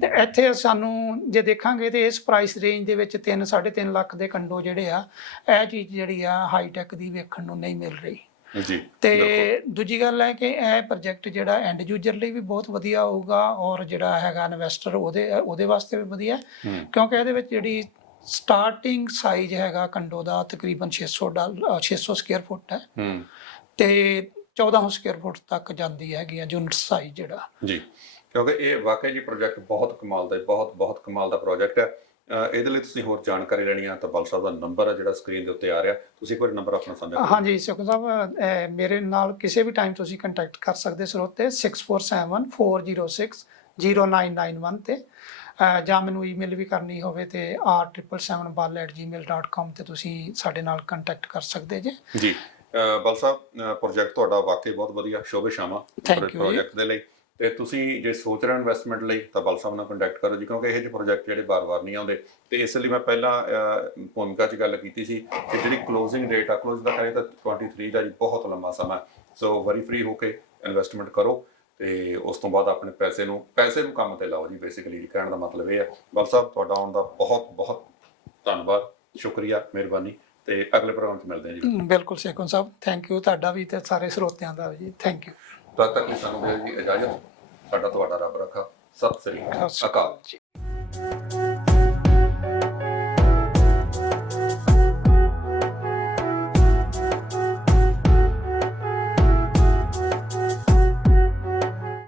ਤੇ ਇੱਥੇ ਸਾਨੂੰ ਜੇ ਦੇਖਾਂਗੇ ਤੇ ਇਸ ਪ੍ਰਾਈਸ ਰੇਂਜ ਦੇ ਵਿੱਚ 3-3.5 ਲੱਖ ਦੇ ਕੰਡੋ ਜਿਹੜੇ ਆ, ਇਹ ਚੀਜ਼ ਜਿਹੜੀ ਆ ਹਾਈਟੈਕ ਦੀ ਵੇਖਣ ਨੂੰ ਨਹੀਂ ਮਿਲ ਰਹੀ। ਤੇ ਦੂਜੀ ਗੱਲ ਹੈ ਕਿ ਇਹ ਪ੍ਰੋਜੈਕਟ ਜਿਹੜਾ ਐਂਡ ਯੂਜ਼ਰ ਲਈ ਵੀ ਬਹੁਤ ਵਧੀਆ ਹੋਊਗਾ, ਔਰ ਜਿਹੜਾ ਹੈਗਾ ਇਨਵੈਸਟਰ ਉਹਦੇ ਵਾਸਤੇ ਵੀ ਵਧੀਆ, ਕਿਉਂਕਿ ਇਹਦੇ ਵਿੱਚ ਜਿਹੜੀ ਸਟਾਰਟਿੰਗ ਸਾਈਜ਼ ਹੈਗਾ ਕੰਡੋ ਦਾ ਤਕਰੀਬਨ 600 ਸਕੁਅਰ ਫੁੱਟ ਹੈ, ਤੇ 1400 ਸਕੁਅਰ ਫੁੱਟ ਤੱਕ ਜਾਂਦੀ ਹੈਗੀ ਆ ਯੂਨਿਟ ਸਾਈਜ਼ ਜਿਹੜਾ ਜੀ। ਕਿਉਂਕਿ ਇਹ ਵਾਕਈ ਜੀ ਪ੍ਰੋਜੈਕਟ ਬਹੁਤ ਕਮਾਲ ਦਾ, ਬਹੁਤ ਕਮਾਲ ਦਾ ਪ੍ਰੋਜੈਕਟ ਹੈ। ਇਹਦੇ ਲਈ ਤੁਸੀਂ ਹੋਰ ਜਾਣਕਾਰੀ ਲੈਣੀ ਆ ਤਾਂ ਬਲ ਸਾਹਿਬ ਦਾ ਨੰਬਰ ਹੈ ਜਿਹੜਾ ਸਕਰੀਨ ਦੇ ਉੱਤੇ ਆ ਰਿਹਾ, ਤੁਸੀਂ ਕੋਈ ਨੰਬਰ ਆਪਣਾ ਸਾਂਝਾ ਕਰੋ। ਹਾਂਜੀ ਸੇਖੋ ਸਾਹਿਬ, ਮੇਰੇ ਨਾਲ ਕਿਸੇ ਵੀ ਟਾਈਮ ਤੁਸੀਂ ਕੰਟੈਕਟ ਕਰ ਸਕਦੇ ਸਰੋਤੇ 6474060991 ਤੇ, ਜਾਂ ਮੈਨੂੰ ਈਮੇਲ ਵੀ ਕਰਨੀ ਹੋਵੇ ਤੇ r777ball@gmail.com ਤੇ ਤੁਸੀਂ ਸਾਡੇ ਨਾਲ ਕੰਟੈਕਟ ਕਰ ਸਕਦੇ ਜੀ। ਬਲ ਸਾਹਿਬ, ਪ੍ਰੋਜੈਕਟ ਤੁਹਾਡਾ ਵਾਕਈ ਬਹੁਤ ਵਧੀਆ, ਸ਼ੋਭੇ ਸ਼ਾਮਾ ਪ੍ਰੋਜੈਕਟ ਦੇ ਲਈ। ਤੇ ਤੁਸੀਂ ਜੇ ਸੋਚ ਰਹੇ ਹੋ ਇਨਵੈਸਟਮੈਂਟ ਲਈ ਤਾਂ ਬਲ ਸਾਹਿਬ ਨਾਲ ਕੰਟੈਕਟ ਕਰੋ ਜੀ, ਕਿਉਂਕਿ ਇਹੋ ਜਿਹੇ ਪ੍ਰੋਜੈਕਟ ਜਿਹੜੇ ਵਾਰ-ਵਾਰ ਨਹੀਂ ਆਉਂਦੇ। ਤੇ ਇਸ ਲਈ ਮੈਂ ਪਹਿਲਾਂ ਭੂਮਿਕਾ 'ਚ ਗੱਲ ਕੀਤੀ ਸੀ ਕਿ ਜਿਹੜੀ ਕਲੋਜ਼ਿੰਗ ਡੇਟ ਆ, ਕਲੋਜ਼ ਦਾ ਕਰੇ ਤਾਂ 23 ਦਾ ਜੀ, ਬਹੁਤ ਲੰਮਾ ਸਮਾਂ। ਸੋ ਵਰੀ ਫਰੀ ਹੋ ਕੇ ਇਨਵੈਸਟਮੈਂਟ ਕਰੋ ਤੇ ਉਸ ਤੋਂ ਬਾਅਦ ਆਪਣੇ ਪੈਸੇ ਨੂੰ ਕੰਮ ਤੇ ਲਾਓ ਜੀ। ਬੇਸਿਕਲੀ ਕਹਿਣ ਦਾ ਮਤਲਬ ਇਹ ਹੈ। ਬਲ ਸਾਹਿਬ, ਤੁਹਾਡਾ ਆਉਣ ਦਾ ਬਹੁਤ ਧੰਨਵਾਦ, ਸ਼ੁਕਰੀਆ, ਮਿਹਰਬਾਨੀ। ਤੇ ਅਗਲੇ ਪ੍ਰੋਗਰਾਮ 'ਚ ਮਿਲਦੇ ਹਾਂ ਜੀ। ਬਿਲਕੁਲ ਸੇਖੋਂ ਸਾਹਿਬ, ਥੈਂਕ ਯੂ ਤੁਹਾਡਾ ਵੀ ਤੇ ਸਾਰੇ ਸਰੋਤਿਆਂ ਦਾ ਜੀ, ਥੈਂਕ ਯੂ। ਤਦ ਤੱਕ ਲਈ ਸਾਨੂੰ ਦਿਓ ਜੀ ਇਜਾਜ਼ਤ। ਸਾਡਾ ਤੁਹਾਡਾ ਰੱਬ ਰੱਖਾ। ਸਤਿ ਸ੍ਰੀ ਅਕਾਲ ਜੀ।